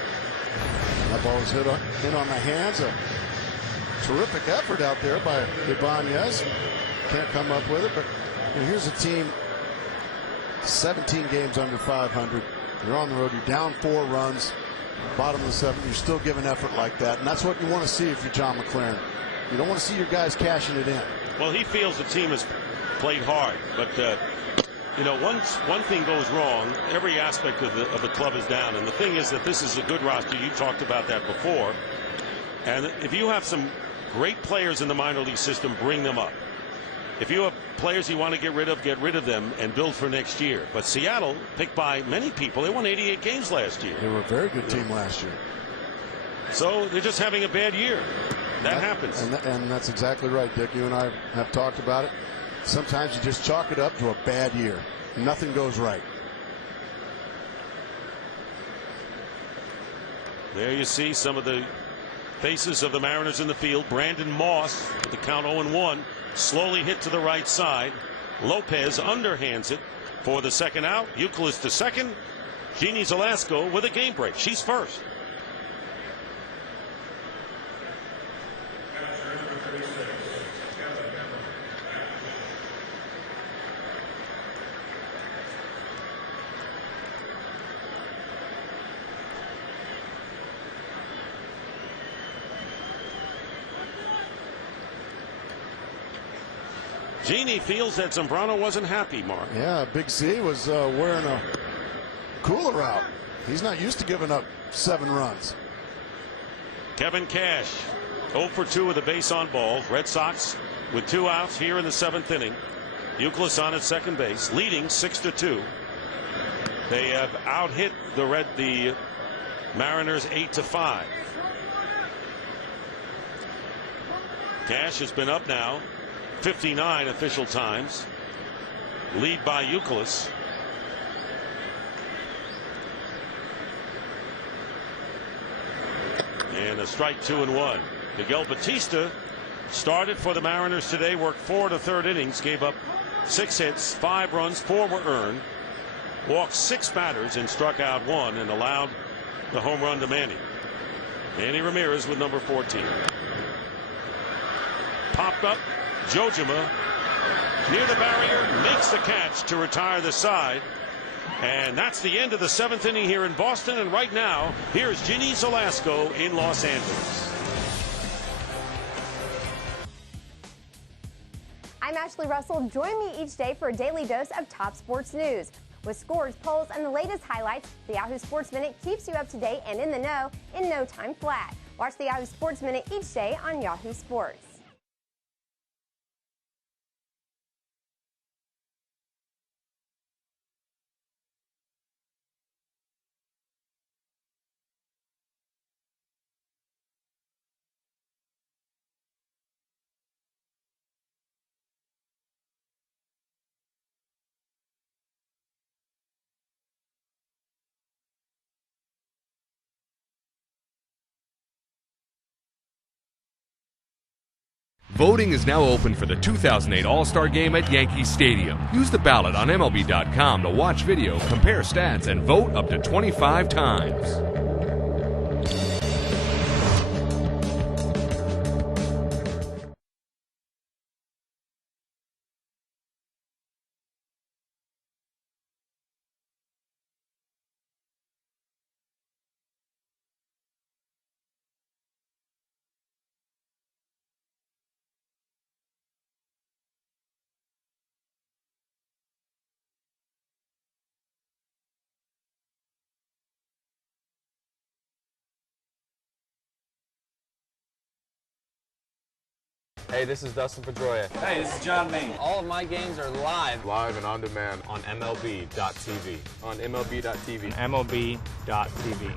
That ball was hit on the hands. A terrific effort out there by Ibanez. Can't come up with it, but here's a team 17 games under 500. You're on the road. You're down 4 runs. Bottom of the 7th. You're still giving effort like that, and that's what you want to see if you're John McLaren. You don't want to see your guys cashing it in. Well, he feels the team has played hard, but you know, once one thing goes wrong, every aspect of the club is down. And the thing is that this is a good roster. You talked about that before. And if you have some great players in the minor league system, bring them up. If you have players you want to get rid of them and build for next year. But Seattle, picked by many people, they won 88 games last year. They were a very good team last year. So they're just having a bad year. That happens. And that's exactly right, Dick. You and I have talked about it. Sometimes you just chalk it up to a bad year. Nothing goes right. There you see some of the faces of the Mariners in the field. Brandon Moss with the count 0-1. Slowly hit to the right side. Lopez underhands it for the 2nd out. Youkilis to second. Jeannie Zelasco with a game break. She's first. Jeannie feels that Zambrano wasn't happy, Mark. Yeah, Big C was wearing a cooler out. He's not used to giving up 7 runs. Kevin Cash 0 for 2 with a base on balls. Red Sox with 2 outs here in the 7th inning. Youkilis on at second base, leading 6-2. They have out-hit the Mariners 8-5. Cash has been up now 59 official times. Lead by Youkilis. And a strike 2-1. Miguel Batista started for the Mariners today, worked 4 1/3 innings, gave up 6 hits, 5 runs, 4 were earned, walked 6 batters and struck out 1, and allowed the home run to Manny. Manny Ramirez with number 14. Popped up. Jojima near the barrier, makes the catch to retire the side. And that's the end of the 7th inning here in Boston. And right now, here's Ginny Zolasco in Los Angeles. I'm Ashley Russell. Join me each day for a daily dose of top sports news. With scores, polls, and the latest highlights, the Yahoo Sports Minute keeps you up to date and in the know in no time flat. Watch the Yahoo Sports Minute each day on Yahoo Sports. Voting is now open for the 2008 All-Star Game at Yankee Stadium. Use the ballot on MLB.com to watch video, compare stats, and vote up to 25 times. Hey, this is Dustin Pedroia. Hey, this is John Maine. All of my games are live. Live and on demand on MLB.tv. On MLB.tv. MLB.tv.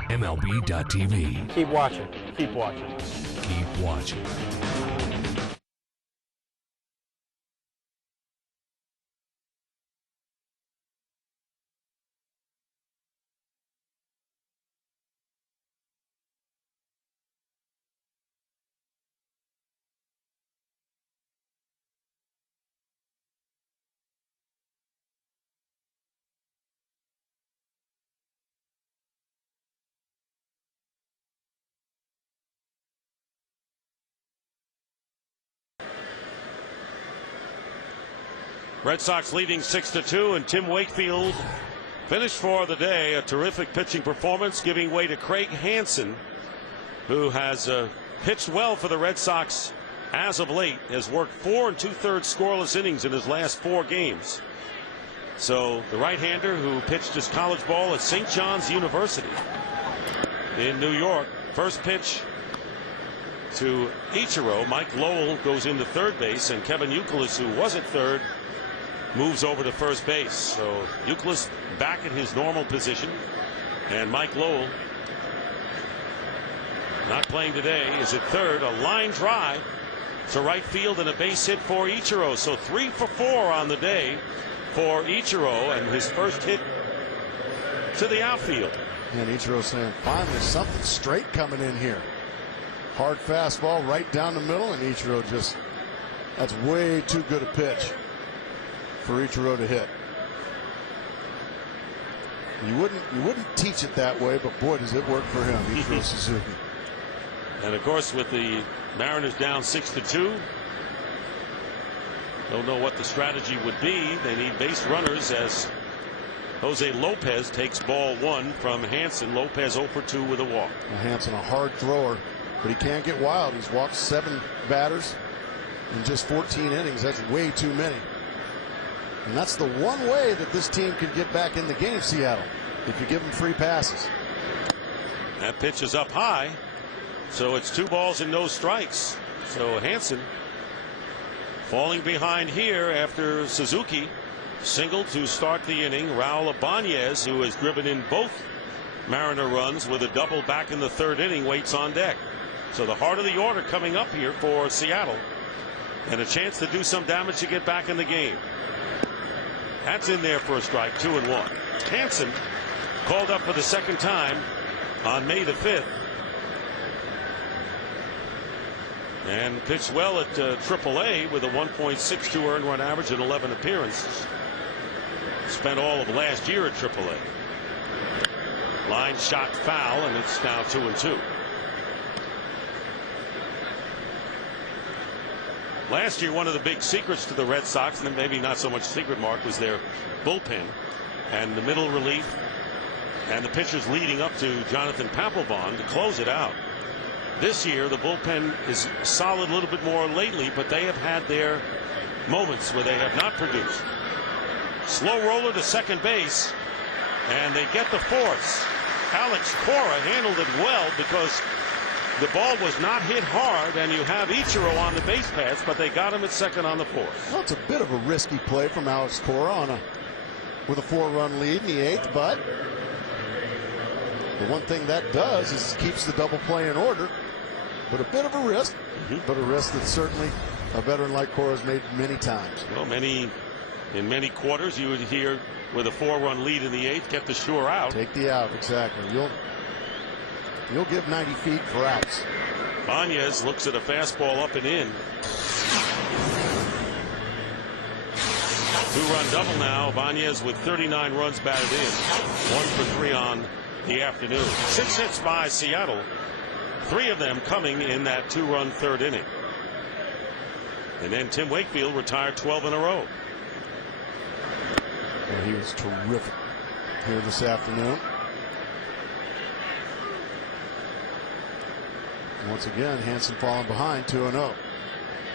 MLB.tv. Keep watching. Keep watching. Keep watching. Red Sox leading 6-2, and Tim Wakefield finished for the day. A terrific pitching performance, giving way to Craig Hansen, who has pitched well for the Red Sox as of late, has worked 4 2/3 scoreless innings in his last 4 games. So the right-hander who pitched his college ball at St. John's University in New York. First pitch to Ichiro. Mike Lowell goes into third base, and Kevin Youkilis, who was at third, moves over to first base. So Youkilis back at his normal position, and Mike Lowell, not playing today, is at third. A line drive to right field and a base hit for Ichiro. So 3 for 4 on the day for Ichiro, and his first hit to the outfield. And Ichiro saying, finally something straight coming in here. Hard fastball right down the middle, and Ichiro just, that's way too good a pitch for Ichiro to hit. You wouldn't teach it that way, but boy, does it work for him, Ichiro Suzuki. And of course, with the Mariners down 6-2, don't know what the strategy would be. They need base runners as Jose Lopez takes ball 1 from Hansen. Lopez 0 for 2 with a walk. Hansen, a hard thrower, but he can't get wild. He's walked 7 batters in just 14 innings. That's way too many. And that's the one way that this team can get back in the game, Seattle, if you give them free passes. That pitch is up high, so it's 2 balls and no strikes. So Hansen falling behind here after Suzuki singled to start the inning. Raul Ibanez, who has driven in both Mariner runs with a double back in the 3rd inning, waits on deck. So the heart of the order coming up here for Seattle, and a chance to do some damage to get back in the game. That's in there for a strike, 2-1. Hansen called up for the 2nd time on May the 5th. And pitched well at AAA with a 1.62 earned run average and 11 appearances. Spent all of last year at AAA. Line shot foul, and it's now 2-2. Last year, one of the big secrets to the Red Sox, and maybe not so much secret, Mark, was their bullpen and the middle relief and the pitchers leading up to Jonathan Papelbon to close it out. This year, the bullpen is solid a little bit more lately, but they have had their moments where they have not produced. Slow roller to second base, and they get the force. Alex Cora handled it well because the ball was not hit hard, and you have Ichiro on the base paths, but they got him at second on the force. Well, it's a bit of a risky play from Alex Cora with a 4-run lead in the 8th, but the one thing that does is keeps the double play in order. But a bit of a risk, but a risk that certainly a veteran like Cora has made many times. Well, in many quarters, you would hear with a 4-run lead in the 8th, get the sure out. Take the out, exactly. You'll give 90 feet for outs. Banez looks at a fastball up and in. 2-run double now. Banez with 39 runs batted in. 1 for 3 on the afternoon. 6 hits by Seattle. 3 of them coming in that 2-run third inning. And then Tim Wakefield retired 12 in a row. And he was terrific here this afternoon. Once again, Hansen falling behind 2-0.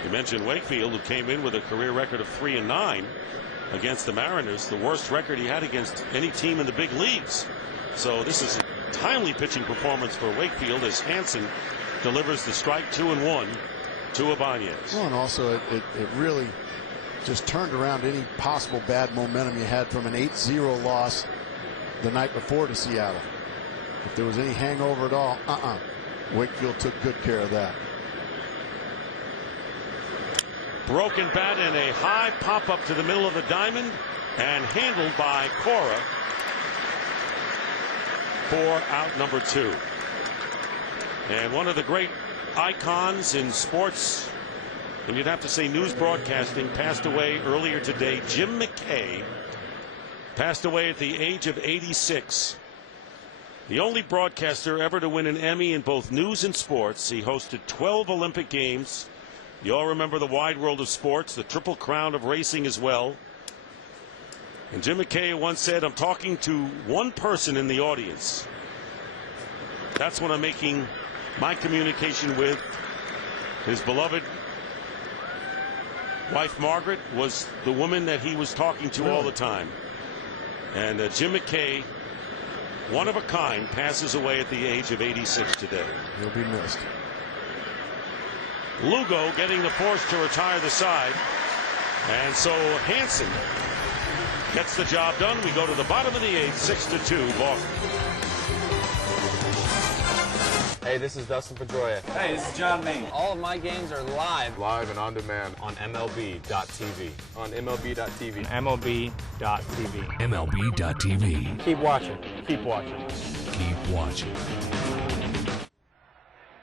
You mentioned Wakefield, who came in with a career record of 3-9 against the Mariners, the worst record he had against any team in the big leagues. So this is a timely pitching performance for Wakefield as Hansen delivers the strike 2-1 to Banez. Well, and also it really just turned around any possible bad momentum you had from an 8-0 loss the night before to Seattle. If there was any hangover at all, Wakefield took good care of that. Broken bat and a high pop up to the middle of the diamond and handled by Cora for out number 2. And one of the great icons in sports, and you'd have to say news broadcasting, passed away earlier today. Jim McKay passed away at the age of 86. The only broadcaster ever to win an Emmy in both news and sports. He hosted 12 Olympic Games. You all remember the wide world of sports, the Triple Crown of racing as well. And Jim McKay once said, "I'm talking to one person in the audience. That's when I'm making my communication with." His beloved wife Margaret was the woman that he was talking to all the time. And Jim McKay, one of a kind, passes away at the age of 86 today. He'll be missed. Lugo getting the force to retire the side. And so Hansen gets the job done. We go to the bottom of the 8th, 6-2 Boston. Hey, this is Dustin Pedroia. Hey, this is John Maine. All of my games are live. Live and on demand On MLB.TV. on MLB.TV. MLB.TV. MLB.TV. Keep watching. Keep watching. Keep watching.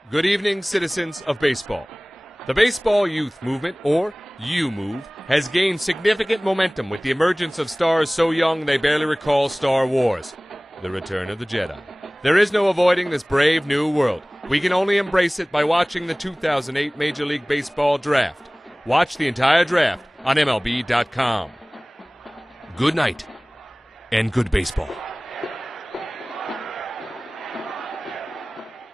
Good evening, citizens of baseball. The baseball youth movement, or U-Move, has gained significant momentum with the emergence of stars so young they barely recall Star Wars: The Return of the Jedi. There is no avoiding this brave new world. We can only embrace it by watching the 2008 Major League Baseball Draft. Watch the entire draft on MLB.com. Good night and good baseball.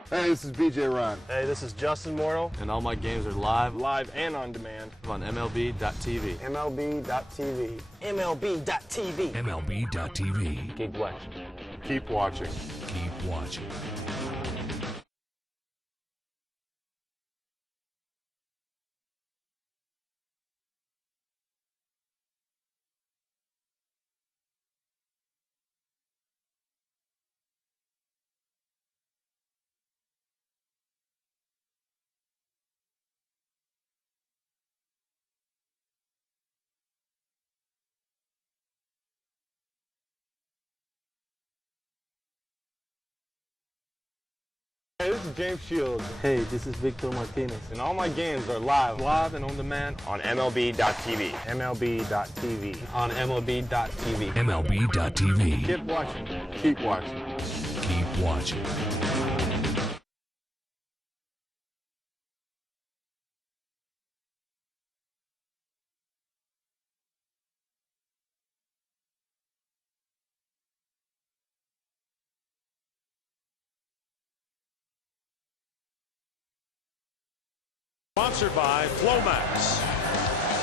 Hey, this is BJ Ron. Hey, this is Justin Mortal. And all my games are live And on demand. on MLB.TV. MLB.TV. MLB.TV. MLB.TV. Keep watching. Keep watching. Keep watching. Hey, this is James Shields. Hey, this is Victor Martinez. And all my games are live and on demand on MLB.TV. MLB.TV. On MLB.TV. MLB.TV. Keep watching. Keep watching. Keep watching. sponsored by Flomax,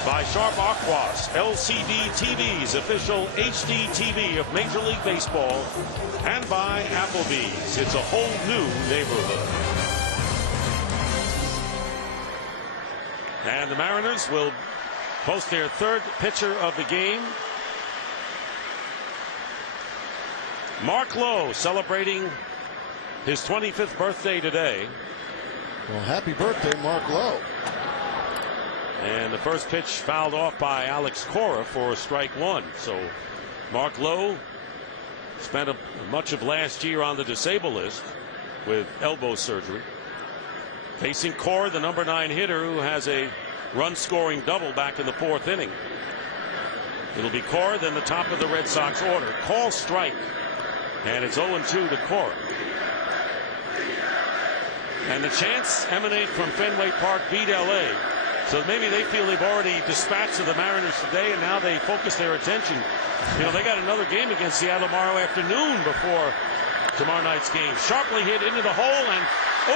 by Sharp Aquas, LCD TVs, official HD TV of Major League Baseball, and by Applebee's. It's a whole new neighborhood. And the Mariners will post their third pitcher of the game. Mark Lowe celebrating his 25th birthday today. Well, happy birthday, Mark Lowe. And the first pitch fouled off by Alex Cora for strike one. So Mark Lowe spent much of last year on the disabled list with elbow surgery. Facing Cora, the number 9 hitter, who has a run-scoring double back in the 4th inning. It'll be Cora, then the top of the Red Sox order. Call strike. And it's 0-2 to Cora. And the chants emanate from Fenway Park, beat LA. So maybe they feel they've already dispatched the Mariners today, and now they focus their attention. You know, they got another game against Seattle tomorrow afternoon before tomorrow night's game. Sharply hit into the hole and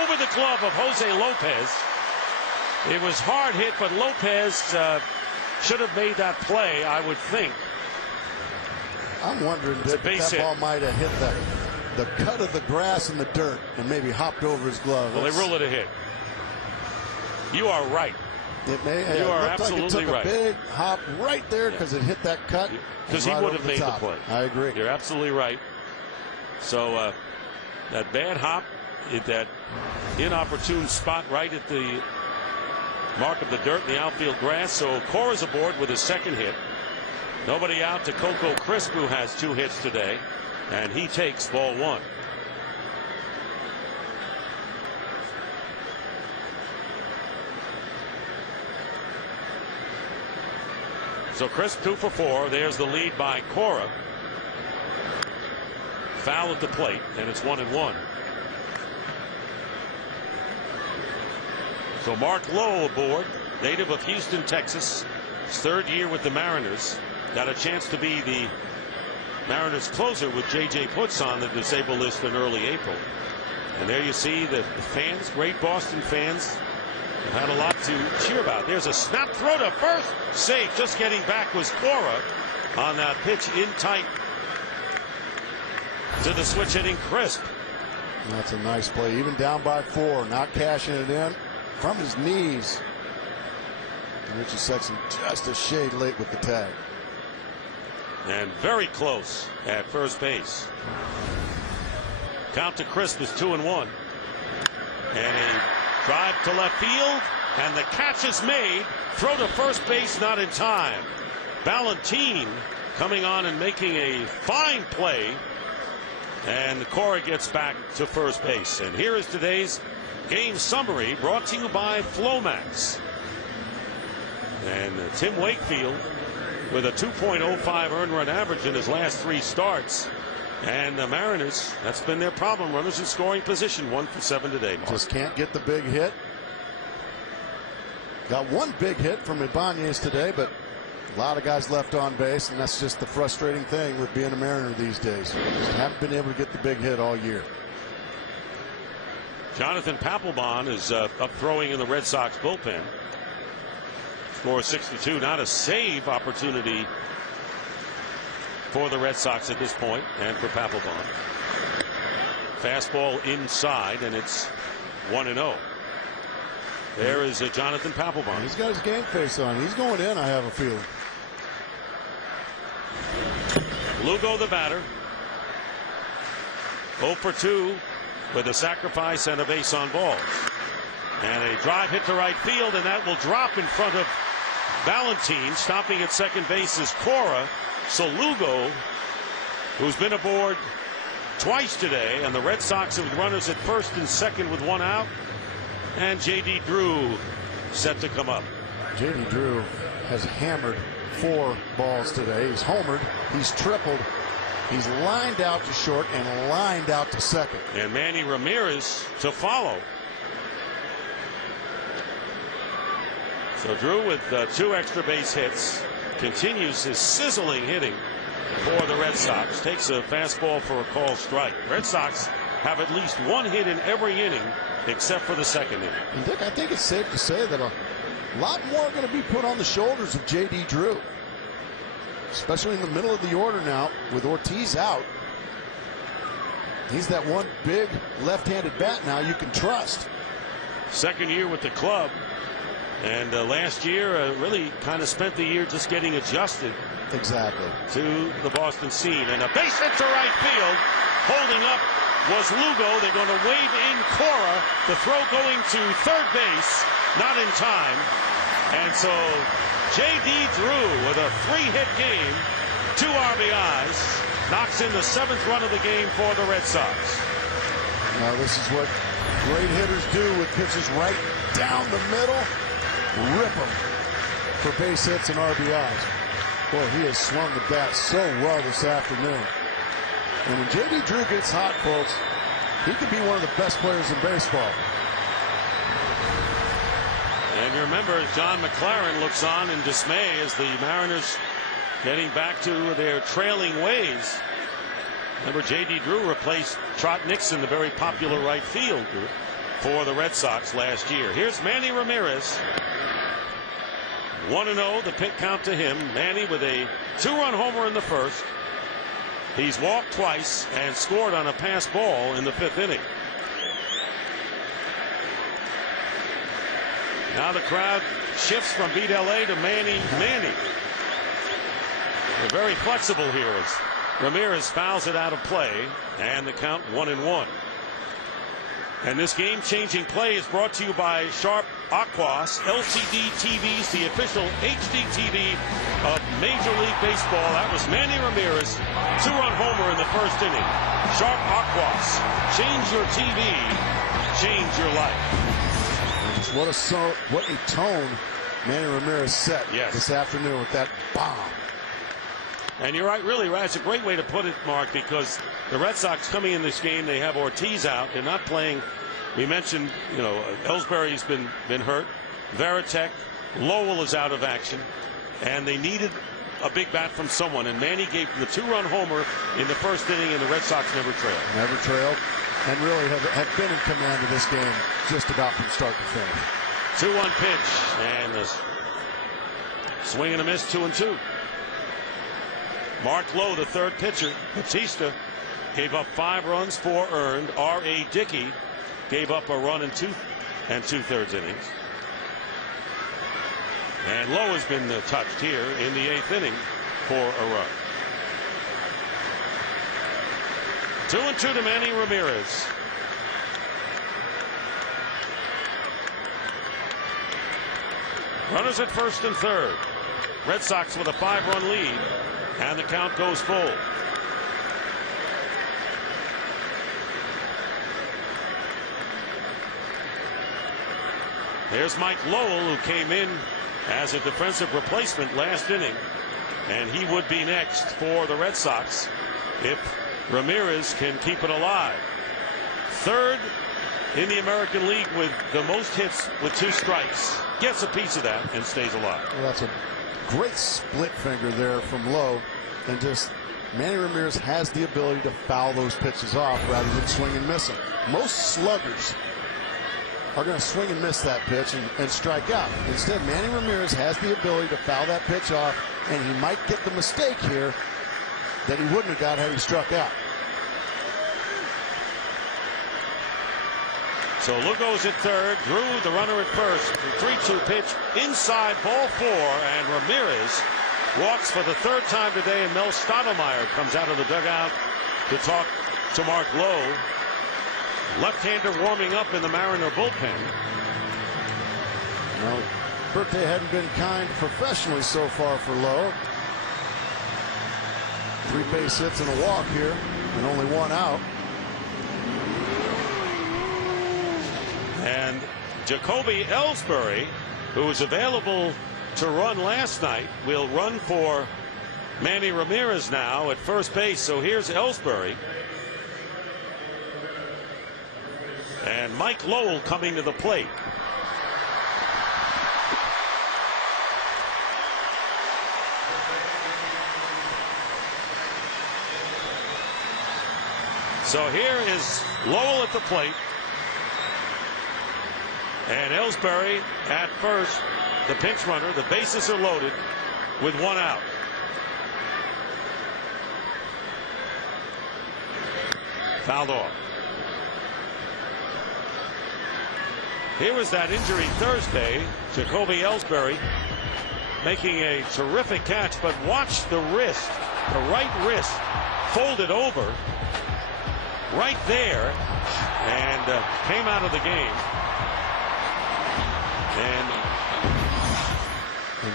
over the glove of Jose Lopez. It was hard hit, but Lopez should have made that play, I would think. I'm wondering if that ball might have hit the cut of the grass in the dirt and maybe hopped over his glove. Well, they rule it a hit. You are right. It may. You are like absolutely it took right. A big hop right there because it hit that cut. Because right he would have made top. the play. I agree. You're absolutely right. So that bad hop at that inopportune spot right at the mark of the dirt in the outfield grass. So Cora's aboard with his second hit. Nobody out to Coco Crisp, who has 2 hits today, and he takes ball 1. So Crisp 2 for 4. There's the lead by Cora. Foul at the plate, and it's 1-1. So Mark Lowe aboard, native of Houston, Texas. His 3rd year with the Mariners. Got a chance to be the Mariners closer with J.J. Putz on the disabled list in early April. And there you see the fans, great Boston fans, have had a lot to cheer about. There's a snap throw to first. Safe. Just getting back was Cora on that pitch in tight to the switch hitting Crisp. That's a nice play. Even down by 4, not cashing it in from his knees. And Richie Sexton just a shade late with the tag. And very close at first base. Count to Crisp is 2-1. And a drive to left field. And the catch is made. Throw to first base, not in time. Ballantine coming on and making a fine play. And Cora gets back to first base. And here is today's game summary brought to you by Flomax. And Tim Wakefield with a 2.05 earned run average in his last 3 starts. And the Mariners, that's been their problem. Runners in scoring position, 1 for 7 today. Mark. Just can't get the big hit. Got 1 big hit from Ibanez today, but a lot of guys left on base, and that's just the frustrating thing with being a Mariner these days. Just haven't been able to get the big hit all year. Jonathan Papelbon is up throwing in the Red Sox bullpen. Score 62. Not a save opportunity for the Red Sox at this point, and for Papelbon. Fastball inside, and it's 1-0. There is Jonathan Papelbon. He's got his game face on. He's going in, I have a feeling. Lugo the batter. 0 for 2 with a sacrifice and a base on balls. And a drive hit to right field, and that will drop in front of Ballantine. Stopping at second base is Cora. So Lugo, who's been aboard twice today, and the Red Sox with runners at first and second with 1 out. And J.D. Drew set to come up. J.D. Drew has hammered 4 balls today. He's homered. He's tripled. He's lined out to short and lined out to second. And Manny Ramirez to follow. So Drew with 2 extra base hits continues his sizzling hitting for the Red Sox. Takes a fastball for a call strike. Red Sox have at least 1 hit in every inning except for the second inning. And Dick, I think it's safe to say that a lot more going to be put on the shoulders of J.D. Drew, especially in the middle of the order now with Ortiz out. He's that one big left-handed bat now you can trust. Second year with the club, and last year really kind of spent the year just getting adjusted. Exactly. To the Boston scene, and a base hit to right field. Holding up was Lugo. They're going to wave in Cora. The throw going to third base, not in time, and so J.D. Drew with a 3-hit game, 2 RBIs, knocks in the 7th run of the game for the Red Sox. Now this is what great hitters do with pitches right down the middle. Rip them for base hits and RBIs. Boy, he has swung the bat so well this afternoon. And when J.D. Drew gets hot, folks, he could be one of the best players in baseball. And remember, John McLaren looks on in dismay as the Mariners getting back to their trailing ways. Remember, J.D. Drew replaced Trot Nixon, the very popular right fielder for the Red Sox last year. Here's Manny Ramirez. 1-0, the pick count to him. Manny with a 2-run homer in the first. He's walked twice and scored on a pass ball in the 5th inning. Now the crowd shifts from Beat LA to Manny. They're very flexible here as Ramirez fouls it out of play, and the count 1-1. And this game-changing play is brought to you by Sharp Aquas LCD TVs, the official HD TV of Major League Baseball. That was Manny Ramirez, 2-run homer in the first inning. Sharp Aquas, change your TV, change your life. What a tone Manny Ramirez set this afternoon with that bomb. And you're right, really, right. It's a great way to put it, Mark, because the Red Sox coming in this game, they have Ortiz out. They're not playing. We mentioned, Ellsbury's been hurt. Varitek, Lowell is out of action, and they needed a big bat from someone. And Manny gave the 2-run homer in the first inning, and the Red Sox never trailed. Never trailed, and really have been in command of this game just about from start to finish. 2-1 pitch, and a swing and a miss, 2-2. Mark Lowe, the third pitcher. Batista gave up 5 runs, 4 earned. R.A. Dickey gave up a run in 2 2/3 innings. And Lowe has been touched here in the 8th inning for a run. 2-2 to Manny Ramirez. Runners at first and third. Red Sox with a 5-run lead. And the count goes full. There's Mike Lowell, who came in as a defensive replacement last inning. And he would be next for the Red Sox if Ramirez can keep it alive. Third in the American League with the most hits with 2 strikes. Gets a piece of that and stays alive. Well, that's a great split finger there from Lowe, and just Manny Ramirez has the ability to foul those pitches off rather than swing and miss them. Most sluggers are going to swing and miss that pitch and strike out. Instead, Manny Ramirez has the ability to foul that pitch off, and he might get the mistake here that he wouldn't have got had he struck out. So Lugo's at third, Drew the runner at first. 3-2 pitch inside, ball 4, and Ramirez walks for the 3rd time today, and Mel Stottlemyre comes out of the dugout to talk to Mark Lowe. Left-hander warming up in the Mariner bullpen. Well, birthday hadn't been kind professionally so far for Lowe. 3 base hits and a walk here, and only 1 out. And Jacoby Ellsbury, who was available to run last night, will run for Manny Ramirez now at first base. So here's Ellsbury. And Mike Lowell coming to the plate. So here is Lowell at the plate. And Ellsbury at first, the pinch runner. The bases are loaded with one out. Fouled off. Here was that injury Thursday. Jacoby Ellsbury making a terrific catch, but watch the wrist, the right wrist folded over right there, and came out of the game. And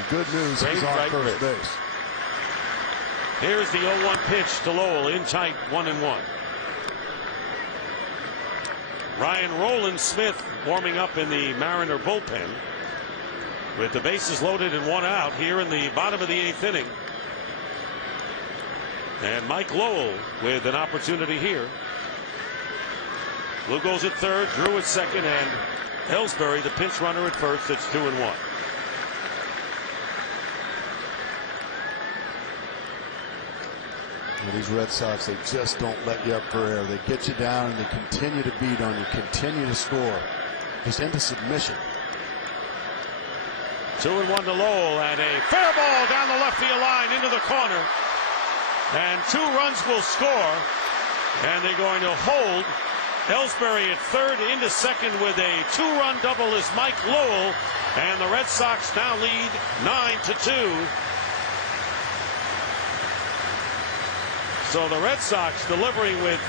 good news, he's on right first base. Here's the 0-1 pitch to Lowell, in tight, 1-1. Ryan Rowland-Smith warming up in the Mariner bullpen with the bases loaded and one out here in the bottom of the 8th inning. And Mike Lowell with an opportunity here. Lugo's at third, Drew at second, and Ellsbury, the pinch runner, at first. It's 2-1. These Red Sox, they just don't let you up for air. They get you down and they continue to beat on you, continue to score. Just into submission. 2-1 to Lowell, and a fair ball down the left field line into the corner. And 2 runs will score, and they're going to hold Ellsbury at third. Into second with a 2-run double is Mike Lowell, and the Red Sox now lead 9-2. So the Red Sox delivering with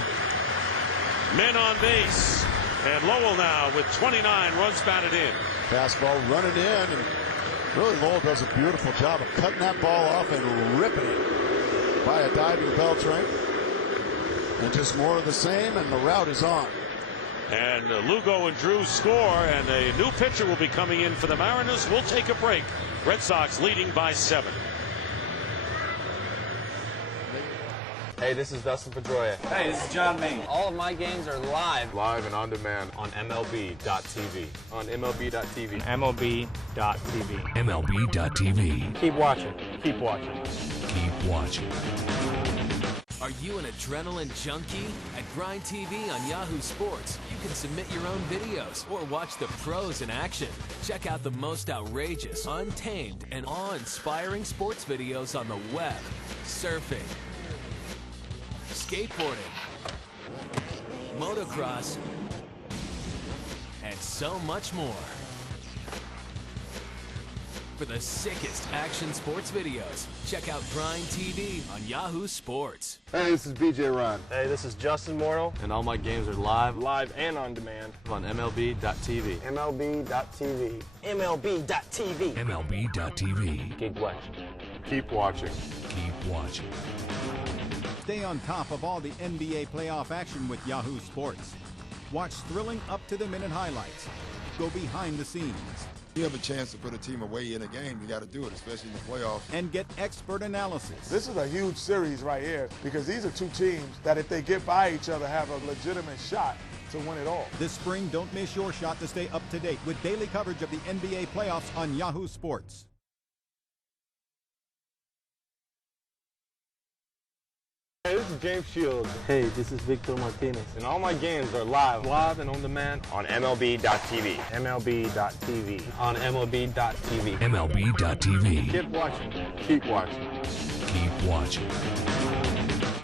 men on base, and Lowell now with 29 runs batted in. Fastball running in, and really Lowell does a beautiful job of cutting that ball off and ripping it by a diving Beltran. And just more of the same, and the route is on. And Lugo and Drew score, and a new pitcher will be coming in for the Mariners. We'll take a break. Red Sox leading by 7. Hey, this is Dustin Pedroia. Hey, this is John Main. All of my games are live. Live and on demand On MLB.tv. on MLB.tv. MLB.tv. MLB.tv. Keep watching. Keep watching. Keep watching. Are you an adrenaline junkie? At Grind TV on Yahoo Sports, you can submit your own videos or watch the pros in action. Check out the most outrageous, untamed, and awe-inspiring sports videos on the web, surfing, skateboarding, motocross, and so much more. For the sickest action sports videos, check out Grind TV on Yahoo Sports. Hey, this is BJ Ron. Hey, this is Justin Morneau. And all my games are live Live and on demand. on MLB.tv. MLB.tv. MLB.tv. MLB.tv. Keep watching. Keep watching. Keep watching. Stay on top of all the NBA playoff action with Yahoo Sports. Watch thrilling up-to-the-minute highlights. Go behind the scenes. You have a chance to put a team away in a game, you got to do it, especially in the playoffs. And get expert analysis. This is a huge series right here because these are 2 teams that if they get by each other have a legitimate shot to win it all. This spring, don't miss your shot to stay up to date with daily coverage of the NBA playoffs on Yahoo Sports. Hey, this is James Shields. Hey, this is Victor Martinez. And all my games are live and on demand on MLB.tv. MLB.tv. On MLB.tv. MLB.tv. Keep watching. Keep watching. Keep watching.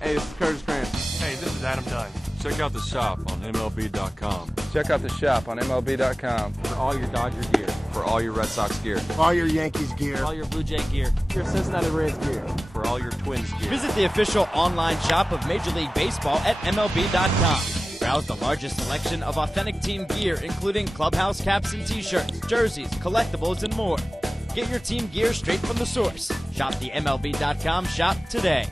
Hey, this is Curtis Cranston. Hey, this is Adam Dunn. Check out the shop on MLB.com. Check out the shop on MLB.com. For all your Dodger gear. For all your Red Sox gear. All your Yankees gear. All your Blue Jay gear. Your Cincinnati Reds gear. For all your Twins gear. Visit the official online shop of Major League Baseball at MLB.com. Browse the largest selection of authentic team gear, including clubhouse caps and t-shirts, jerseys, collectibles, and more. Get your team gear straight from the source. Shop the MLB.com shop today.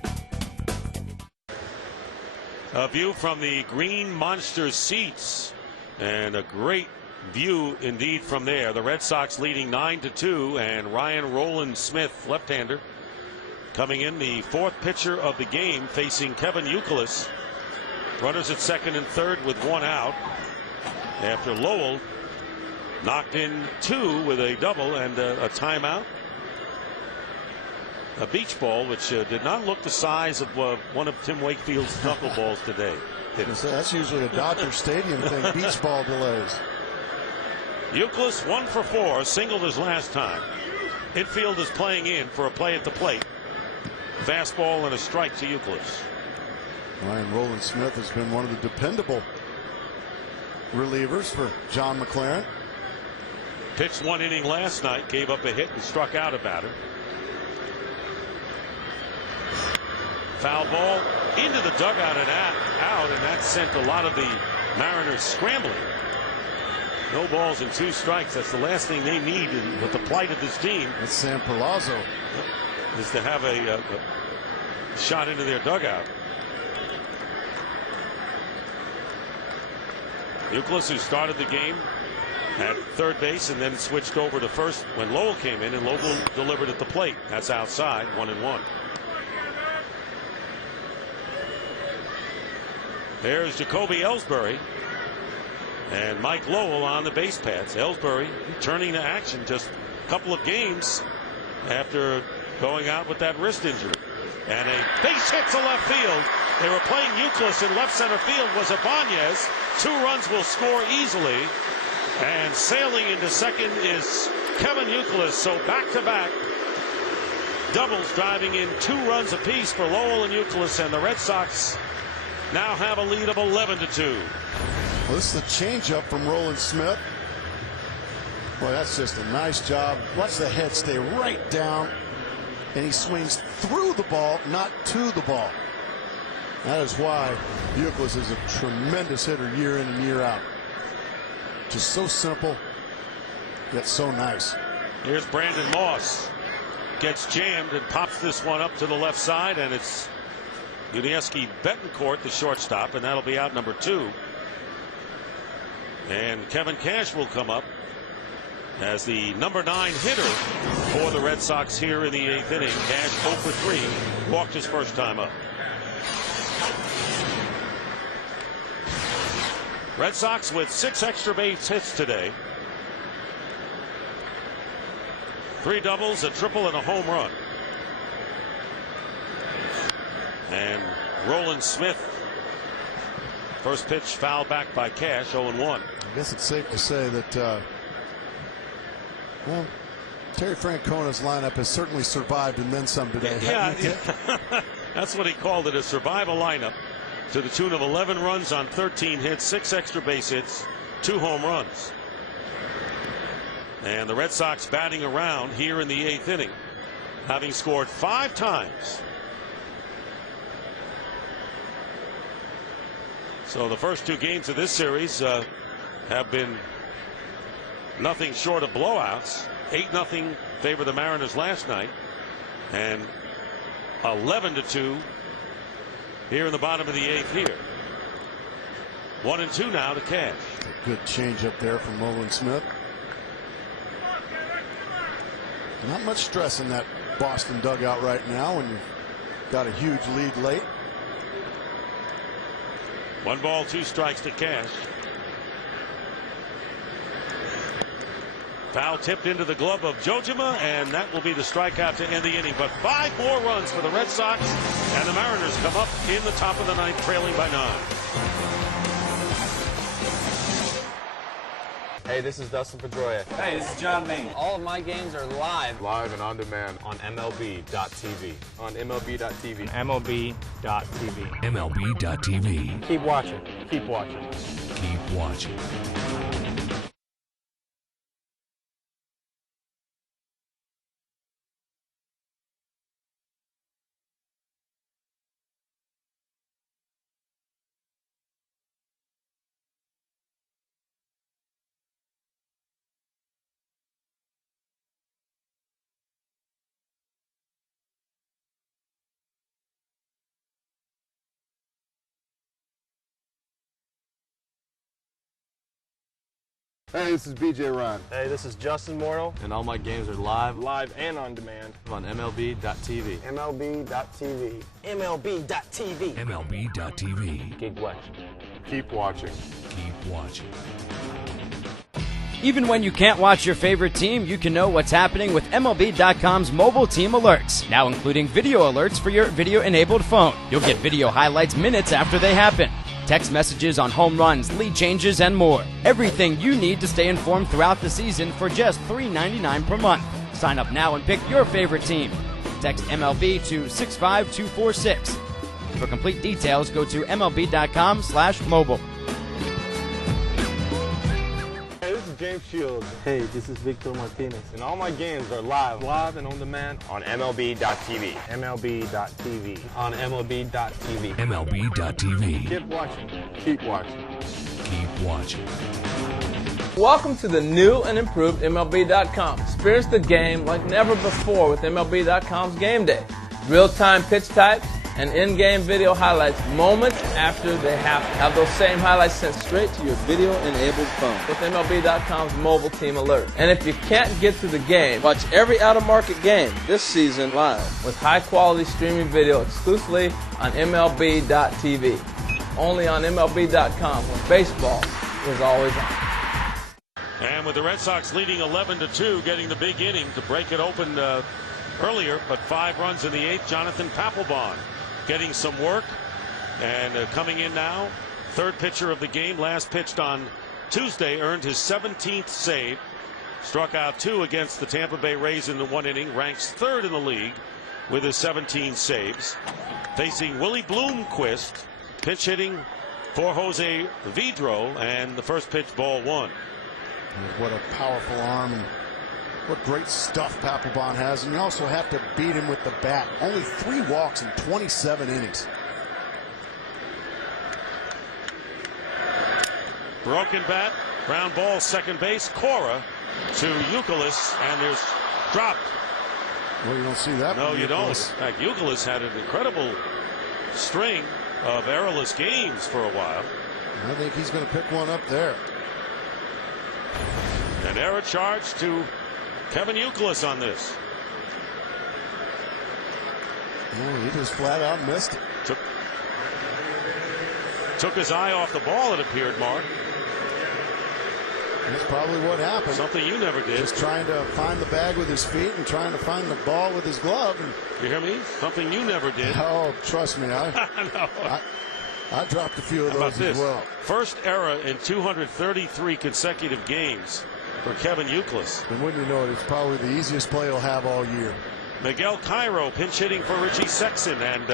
A view from the Green Monster seats, and a great view indeed from there. The Red Sox leading 9-2, and Ryan Rowland-Smith, left-hander, coming in, the 4th pitcher of the game, facing Kevin Youkilis. Runners at second and third with one out after Lowell knocked in 2 with a double and a timeout. A beach ball, which did not look the size of one of Tim Wakefield's knuckleballs today. That's usually a Dodger Stadium thing, beach ball delays. Euclid 1 for 4, singled his last time. Infield is playing in for a play at the plate. Fastball and a strike to Euclid. Ryan Roland Smith has been one of the dependable relievers for John McLaren. Pitched 1 inning last night, gave up a hit and struck out a batter. Foul ball into the dugout and out, and that sent a lot of the Mariners scrambling. No balls and 2 strikes. That's the last thing they need with the plight of this team. That's Sam Palazzo. Is to have a shot into their dugout. Euclid, who started the game at third base and then switched over to first when Lowell came in, and Lowell delivered at the plate. That's outside, 1-1. There's Jacoby Ellsbury and Mike Lowell on the base paths. Ellsbury returning to action just a couple of games after going out with that wrist injury. And a base hit to left field. They were playing Euclid in left center field was Ibanez. 2 runs will score easily. And sailing into second is Kevin Euclid. So back-to-back doubles driving in 2 runs apiece for Lowell and Euclid. And the Red Sox now have a lead of 11-2. Well, this is the changeup from Roland Smith. Boy, that's just a nice job. Watch the head stay right down. And he swings through the ball, not to the ball. That is why Euclid is a tremendous hitter year in and year out. Just so simple, yet so nice. Here's Brandon Moss. Gets jammed and pops this one up to the left side, and it's Yudieski Betancourt, the shortstop, and that'll be out number 2. And Kevin Cash will come up as the number 9 hitter for the Red Sox here in the 8th inning. Cash 0 for 3, walked his first time up. Red Sox with 6 extra base hits today. 3 doubles, a triple, and a home run. And Roland Smith, first pitch fouled back by Cash, 0-1. I guess it's safe to say that well, Terry Francona's lineup has certainly survived and then some today. Yeah, that's what he called it, a survival lineup, to the tune of 11 runs on 13 hits, 6 extra base hits, 2 home runs. And the Red Sox batting around here in the 8th inning, having scored 5 times. So the first 2 games of this series have been nothing short of blowouts. 8-0 favor the Mariners last night, and 11-2 here in the bottom of the 8th here. 1-2 now to Cash. A good change up there from Roland Smith. Not much stress in that Boston dugout right now when you've got a huge lead late. 1 ball, 2 strikes to Cash. Foul tipped into the glove of Jojima, and that will be the strikeout to end the inning. But 5 more runs for the Red Sox, and the Mariners come up in the top of the 9th, trailing by 9. Hey, this is Dustin Pedroia. Hey, this is John Maine. All of my games are live. Live and on demand On MLB.tv. on MLB.tv. MLB.tv. MLB.tv. Keep watching. Keep watching. Keep watching. Hey, this is BJ Ryan. Hey, this is Justin Morneau. And all my games are live Live and on demand. on MLB.tv. MLB.tv. MLB.tv. MLB.tv. Keep watching. Keep watching. Keep watching. Even when you can't watch your favorite team, you can know what's happening with MLB.com's mobile team alerts, now including video alerts for your video-enabled phone. You'll get video highlights minutes after they happen. text messages on home runs, lead changes, and more. Everything you need to stay informed throughout the season for just $3.99 per month. Sign up now and pick your favorite team. Text MLB to 65246. For complete details, go to MLB.com/mobile. Hey, this is James Shields. Hey, this is Victor Martinez. And all my games are live and on demand on MLB.tv. MLB.tv. on MLB.tv. MLB.tv. Keep watching. Keep watching. Keep watching. Welcome to the new and improved MLB.com. Experience the game like never before with MLB.com's Game Day. Real-time pitch types and in-game video highlights moments after they happen. Have those same highlights sent straight to your video-enabled phone with MLB.com's mobile team alert. And if you can't get to the game, watch every out-of-market game this season live with high-quality streaming video exclusively on MLB.tv. Only on MLB.com, where baseball is always on. And with the Red Sox leading 11-2, getting the big inning to break it open earlier, but 5 runs in the 8th, Jonathan Papelbon getting some work and coming in now. Third pitcher of the game, last pitched on Tuesday, earned his 17th save, struck out 2 against the Tampa Bay Rays in the 1 inning, ranks 3rd in the league with his 17 saves. Facing Willie Bloomquist, pitch hitting for Jose Vidro, and the first pitch, ball 1. What a powerful arm, and what great stuff Papelbon has. And you also have to beat him with the bat. Only 3 walks in 27 innings. Broken bat, ground ball, second base. Cora to Youkilis, and there's dropped. Well, you don't see that. No, you don't. In fact, Youkilis had an incredible string of errorless games for a while. I think he's going to pick one up there. An error charge to Kevin Youkilis on this. Yeah, he just flat out missed it. Took his eye off the ball, it appeared, Mark. That's probably what happened. Something you never did. Just trying to find the bag with his feet and trying to find the ball with his glove. And you hear me? Something you never did. Oh, trust me. I dropped a few of those as well. First error in 233 consecutive games for Kevin Youkilis. And wouldn't you know it, it's probably the easiest play he'll have all year. Miguel Cairo pinch hitting for Richie Sexson, and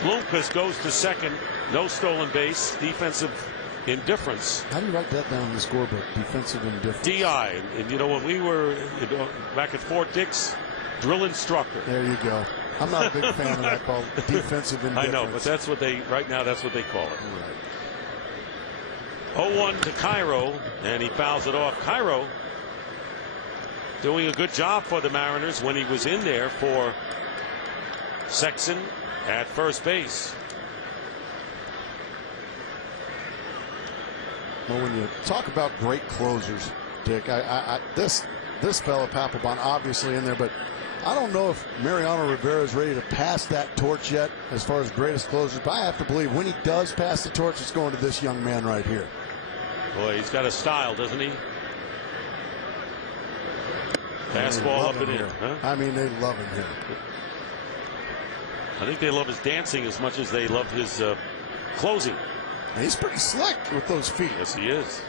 Bloomquist goes to second. No stolen base. Defensive indifference. How do you write that down in the scorebook? Defensive indifference. DI. And you know, when we were back at Fort Dix, drill instructor. There you go. I'm not a big fan of that called defensive indifference. I know, but that's what they, right now, that's what they call it. Right. 0-1 to Cairo, and he fouls it off. Cairo doing a good job for the Mariners when he was in there for Sexson at first base. Well, when you talk about great closers, Dick, this fella Papelbon obviously in there, but I don't know if Mariano Rivera is ready to pass that torch yet as far as greatest closers, but I have to believe when he does pass the torch, it's going to this young man right here. Boy, he's got a style, doesn't he? Fastball up and in. Huh? I mean, they love him here. I think they love his dancing as much as they love his closing. He's pretty slick with those feet. Yes, he is.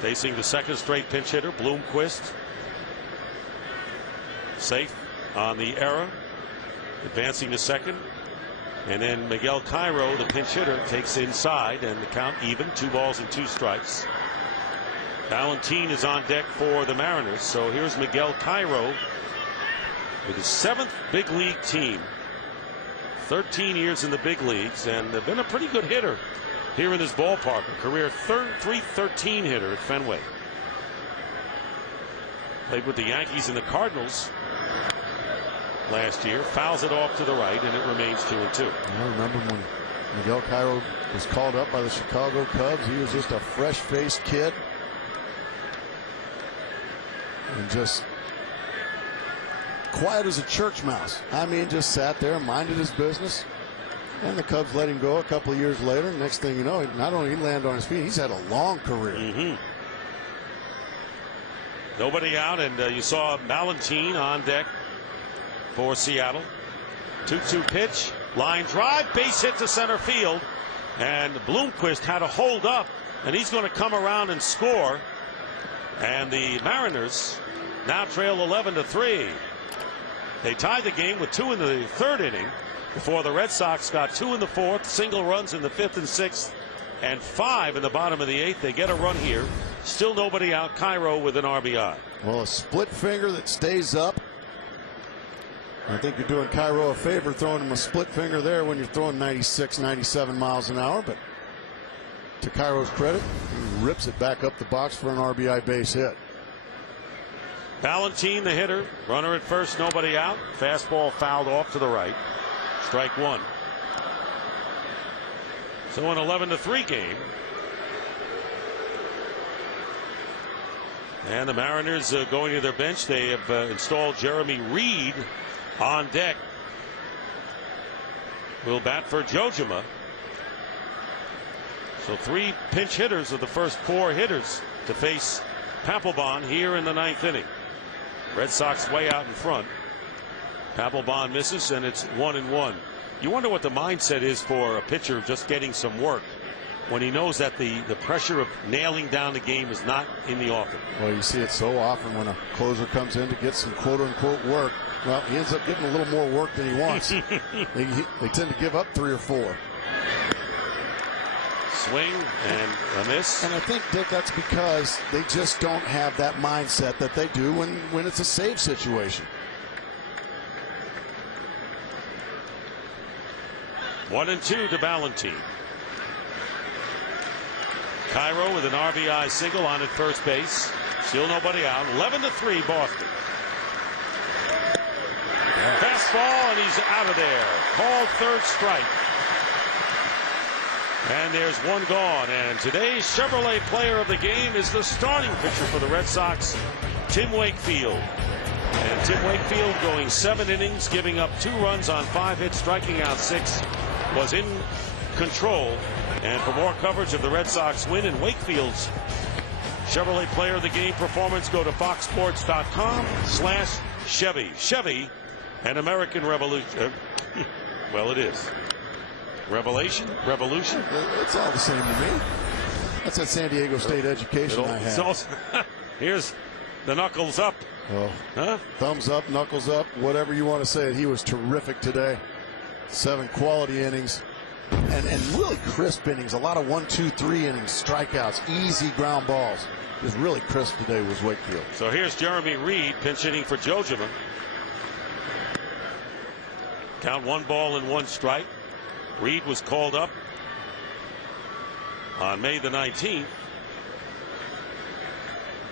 Facing the second straight pinch hitter, Bloomquist. Safe on the error. Advancing to second. And then Miguel Cairo, the pinch hitter, takes inside, and the count even. 2 balls and 2 strikes. Valentin is on deck for the Mariners. So here's Miguel Cairo with his 7th big league team. 13 years in the big leagues, and they've been a pretty good hitter here in this ballpark. A career .313 hitter at Fenway. Played with the Yankees and the Cardinals last year. Fouls it off to the right, and it remains 2-2. I remember when Miguel Cairo was called up by the Chicago Cubs. He was just a fresh-faced kid, and just quiet as a church mouse. I mean, just sat there, minded his business, and the Cubs let him go a couple of years later. Next thing you know, not only he landed on his feet, he's had a long career. Nobody out, and you saw Valentin on deck for Seattle. 2-2 pitch, Line drive, base hit to center field. And Bloomquist had a hold up, and he's going to come around and score. And the Mariners now trail 11-3. They tied the game with 2 in the 3rd inning before the Red Sox got 2 in the 4th, single runs in the 5th and 6th, and 5 in the bottom of the 8th. They get a run here. Still nobody out. Cairo with an RBI. Well, a split finger that stays up. I think you're doing Cairo a favor throwing him a split finger there when you're throwing 96, 97 miles an hour. But to Cairo's credit, he rips it back up the box for an RBI base hit. Valentine, the hitter, runner at first, nobody out. Fastball fouled off to the right. Strike 1. So an 11-3 game. And the Mariners going to their bench. They have installed Jeremy Reed on deck. Will bat for Jojima. So 3 pinch hitters of the first 4 hitters to face Papelbon here in the 9th inning. Red Sox way out in front. Papelbon misses, and it's 1-1. You wonder what the mindset is for a pitcher just getting some work when he knows that the pressure of nailing down the game is not in the offing. Well, you see it so often when a closer comes in to get some quote-unquote work. Well, he ends up getting a little more work than he wants. they tend to give up 3 or 4. Swing and a miss. And I think, Dick, that's because they just don't have that mindset that they do when it's a save situation. 1-2 to Valentine. Cairo with an RBI single on at first base. Still nobody out. 11-3 Boston. Fastball, and he's out of there. Called 3rd strike. And there's 1 gone. And today's Chevrolet player of the game is the starting pitcher for the Red Sox, Tim Wakefield. And Tim Wakefield going 7 innings, giving up 2 runs on 5 hits, striking out 6, was in control. And for more coverage of the Red Sox win and Wakefield's Chevrolet player of the game performance, go to foxsports.com/Chevy. Chevy, an American revolution. Well, it is. Revolution? It's all the same to me. That's that San Diego State education I had. Here's the knuckles up. Oh, huh? Thumbs up, knuckles up, whatever you want to say it. He was terrific today. 7 quality innings and really crisp innings. A lot of 1, 2, 3 innings, strikeouts, easy ground balls. Just really crisp today was Wakefield. So here's Jeremy Reed pinch hitting for Jojima. Count 1 ball and 1 strike. Reed was called up on May the 19th.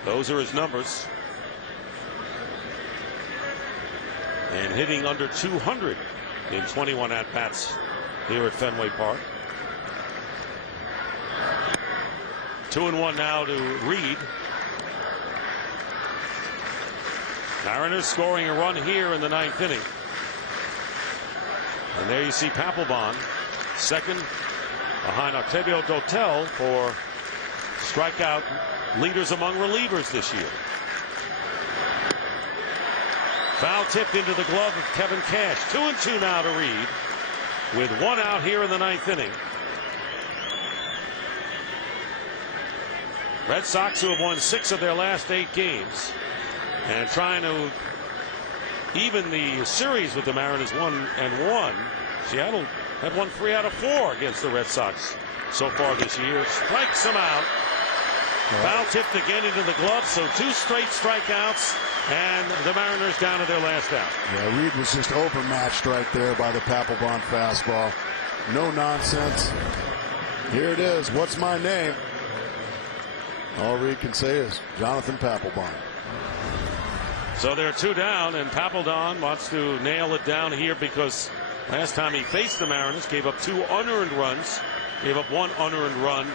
Those are his numbers. And hitting under 200 in 21 at-bats here at Fenway Park. 2-1 now to Reed. Mariners scoring a run here in the 9th inning. And there you see Papelbon, second behind Octavio Dotel for strikeout leaders among relievers this year. Foul tipped into the glove of Kevin Cash. 2-2 now to Reed with 1 out here in the 9th inning. Red Sox, who have won 6 of their last 8 games and trying to even the series with the Mariners 1-1. Seattle had won 3 out of 4 against the Red Sox so far this year. Strikes them out. Foul tipped again into the glove, so 2 straight strikeouts, and the Mariners down to their last out. Yeah, Reed was just overmatched right there by the Papelbon fastball. No nonsense. Here it is. What's my name? All Reed can say is Jonathan Papelbon. So they're 2 down, and Papelbon wants to nail it down here because last time he faced the Mariners, gave up 2 unearned runs, gave up 1 unearned run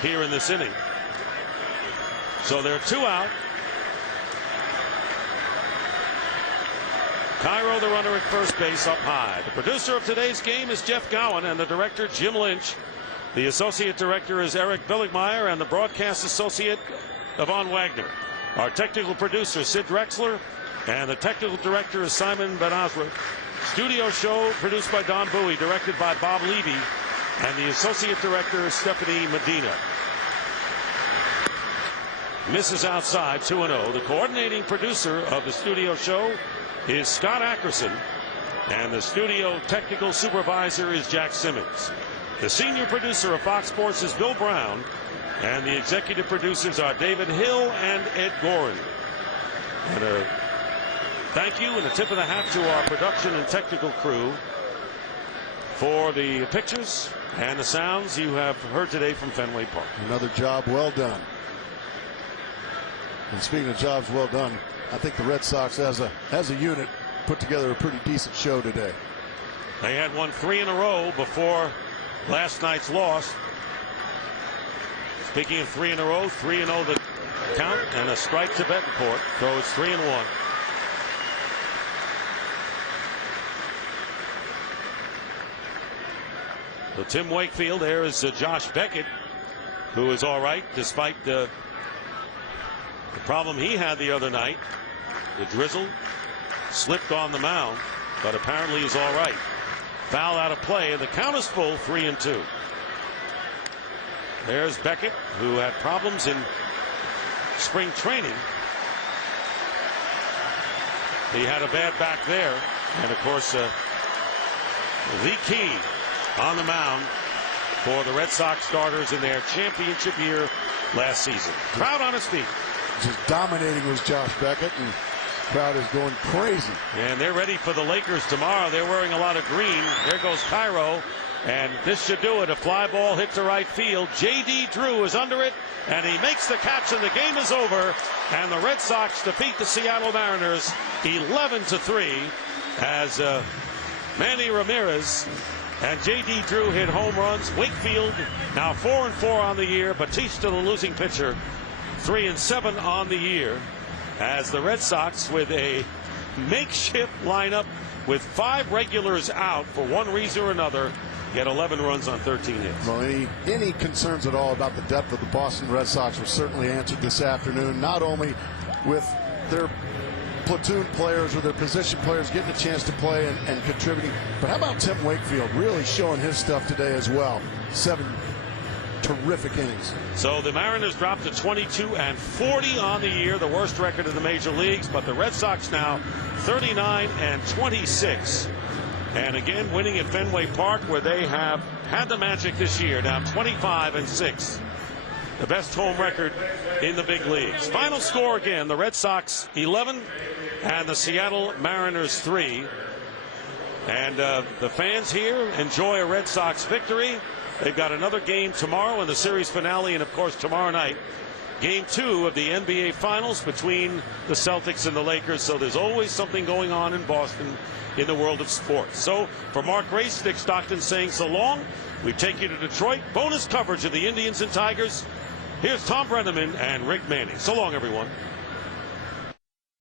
here in this inning. So they're 2 out. Cairo, the runner at first base, up high. The producer of today's game is Jeff Gowen, and the director, Jim Lynch. The associate director is Eric Billigmeyer, and the broadcast associate, Yvonne Wagner. Our technical producer, Sid Drexler, and the technical director is Simon Ben Osra. studio show produced by Don Bowie, directed by Bob Levy, and the associate director is Stephanie Medina. Misses outside, 2-0. The coordinating producer of the studio show is Scott Ackerson, and the studio technical supervisor is Jack Simmons. The senior producer of Fox Sports is Bill Brown, and the executive producers are David Hill and Ed Gorin. And a thank you and a tip of the hat to our production and technical crew for the pictures and the sounds you have heard today from Fenway Park. Another job well done. And speaking of jobs well done, I think the Red Sox as a unit put together a pretty decent show today. They had won 3 in a row before last night's loss. Speaking of 3 in a row, 3-0 the count, and a strike to Betancourt. So it's 3-1. So Tim Wakefield, there is Josh Beckett, who is all right despite the problem he had the other night. The drizzle slipped on the mound, but apparently is all right. Foul out of play, and the count is full, 3-2. There's Beckett, who had problems in spring training. He had a bad back there, and of course the key on the mound for the Red Sox starters in their championship year last season. Crowd on its feet. Just dominating was Josh Beckett, and the crowd is going crazy. And they're ready for the Lakers tomorrow. They're wearing a lot of green. There goes Cairo, and this should do it. A fly ball hit to right field. J.D. Drew is under it, and he makes the catch, and the game is over. And the Red Sox defeat the Seattle Mariners 11-3 as Manny Ramirez and J.D. Drew hit home runs. Wakefield now 4-4 on the year. Batista, the losing pitcher, 3-7 on the year, as the Red Sox, with a makeshift lineup with 5 regulars out for one reason or another, get 11 runs on 13 hits. Well, any concerns at all about the depth of the Boston Red Sox were certainly answered this afternoon, not only with their platoon players or their position players getting a chance to play and contributing, but how about Tim Wakefield really showing his stuff today as well? 7 terrific innings. So the Mariners dropped to 22-40 on the year, the worst record in the major leagues, but the Red Sox now 39-26. And again, winning at Fenway Park, where they have had the magic this year, now 25-6. The best home record in the big leagues. Final score again, the Red Sox 11 and the Seattle Mariners 3. And the fans here enjoy a Red Sox victory. They've got another game tomorrow in the series finale, and of course tomorrow night, game 2 of the NBA Finals between the Celtics and the Lakers. So there's always something going on in Boston in the world of sports. So for Mark Grace, Dick Stockton saying so long. We take you to Detroit. Bonus coverage of the Indians and Tigers. Here's Tom Brenneman and Rick Manning. So long, everyone.